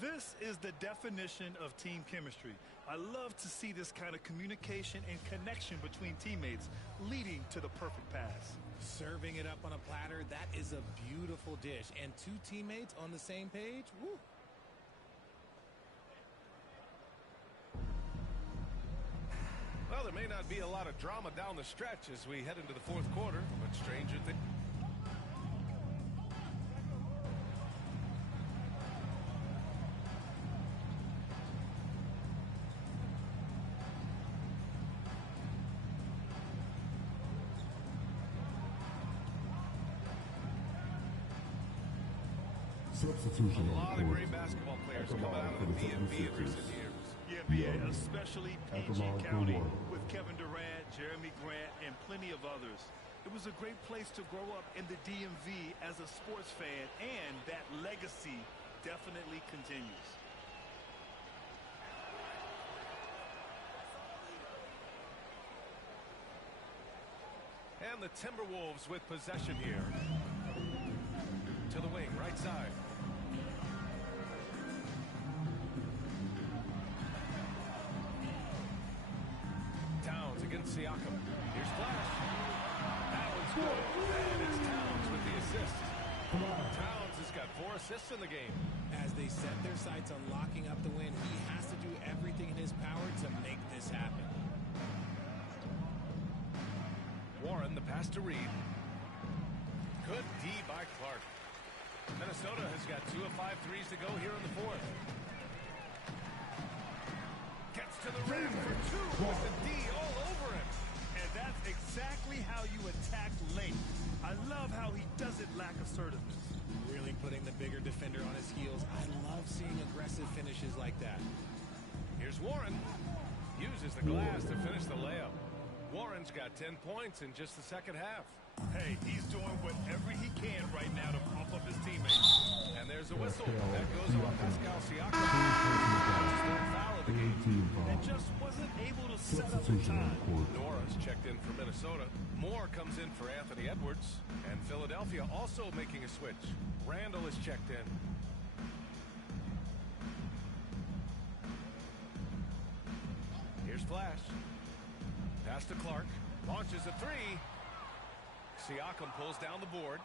This is the definition of team chemistry. I love to see this kind of communication and connection between teammates leading to the perfect pass. Serving it up on a platter, that is a beautiful dish. And two teammates on the same page, woo. Well, there may not be a lot of drama down the stretch as we head into the fourth quarter, but stranger things. Substitution A lot on of court. great basketball players At the coming line out for of the the DMV in 76ers. recent years. Yeah, especially At the PG line for County one. with Kevin Durant, Jeremy Grant, and plenty of others. It was a great place to grow up in the DMV as a sports fan, and that legacy definitely continues. And the Timberwolves with possession here. To the wing, right side. Towns against Siakam. Here's Flash. That one's good. And it's Towns with the assist. Towns has got 4 assists in the game. As they set their sights on locking up the win, he has to do everything in his power to make this happen. Warren, the pass to Reed. Good D by Clark. Minnesota has got 2 of 5 threes to go here in the fourth. Gets to the rim for 2 with the D all over him. And that's exactly how you attack late. I love how he doesn't lack assertiveness. Really putting the bigger defender on his heels. I love seeing aggressive finishes like that. Here's Warren. Uses the glass to finish the layup. Warren's got 10 points in just the second half. Hey, he's doing whatever he can right now to pump up his teammates. And there's a whistle. That goes on Pascal Siakam. Just their foul of the game. And just wasn't able to set up in time. Nora's checked in for Minnesota. Moore comes in for Anthony Edwards. And Philadelphia also making a switch. Randall is checked in. Here's Flash. Pass to Clark. Launches a 3. Siakam pulls down the board.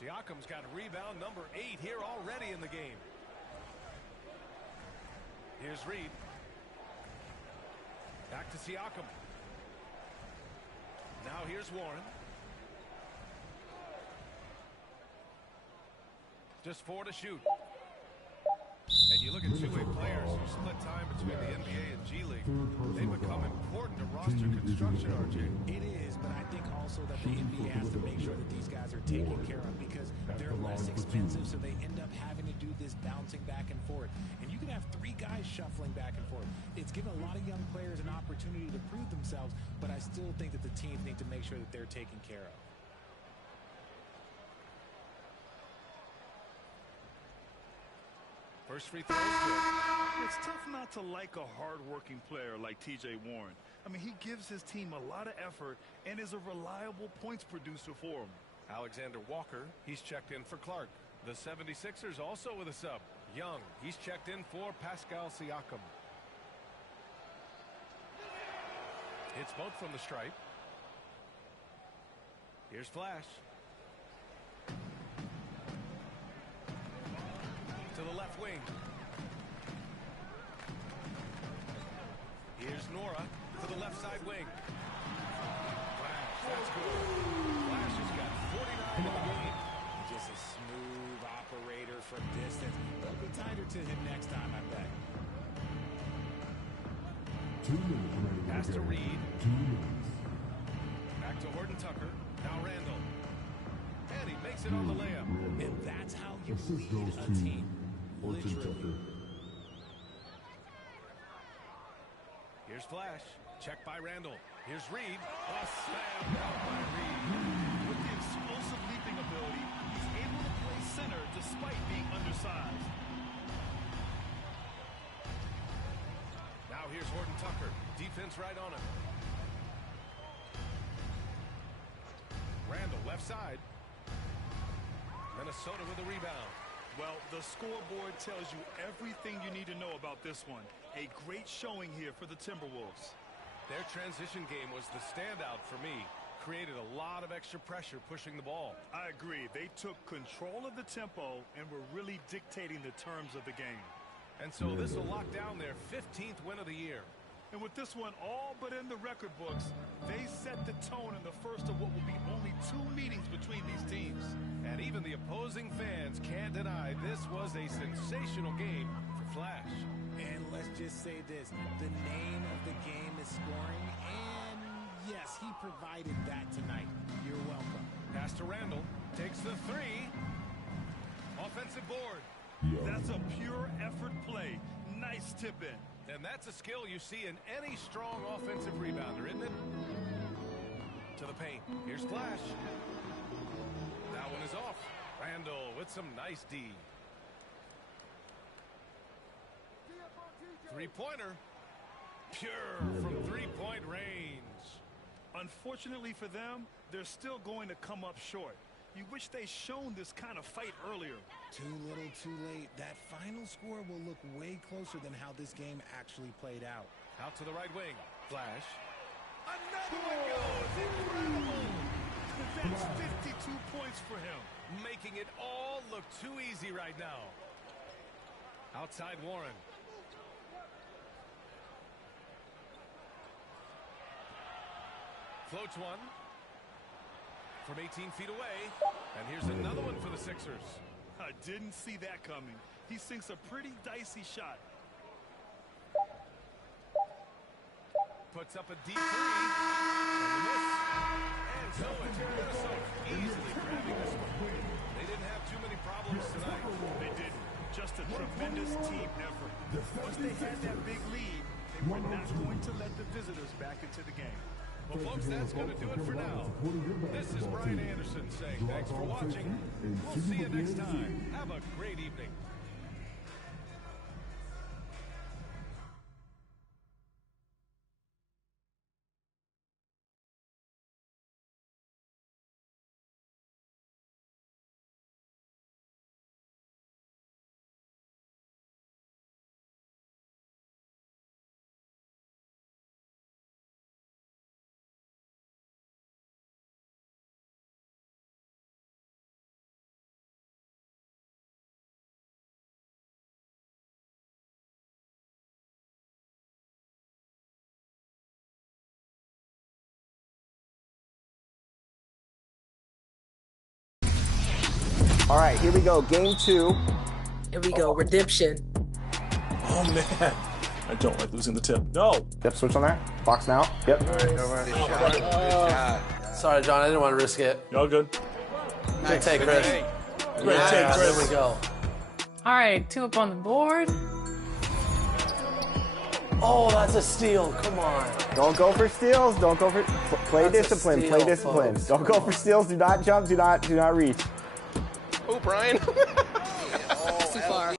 Siakam's got rebound number 8 here already in the game. Here's Reed. Back to Siakam. Now here's Warren. Just 4 to shoot. And you look at two-way players who split time between the NBA and G League. They become important to roster construction, RJ. It is, but I think also that the NBA has to make sure that these guys are taken care of because they're less expensive, so they end up having to do this bouncing back and forth. And you can have 3 guys shuffling back and forth. It's given a lot of young players an opportunity to prove themselves, but I still think that the teams need to make sure that they're taken care of. First free throw is good. It's tough not to like a hard-working player like T.J. Warren. I mean, he gives his team a lot of effort and is a reliable points producer for him. Alexander Walker, he's checked in for Clark. The 76ers also with a sub. Young, he's checked in for Pascal Siakam. Hits both from the stripe. Here's Flash. To the left wing. Here's Nora to the left side wing. Flash, that's good. Flash has got 49 in the game. Just a smooth operator from distance. They'll be tighter to him next time, I bet. 2 minutes remaining. Pass to Reed. 2 minutes. Back to Horton Tucker. Now Randall. And he makes it on the layup. And that's how you Assist lead goes a to team. Horton Tucker. Here's Flash. Check by Randall. Here's Reed. Oh, slammed out by Reed. With the explosive leaping ability, he's able to play center despite being undersized. Now here's Horton Tucker. Defense right on him. Randall left side. Minnesota with the rebound. Well, the scoreboard tells you everything you need to know about this one. A great showing here for the Timberwolves. Their transition game was the standout for me. Created a lot of extra pressure pushing the ball. I agree. They took control of the tempo and were really dictating the terms of the game. And so this will lock down their 15th win of the year. And with this one all but in the record books, they set the tone in the first of what will be only 2 meetings between these teams. And even the opposing fans can't deny this was a sensational game for Flash. And let's just say this, the name of the game is scoring, and yes, he provided that tonight. You're welcome. Pass to Randall, takes the 3. Offensive board. That's a pure effort play. Nice tip in. And that's a skill you see in any strong offensive rebounder, isn't it? To the paint. Here's Flash. That one is off. Randall with some nice D. Three-pointer. Pure from three-point range. Unfortunately for them, they're still going to come up short. You wish they'd shown this kind of fight earlier. Too little, too late. That final score will look way closer than how this game actually played out. Out to the right wing. Flash. Another one goes. Incredible. That's 52 points for him. Making it all look too easy right now. Outside Warren. Floats one. From 18 feet away. And here's another one for the Sixers. I didn't see that coming. He sinks a pretty dicey shot. Puts up a deep 3. And the miss. And so it's Minnesota easily grabbing this one. They didn't have too many problems tonight. They didn't. Just a tremendous team effort. Once they had that big lead, they were not going to let the visitors back into the game. Well, folks, that's going to do it for now. This is Brian Anderson saying thanks for watching. We'll see you next time. Have a great evening. All right, here we go. Game 2. Here we go. Redemption. Oh, man. I don't like losing the tip. No. Yep, switch on there. Box now. Yep. Sorry, John. I didn't want to risk it. Y'all good? Good take, Chris. Great take, Chris. There we go. All right, 2 up on the board. Oh, that's a steal. Come on. Don't go for steals. Don't go for... Play discipline. Play discipline. Folks. Don't go for steals. Do not jump. Do not reach. Oh, Brian. Too far.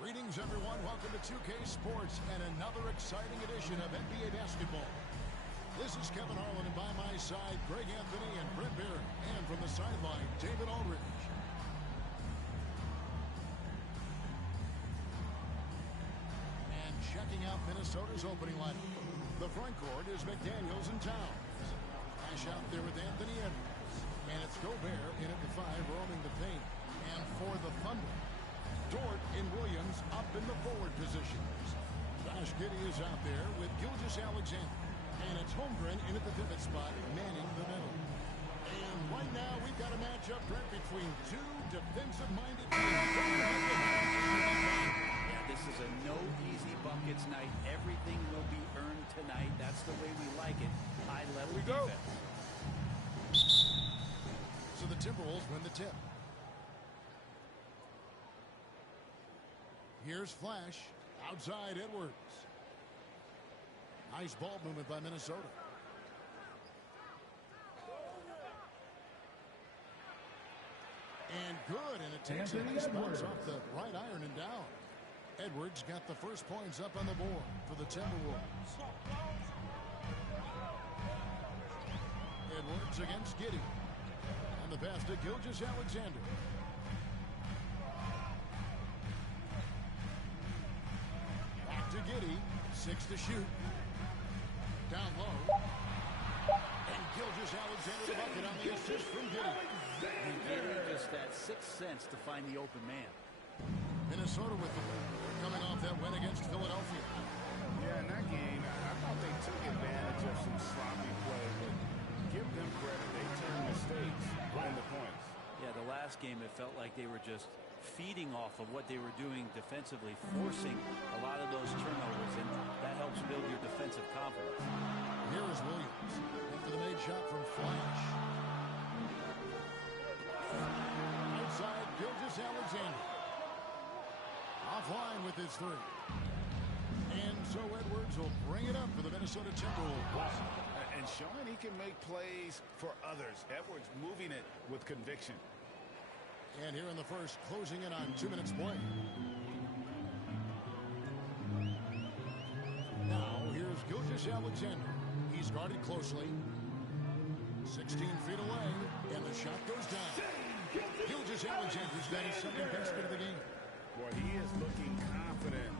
Greetings, everyone. Welcome to 2K Sports and another exciting edition of NBA basketball. This is Kevin Harlan, and by my side, Greg Anthony and Brent Barron. And from the sideline, David Aldridge. And checking out Minnesota's opening lineup. The front court is McDaniels and Towns. Cash out there with Anthony Edwards. And it's Gobert in at the 5, roaming the paint. And for the Thunder, Dort and Williams up in the forward positions. Josh Giddey is out there with Gilgeous-Alexander. And it's Holmgren in at the pivot spot, manning the middle. And right now, we've got a matchup, Brent, between two defensive-minded teams. Yeah, this is a no easy buckets night. Everything will be earned tonight. That's the way we like it. High level defense. So the Timberwolves win the tip. Here's Flash. Outside Edwards. Nice ball movement by Minnesota. And good, and it takes a nice bounce off the right iron and down. Edwards got the first points up on the board for the Timberwolves. Edwards against Giddey. And the pass to Gilgeous-Alexander. Back to Giddey. 6 to shoot. Down low. And Gilgeous-Alexander the bucket on the assist from Giddey. Giddey just that sixth sense to find the open man. Minnesota with the win, coming off that win against Philadelphia. Yeah, in that game, I thought they took advantage of some sloppy play, but give them credit. They turned mistakes into points. Yeah, the last game, it felt like they were just feeding off of what they were doing defensively, forcing a lot of those turnovers, and that helps build your defensive confidence. Here is Williams after the made shot from Flash. Outside, Gilgeous-Alexander. Offline with his three. And so Edwards will bring it up for the Minnesota Timberwolves. And showing he can make plays for others. Edwards moving it with conviction. And here in the first, closing in on 2 minutes play. Now, here's Gilgeous-Alexander. He's guarded closely. 16 feet away, and the shot goes down. Gilgeous-Alexander's got his second basket of the game. Boy, he is looking confident.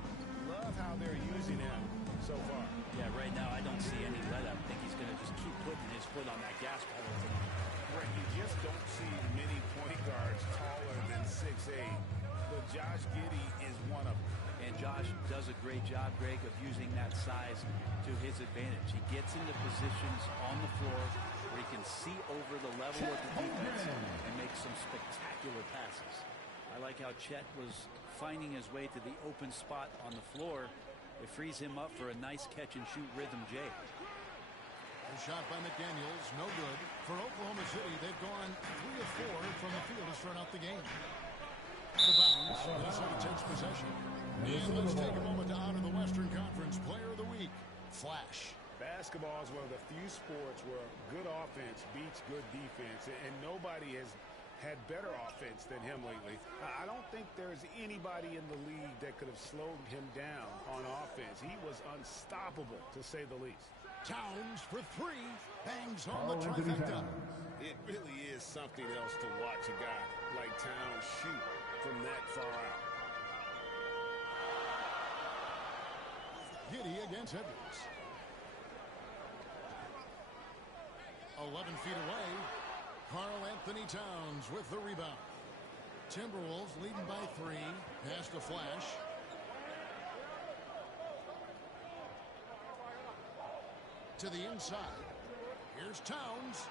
Love how they're using him so far. Yeah, right now I don't see any let-up. I think he's going to just keep putting his foot on that gas pedal tonight. Right, you just don't see many point guards taller than 6'8", but Josh Giddey is one of them. And Josh does a great job, Greg, of using that size to his advantage. He gets into positions on the floor where he can see over the level of the defense and make some spectacular passes. I like how Chet was finding his way to the open spot on the floor. It frees him up for a nice catch-and-shoot rhythm J. A shot by McDaniels, no good. For Oklahoma City, they've gone 3 of 4 from the field to start out the game. The bounce, Minnesota takes possession. And let's take a moment to honor the Western Conference Player of the Week, Flash. Basketball is one of the few sports where good offense beats good defense, and nobody has had better offense than him lately. I don't think there's anybody in the league that could have slowed him down on offense. He was unstoppable, to say the least. Towns for 3, bangs home the trifecta. It really is something else to watch a guy like Towns shoot from that far out. Giddey against Edwards. 11 feet away. Karl Anthony Towns with the rebound. Timberwolves leading by 3. Pass to Flash. To the inside. Here's Towns.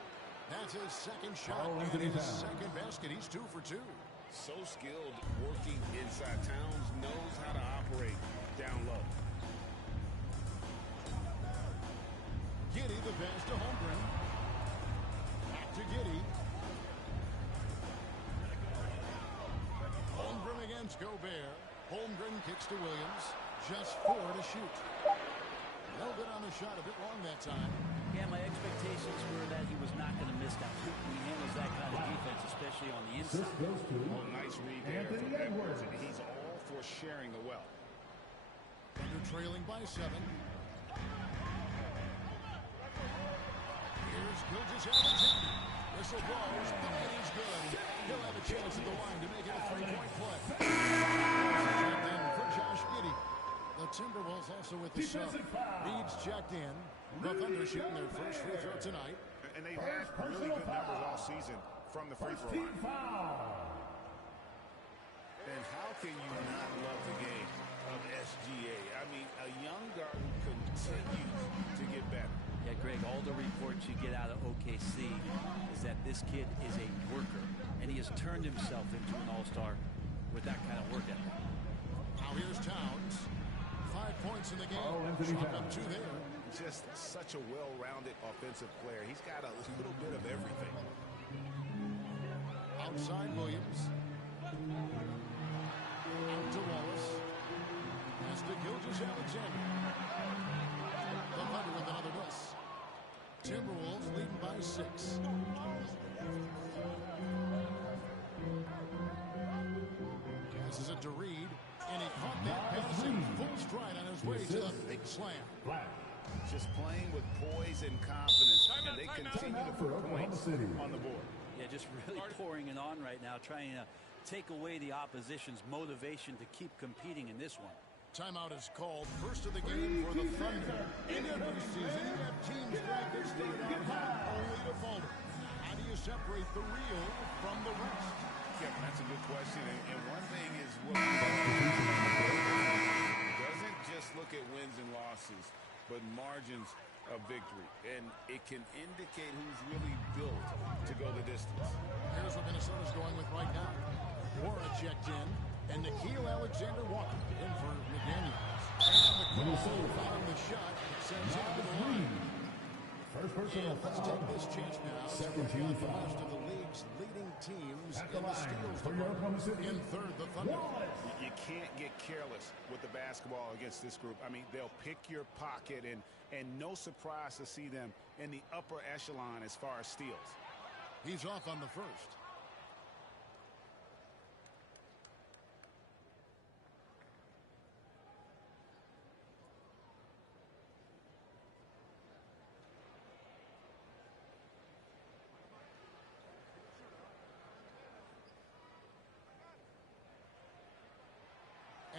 That's his second shot and his second basket. He's 2 for 2. So skilled working inside. Towns knows how to operate down low. Giddey the pass to Holmgren. Back to Giddey. Holmgren against Gobert. Holmgren kicks to Williams. Just 4 to shoot. No good on the shot, a bit long that time. Yeah, my expectations were that he was not going to miss that hoop when he handles that kind of defense, especially on the inside. Oh, nice read there from Edwards, and he's all for sharing the wealth. Thunder trailing by 7. Here's Gilgeous-Alexander. Whistle blows, and he's good. He'll have a chance at the line to make it a 3-point play. In for Josh Giddey. The Timberwolves also with the sub. Reed's checked in. The Thunder shooting their first free throw tonight. And they've had really good numbers all season from the free throw line. And how can you not love the game of SGA? I mean, a young guard who continues to get better. Yeah, Greg, all the reports you get out of OKC is that this kid is a worker, and he has turned himself into an all-star with that kind of work ethic. Now here's Towns. 5 points in the game. Shot them 2 there. Just such a well-rounded offensive player. He's got a little bit of everything. Outside Williams. Out to Wallace. Pass to Gilgeous-Alexander. The Thunder with another miss. Timberwolves leading by 6. Passes it to Reed, and he caught that pass in full stride on his way to the big slam. Just playing with poise and confidence, and they continue to put points on the board. Yeah, just really pouring it on right now, trying to take away the opposition's motivation to keep competing in this one. Timeout is called. First of the game for the Thunder. In every season, you have teams that can start out hot only to falter. How do you separate the real from the rest? Yeah, that's a good question. And one thing is, what doesn't just look at wins and losses, but margins of victory. And it can indicate who's really built to go the distance. Here's what Minnesota's going with right now. Wara checked in, and Nickeil Alexander-Walker in for McDaniels. And the call following the shot sends him to the line. First personal foul. Let's take this chance now. Second team The foul. rest of the league's leading teams At the in the line steals for your department. Oklahoma City. In third, the Thunder. You can't get careless with the basketball against this group. I mean, they'll pick your pocket, and no surprise to see them in the upper echelon as far as steals. He's off on the first.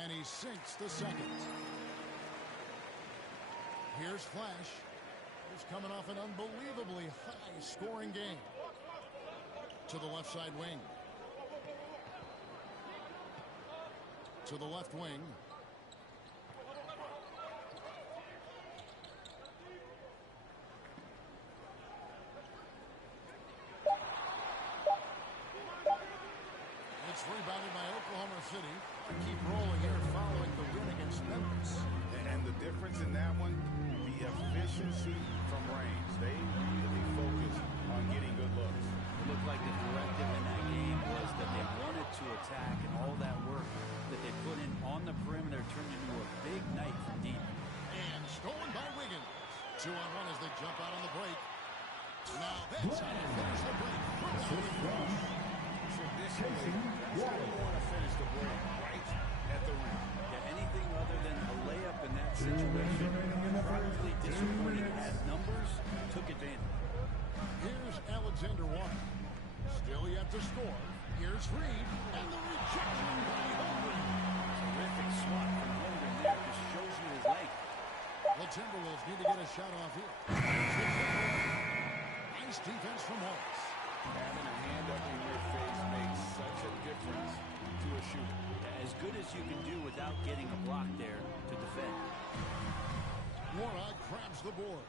And he sinks the second. Here's Flash. He's coming off an unbelievably high-scoring game. To the left side wing. To the left wing. It's rebounded by Oklahoma City. Keep rolling here following the win against Memphis. And the difference in that one, the efficiency from range. They really focused on getting good looks. It looked like the directive in that game was that they wanted to attack, and all that work that they put in on the perimeter turned into a big night from deep. And stolen by Wiggins. 2-on-1 as they jump out on the break. Now that's how they finish the break. Traditionally, that's how you want to finish the break, right at the rim. Yeah, anything other than a layup in that situation, probably disappointing as numbers took advantage. Here's Alexander-Walker. Still yet to score. Here's Reed. And the rejection by Holmgren. Terrific swat from Holmgren there. Just shows you his length. The Timberwolves need to get a shot off here. Nice defense from Wallace. Having a hand up in your face makes such a difference to a shooter. As good as you can do without getting a block there to defend. Warnock grabs the board.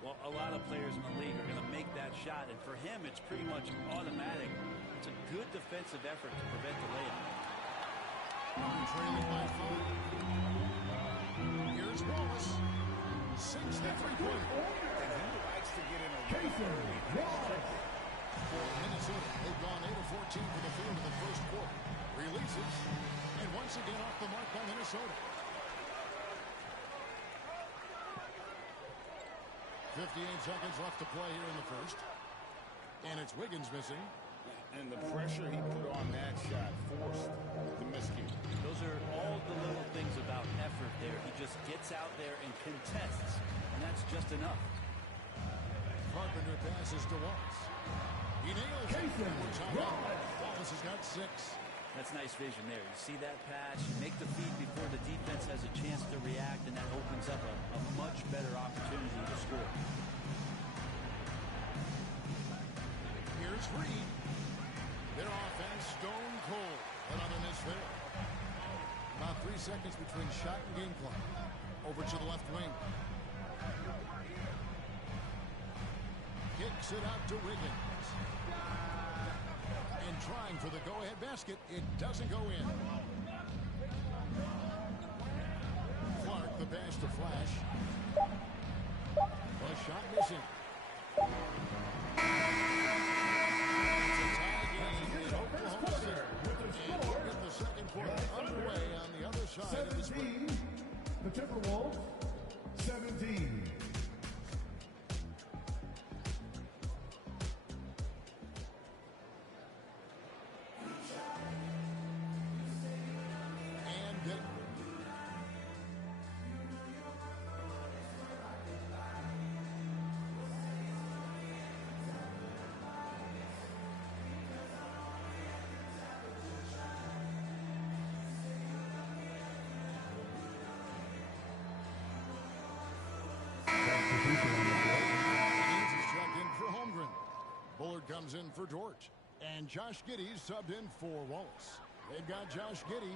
Well, a lot of players in the league are going to make that shot, and for him, it's pretty much automatic. It's a good defensive effort to prevent the layup. Trailing by 5. Here's Wallace. Sinks the three-pointer. And he likes to get in a rhythm. For Minnesota, they've gone 8 of 14 for the field in the first quarter. Releases, and once again off the mark by Minnesota. 58 seconds left to play here in the first. And it's Wiggins missing. And the pressure he put on that shot forced the miscue. Those are all the little things about effort there. He just gets out there and contests, and that's just enough. Carpenter passes to Wallace. He nails it. Wallace has got 6. That's nice vision there. You see that pass, you make the feed before the defense has a chance to react, and that opens up a much better opportunity to score. Here's Reed. Their offense stone cold. Another miss there. About 3 seconds between shot and game clock. Over to the left wing. Kicks it out to Wiggins. And trying for the go-ahead basket. It doesn't go in. pass to Flash. A shot missing. It's a tie game in Oklahoma City. And we'll get the second quarter underway on the other side of this break. The Timberwolves, 17. Higgins is checked in for Holmgren. Bullard comes in for George. And Josh Giddey's subbed in for Wallace. They've got Josh Giddey.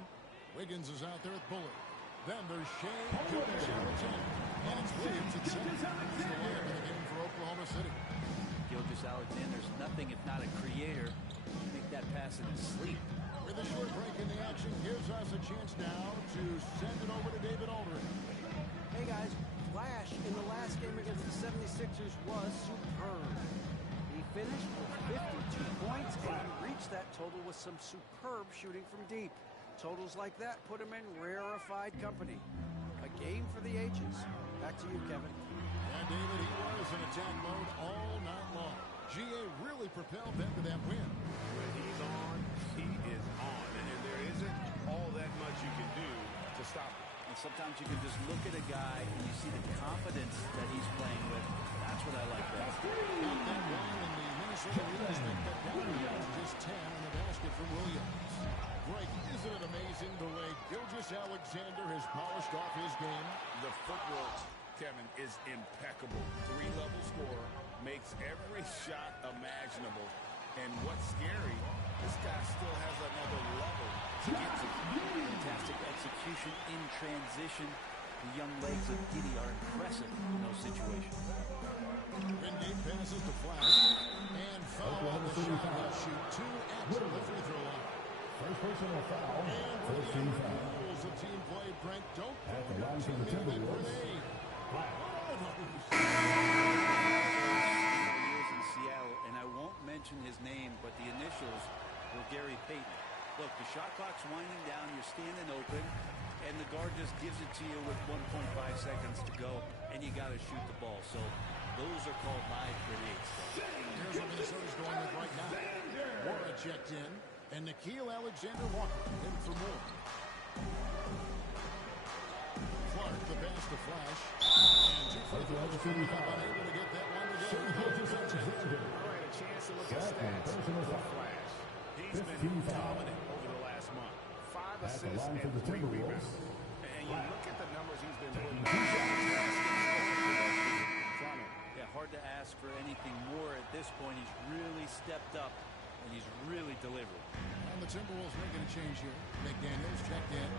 Wiggins is out there with Bullard. Then there's Shea Gilgeous-Alexander. And it's Williams at center. He's the layup in the game for Oklahoma City. Gilgeous-Alexander's nothing if not a creator. Make that pass in his sleep. With a short break in the action, gives us a chance now to send it over to David Aldridge. Hey guys, Flash in the last game against the 76ers was superb. He finished with 52 points and he reached that total with some superb shooting from deep. Totals like that put him in rarefied company. A game for the ages. Back to you, Kevin. And David, he was in attack mode all night long. GA really propelled them to that win. When he's on, he is on. And there isn't all that much you can do to stop him. And sometimes you can just look at a guy and you see the confidence that he's playing with. That's what I like best. Got that one, and the Minnesota Wiggins picked that down. Just 10 on the basket from Williams. Greg, isn't it amazing the way Gilgeous-Alexander has polished off his game? The footwork, Kevin, is impeccable. 3-level scorer, makes every shot imaginable. And what's scary, this guy still has another level to get to. Fantastic execution in transition. The young legs of Giddey are impressive in those situations. Indeed passes to Flash. And foul on the shot. He'll shoot 2 at the free throw line. First personal foul. And First team foul. rules of team play, Brent, don't At the line for the Timberwolves. Years in Seattle, and I won't mention his name, but the initials were Gary Payton. Look, the shot clock's winding down, you're standing open, and the guard just gives it to you with 1.5 seconds to go, and you got to shoot the ball. So those are called live grenades. Here's what Minnesota's going with right now. Wara checked in, and Nickeil Alexander-Walker in for more. Clark, the pass to Flash. And 2 free throws coming up, unable to get that one to go. All right, a chance to look at stats for Flash. He's been dominant over the last month. 5 assists and 3 rebounds. And you look at the numbers he's been putting up. Yeah, hard to ask for anything more at this point. He's really stepped up, and he's really delivered. And the Timberwolves making a change here. McDaniels checked in.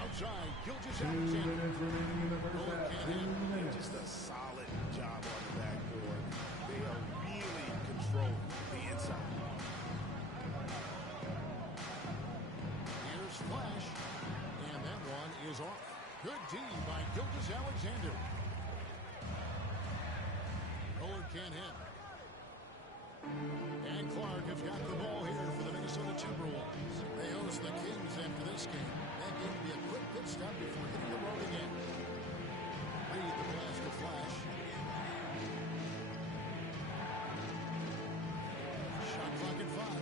Outside, Gilgeous-Alexander. Just a solid job on the backboard. They are really controlling the inside. Here's Flash. And that one is off. Good D by Gilgeous-Alexander. Bullard can't hit. And Clark has got the ball here for the Minnesota Timberwolves. They host the Kings after this game. That game will be a quick pit stop before hitting the road again. Reed the pass to Flash. Shot clock at 5.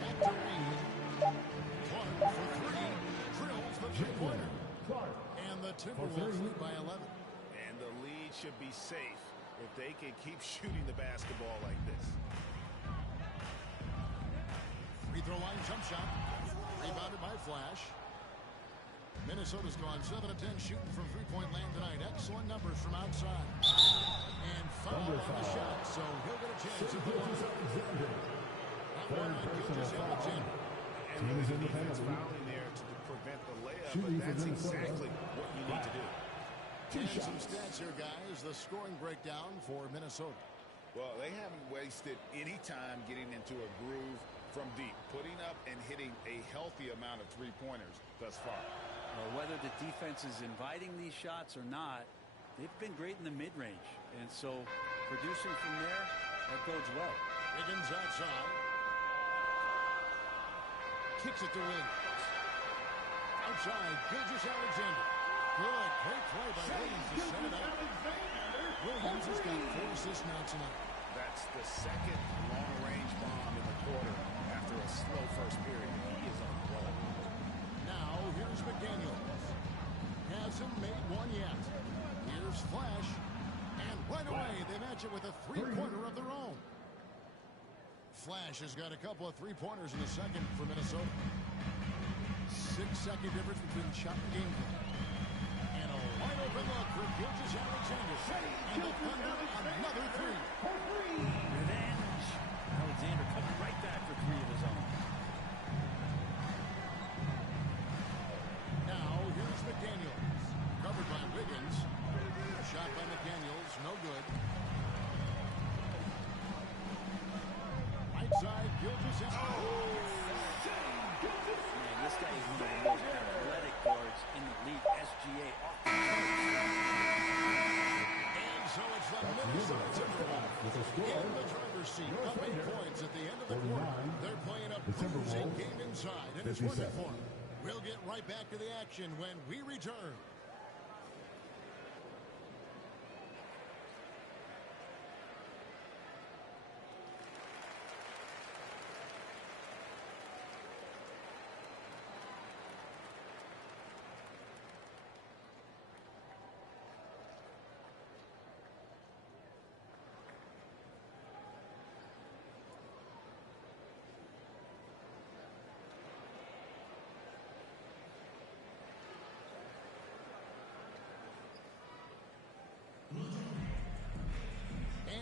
Back to Reed. Clark for 3. Drills the three-pointer. And the Timberwolves lead by 11. And the lead should be safe if they can keep shooting the basketball like this. Free throw line jump shot. Rebounded by Flash. Minnesota's gone 7 of 10 shooting from three-point land tonight. Excellent numbers from outside. And foul on the shot, so he'll get a chance at the one. That one on Gilgeous-Alexander. And really the defense fouling there to prevent the layup, but that's exactly what you need to do. And some stats here, guys. The scoring breakdown for Minnesota. Well, they haven't wasted any time getting into a groove from deep, putting up and hitting a healthy amount of three-pointers thus far. Well, whether the defense is inviting these shots or not, they've been great in the mid-range. And so producing from there, that bodes well. Wiggins outside. Kicks it to Williams. Outside, Gilgeous-Alexander. Good, great play by Williams to set it up. Williams has got 4 assists now tonight. That's the second long-range bomb in the quarter after a slow first period. He is on the roll. Now, here's McDaniels. Hasn't made one yet. Here's Flash. And right away, they match it with a three-pointer of their own. Flash has got a couple of three-pointers in the second for Minnesota. 6-second difference between shot and game clock. And a wide-open look for Gilgeous-Alexander. And the Thunder, another three. Revenge. Alexander coming right back for 3 of his own. Now, here's McDaniels. Covered by Wiggins. Shot by McDaniels, no good. Right side, Gilgeous-Alexander. Man, this guy is one of the most athletic guards in the league. SGA off the charts. And so it's the Minnesota Timberwolves in the driver's seat, up 8 points at the end of the quarter. They're playing a bruising game inside, and it's working for them. We'll get right back to the action when we return.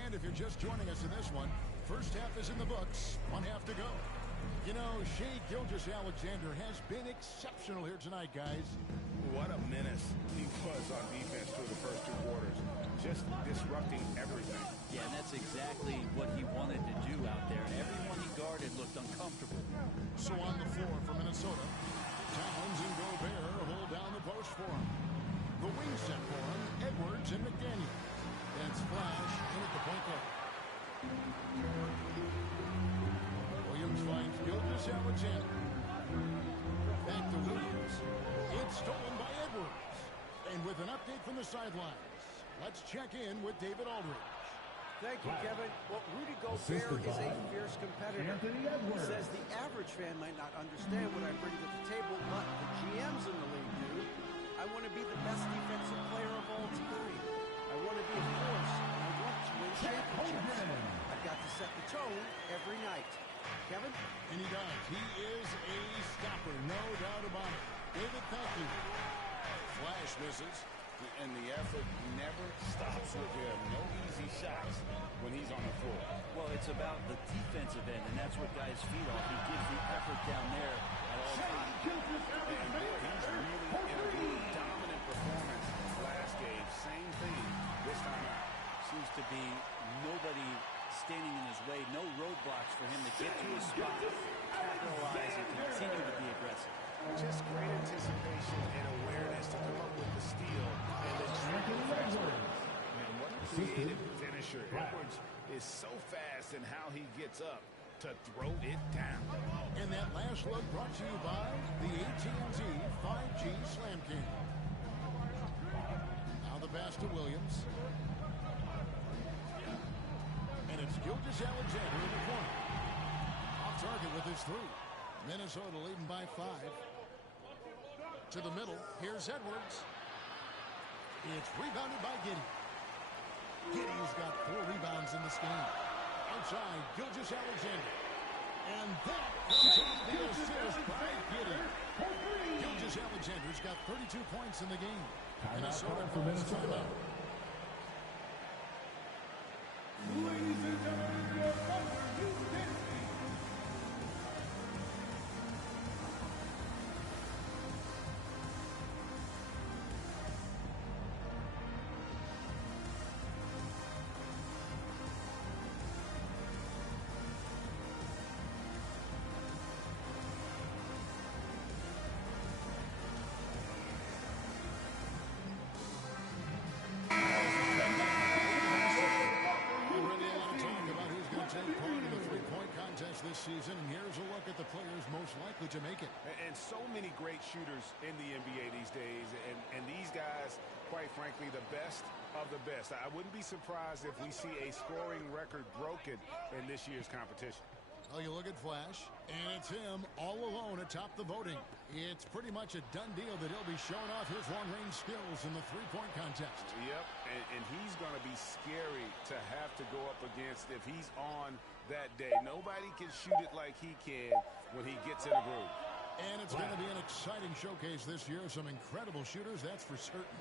And if you're just joining us in this one, first half is in the books, 1 half to go. You know, Shai Gilgeous-Alexander has been exceptional here tonight, guys. What a menace he was on defense through the first 2 quarters. Just disrupting everything. Yeah, and that's exactly what he wanted to do out there. Everyone he guarded looked uncomfortable. So on the floor for Minnesota, Towns and Gobert hold down the post for him. The wing set for him, Edwards and McDaniel. That's Flash in at the point guard. Williams finds Gilgeous-Alexander. Back to Williams. It's stolen by Edwards. And with an update from the sidelines, let's check in with David Aldridge. Thank you, Kevin. Well, Rudy Gobert is a fierce competitor. He says the average fan might not understand what I bring to the table, but the GMs in the league do. I want to be the best defensive player of all time. I want to be a force, and I want to win championships. I've got to set the tone every night. Kevin? And he does. He is a stopper, no doubt about it. David, thank you. Flash misses, and the effort never stops with him. No easy shots when he's on the floor. Well, it's about the defensive end, and that's what guys feed off. He gives the effort down there at all times. And boy, he's really in a really dominant performance last game. Same thing this time out. Seems to be nobody standing in his way, no roadblocks for him to get to his spot, capitalize, and continue to be aggressive. Just great anticipation and awareness to come up with the steal and the triple faster. Man, what a creative finisher. Edwards is so fast in how he gets up to throw it down. And that last look brought to you by the AT&T 5G Slam King. Now the pass to Williams. And it's Gilgeous-Alexander in the corner. Off target with his 3. Minnesota leading by 5. To the middle. Here's Edwards. It's rebounded by Giddey. Giddey's got 4 rebounds in this game. Outside, Gilgeous-Alexander. And that comes off the assist by Giddey. Gilgeous-Alexander's got 32 points in the game. Minnesota calls timeout. Ladies and gentlemen, your Thunder New Dynasty. season, and here's a look at the players most likely to make it. And so many great shooters in the NBA these days, and these guys, quite frankly, the best of the best. I wouldn't be surprised if we see a scoring record broken in this year's competition. Oh, you look at Flash, and it's him all alone atop the voting. It's pretty much a done deal that he'll be showing off his long-range skills in the three-point contest. Yep, and he's going to be scary to have to go up against if he's on that day. Nobody can shoot it like he can when he gets in a groove. And it's going to be an exciting showcase this year. Some incredible shooters, that's for certain.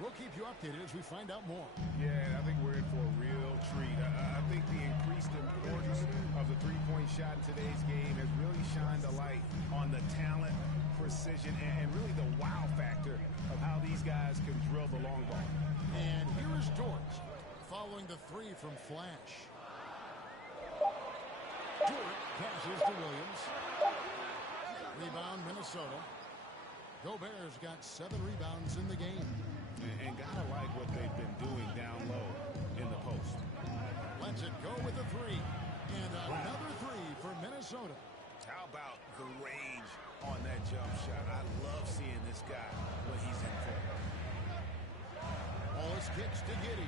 We'll keep you updated as we find out more. Yeah, I think we're in for a real treat. I think the increased importance of the three-point shot in today's game has really shined a light on the talent, precision, and really the wow factor of how these guys can drill the long ball. And here is Dort following the three from Flash. Dort passes to Williams. Rebound, Minnesota. Gobert's got 7 rebounds in the game. And gotta like what they've been doing down low in the post. Lets it go with a 3. And another 3 for Minnesota. How about the range on that jump shot? I love seeing this guy when he's in form. Wallace kicks to Giddey.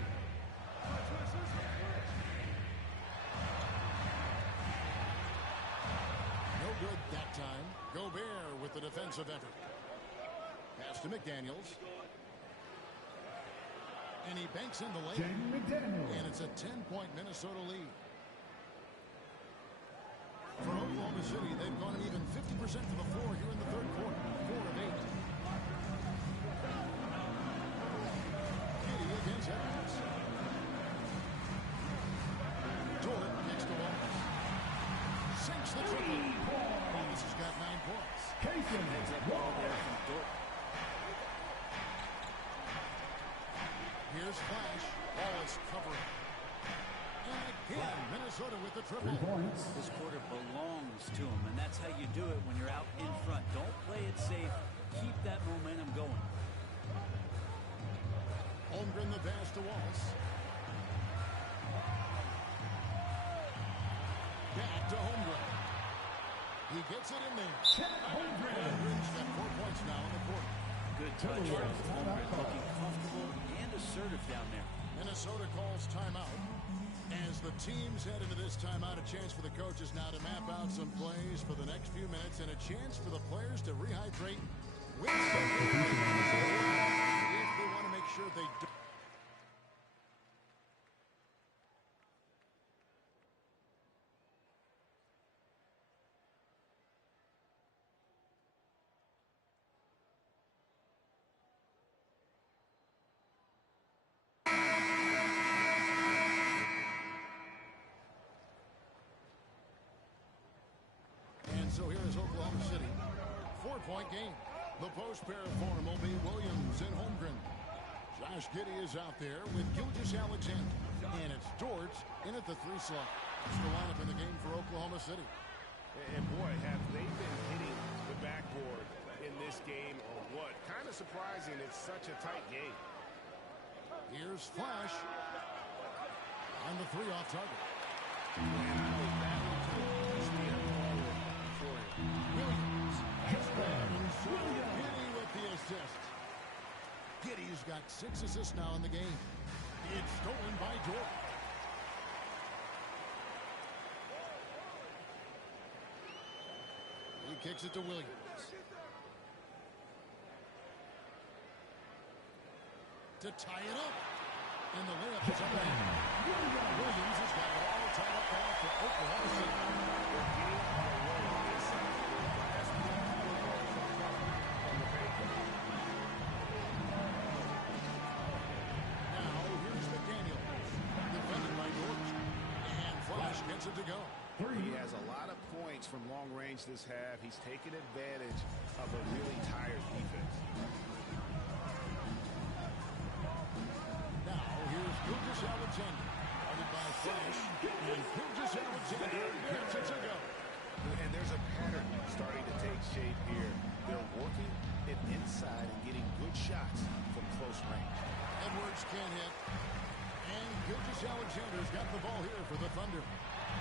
No good that time. Gobert with the defensive effort. Pass to McDaniels. And he banks in the lane. And it's a 10-point Minnesota lead. For Oklahoma City, they've gone an even 50% to the floor here in the third quarter. 4 of 8. Giddey against Edwards. Dort kicks to Wallace. Sinks the triple. Wallace has got 9 points. Heads up ball there from Dort. Here's Flash. Wallace covering. And again, Minnesota with the triple. This quarter belongs to him, and that's how you do it when you're out in front. Don't play it safe. Keep that momentum going. Holmgren the pass to Wallace. Back to Holmgren. He gets it in there. Holmgren's got 4 points now in the quarter. Good touch from Holmgren, looking comfortable and assertive down there. Minnesota calls timeout. As the teams head into this timeout, a chance for the coaches now to map out some plays for the next few minutes and a chance for the players to rehydrate with some if they want to make sure they do. So here is Oklahoma City. 4-point game. The post pair form will be Williams and Holmgren. Josh Giddey is out there with Gilgeous-Alexander. And it's Dort in at the 3 slot. It's the lineup in the game for Oklahoma City. And boy, have they been hitting the backboard in this game or what? Kind of surprising it's such a tight game. Here's Flash. On the 3 off target. Williams. Giddey with the assist. Giddey's got 6 assists now in the game. It's stolen by Dort. He kicks it to Williams. To tie it up. And the layup is up there. Williams has got it all tied up now for Oklahoma City. Now here's McDaniels. Defended by Dort. And Flash gets it to go. He has a lot of points from long range this half. He's taken advantage of a really tired defense. Now here's Gilgeous-Alexander. Guarded by Flash. And Gilgeous-Alexander gets it to go. And there's a pattern starting to take shape here. They're working it inside and getting good shots from close range. Edwards can't hit. And Gilgeous-Alexander's got the ball here for the Thunder.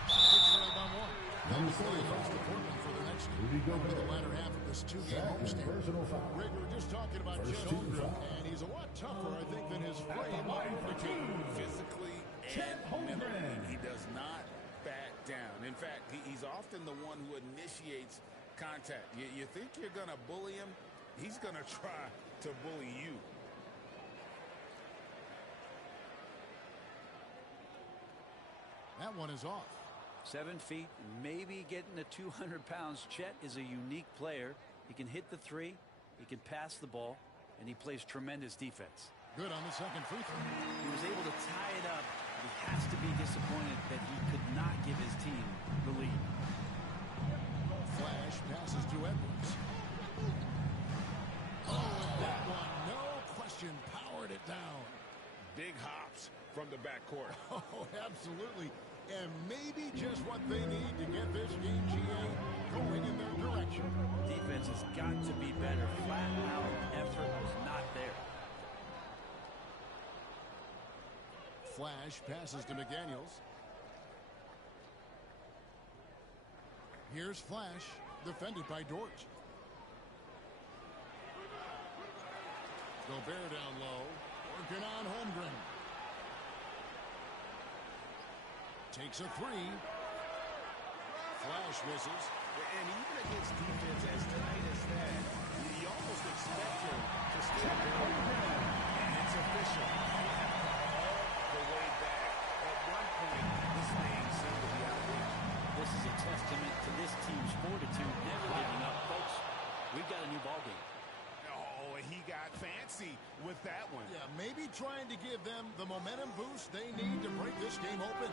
It's by 1. Number The Lions to Portland for their next game over the latter half of this two-game homestand. Rick, we were just talking about Chet Holmgren, and he's a lot tougher, I think, than his frame might indicate. Physically and mentally, he does not back down. In fact, he's often the one who initiates contact. You think you're going to bully him? He's going to try to bully you. That one is off. 7 feet, maybe getting to 200 pounds. Chet is a unique player. He can hit the three, he can pass the ball, and he plays tremendous defense. Good on the second free throw. He was able to tie it up. He has to be disappointed that he could not give his team the lead. Flash passes to Edwards. Oh, that one, no question, powered it down. Big hops from the backcourt. Oh, absolutely. And maybe just what they need to get this game, GA, going in their direction. Defense has got to be better. Flat out effort was not there. Flash passes to McDaniels. Here's Flash, defended by Dort. Gobert down low, working on Holmgren. Takes a three. Flash misses. And even against defense as tight as that, you almost expect him to still go. And it's official. All the way back. At one point, this thing seemed to be out of reach. This is a testament to this team's fortitude, never giving up. Folks, we've got a new ballgame. Oh, he got fancy with that one. Yeah, maybe trying to give them the momentum boost they need to break this game open.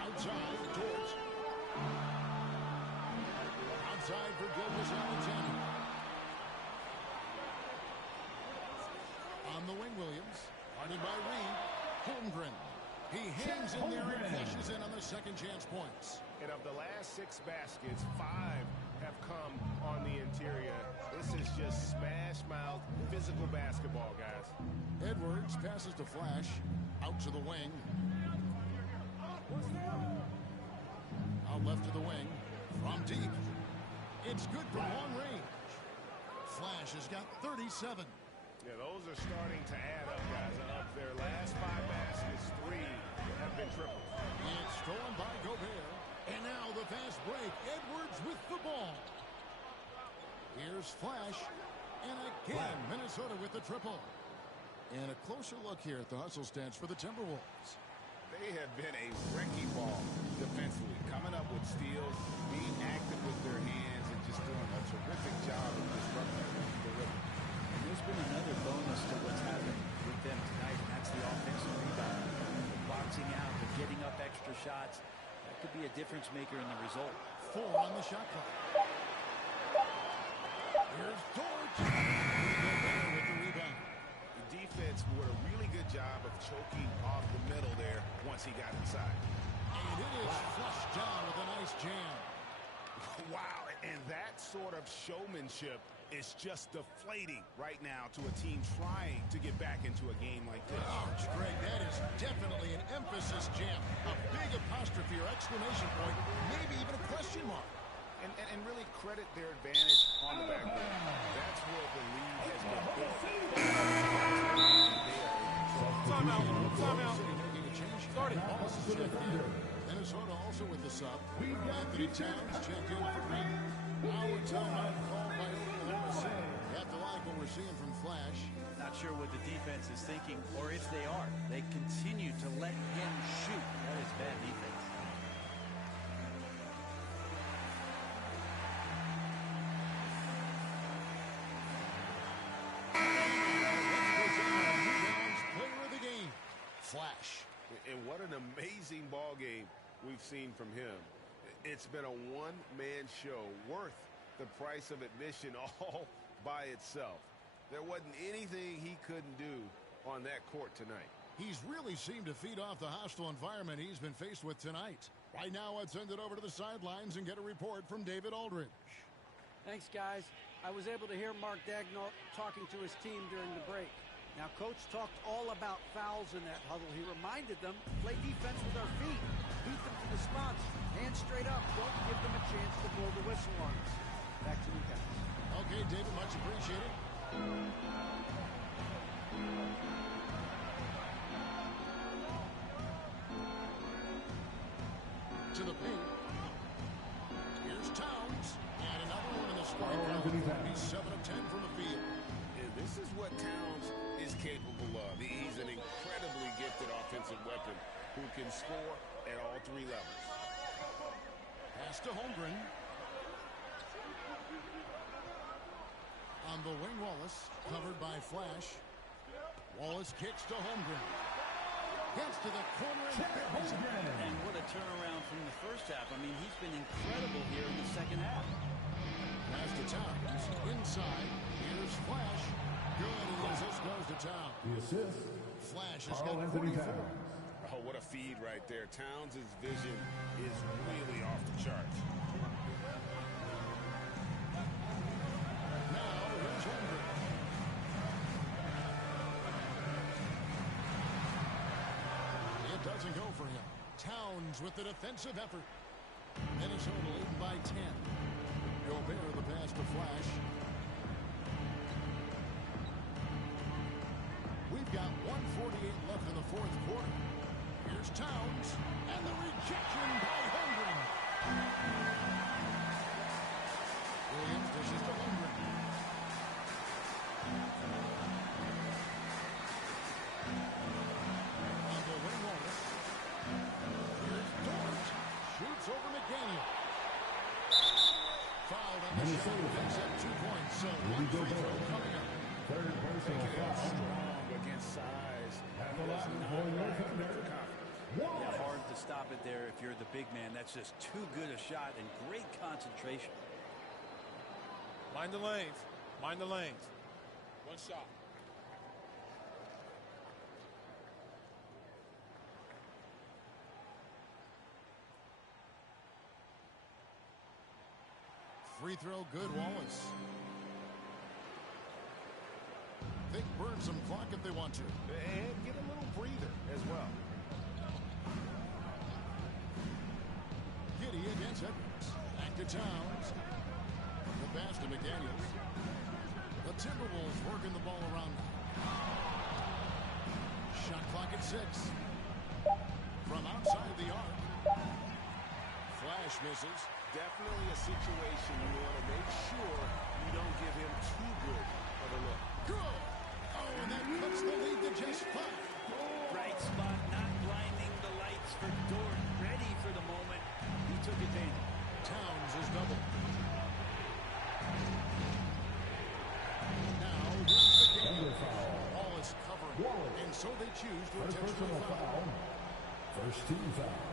Outside, Dort. Outside for good was Alexander. On the wing, Williams. Guarded by Reed. Holmgren. He hangs in there and cashes in on the second chance points. And of the last 6 baskets, 5 have come on the interior. This is just smash-mouth physical basketball, guys. Edwards passes to Flash. Out to the wing. Out left to the wing. From deep. It's good from long range. Flash has got 37. Yeah, those are starting to add up, guys. Of their last 5 baskets, 3 have been triples. It's stolen by Gobert. And now the fast break. Edwards with the ball. Here's Flash. And again, Minnesota with the triple. And a closer look here at the hustle stats for the Timberwolves. They have been a wrecking ball defensively, coming up with steals, being active with their hands, and just doing a terrific job of disrupting the rhythm. And there's been another bonus to what's happened with them tonight, and that's the offensive rebound. They're boxing out, they're getting up extra shots. That could be a difference maker in the result. 4 on the shot clock. Here's Dort. With the rebound. The defense did a really good job of choking off the middle there once he got inside. And it is flushed down with a nice jam. Wow, and that sort of showmanship is just deflating right now to a team trying to get back into a game like this. Ouch, Greg, that is definitely an emphasis jam. A big apostrophe or exclamation point, maybe even a question mark. And really credit their advantage on the back end. That's where the lead has been built. Timeout. Starting. Minnesota also with the sub. Anthony Towns checked in for Green. Now a timeout called by Oklahoma City. You have to like what we're seeing from Flash. Not sure what the defense is thinking, or if they are. They continue to let him shoot. That is bad defense. Player of the game, Flash. And what an amazing ball game we've seen from him. It's been a one-man show worth the price of admission all by itself. There wasn't anything he couldn't do on that court tonight. He's really seemed to feed off the hostile environment he's been faced with tonight. Right now, I'd send it over to the sidelines and get a report from David Aldridge. Thanks, guys. I was able to hear Mark Daigneault talking to his team during the break. Now, Coach talked all about fouls in that huddle. He reminded them, play defense with our feet. Beat them to the spots. Hands straight up. Don't give them a chance to blow the whistle on us. Back to you guys. Okay, David, much appreciated. To the paint. Here's Towns. And another one in the scoring column. He's 7 of 10 from the field. And this is what Towns is capable of. He's an incredibly gifted offensive weapon who can score at all 3 levels. Pass to Holmgren. On the wing, Wallace, covered by Flash. Wallace kicks to Holmgren. Gets to the corner And what a turnaround from the first half. I mean, he's been incredible here in the second half. Pass to Towns. Inside. Here's Flash. Good. And the assist goes to Towns. The assist. Flash has got 44. Oh, what a feed right there. Towns' vision is really off the charts. Now, here's Holmgren. It doesn't go for him. Towns with the defensive effort. Minnesota leading by 10. Gobert the pass to Flash. We've got 1:48 left in the fourth quarter. Here's Towns, and the rejection by Holmgren. Williams dishes to Holmgren. On the wing, Wallace. Here's Dort. Shoots over McDaniel. Fouled on the shot. Picks up 2 points. So one free throw coming up. Third personal foul. Strong against size. At the line for your defender. Yeah, hard to stop it there if you're the big man. That's just too good a shot and great concentration. Mind the lanes. Mind the lanes. One shot. Free throw good, Wallace. They burn some clock if they want to. And get a little breather as well. Giddy against Edwards. Back to Towns. The pass to McDaniels. The Timberwolves working the ball around. Shot clock at 6. From outside the arc. Flash misses. Definitely a situation you want to make sure you don't give him too good of a look. Good. Oh, and that cuts the lead to just 5. Bright spot, not blinding the lights for Dort. Ready for the moment. He took advantage. Towns is double. Now, here's the game. All is covered. And so they choose to intentionally foul. First team foul.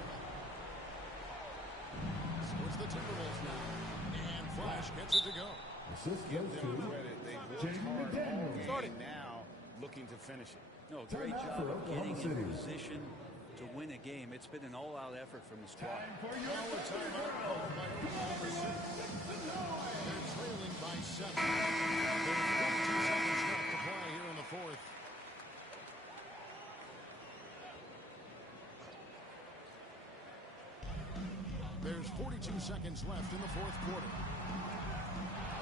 It's the Timberwolves now. And Flash gets it to go. Assist Give goes them to credit. They worked Jaden hard all McDaniels. game. Now looking to finish it. No, great Timeout job for of Oklahoma getting in City. position to win a game. It's been an all-out effort from the squad. Now a timeout called by Oklahoma City. They're trailing by 7. There's 42 seconds left to play here in the fourth. There's 42 seconds left in the fourth quarter.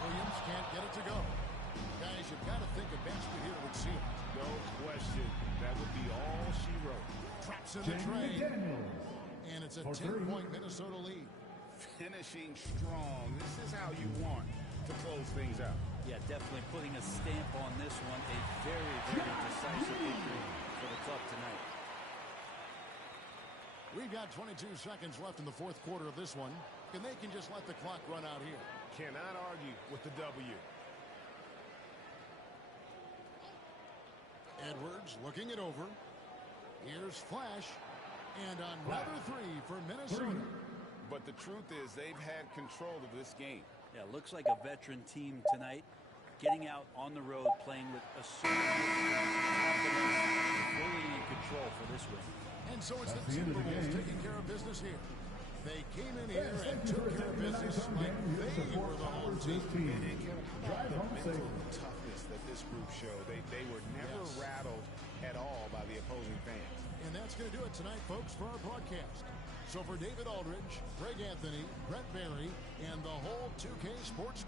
Williams can't get it to go. Guys, you've got to think a basket here would seal it. No question. That would be all she wrote. Traps in the tray. And it's a 10-point Minnesota lead. Finishing strong. This is how you want to close things out. Yeah, definitely putting a stamp on this one. A very, very decisive victory for the club tonight. We've got 22 seconds left in the fourth quarter of this one, and they can just let the clock run out here. Cannot argue with the W. Edwards looking it over. Here's Flash. And another 3 for Minnesota. But the truth is they've had control of this game. Yeah, looks like a veteran team tonight. Getting out on the road, playing with assertiveness, confidence, fully in control for this win. And so it's the Timberwolves taking care of business here. They came in here and took care of business like they were the home team. Drive home safe. Toughness toughness that this group showed. They were never rattled at all by the opposing fans. And that's going to do it tonight, folks, for our broadcast. So for David Aldridge, Greg Anthony, Brett Barry, and the whole 2K Sports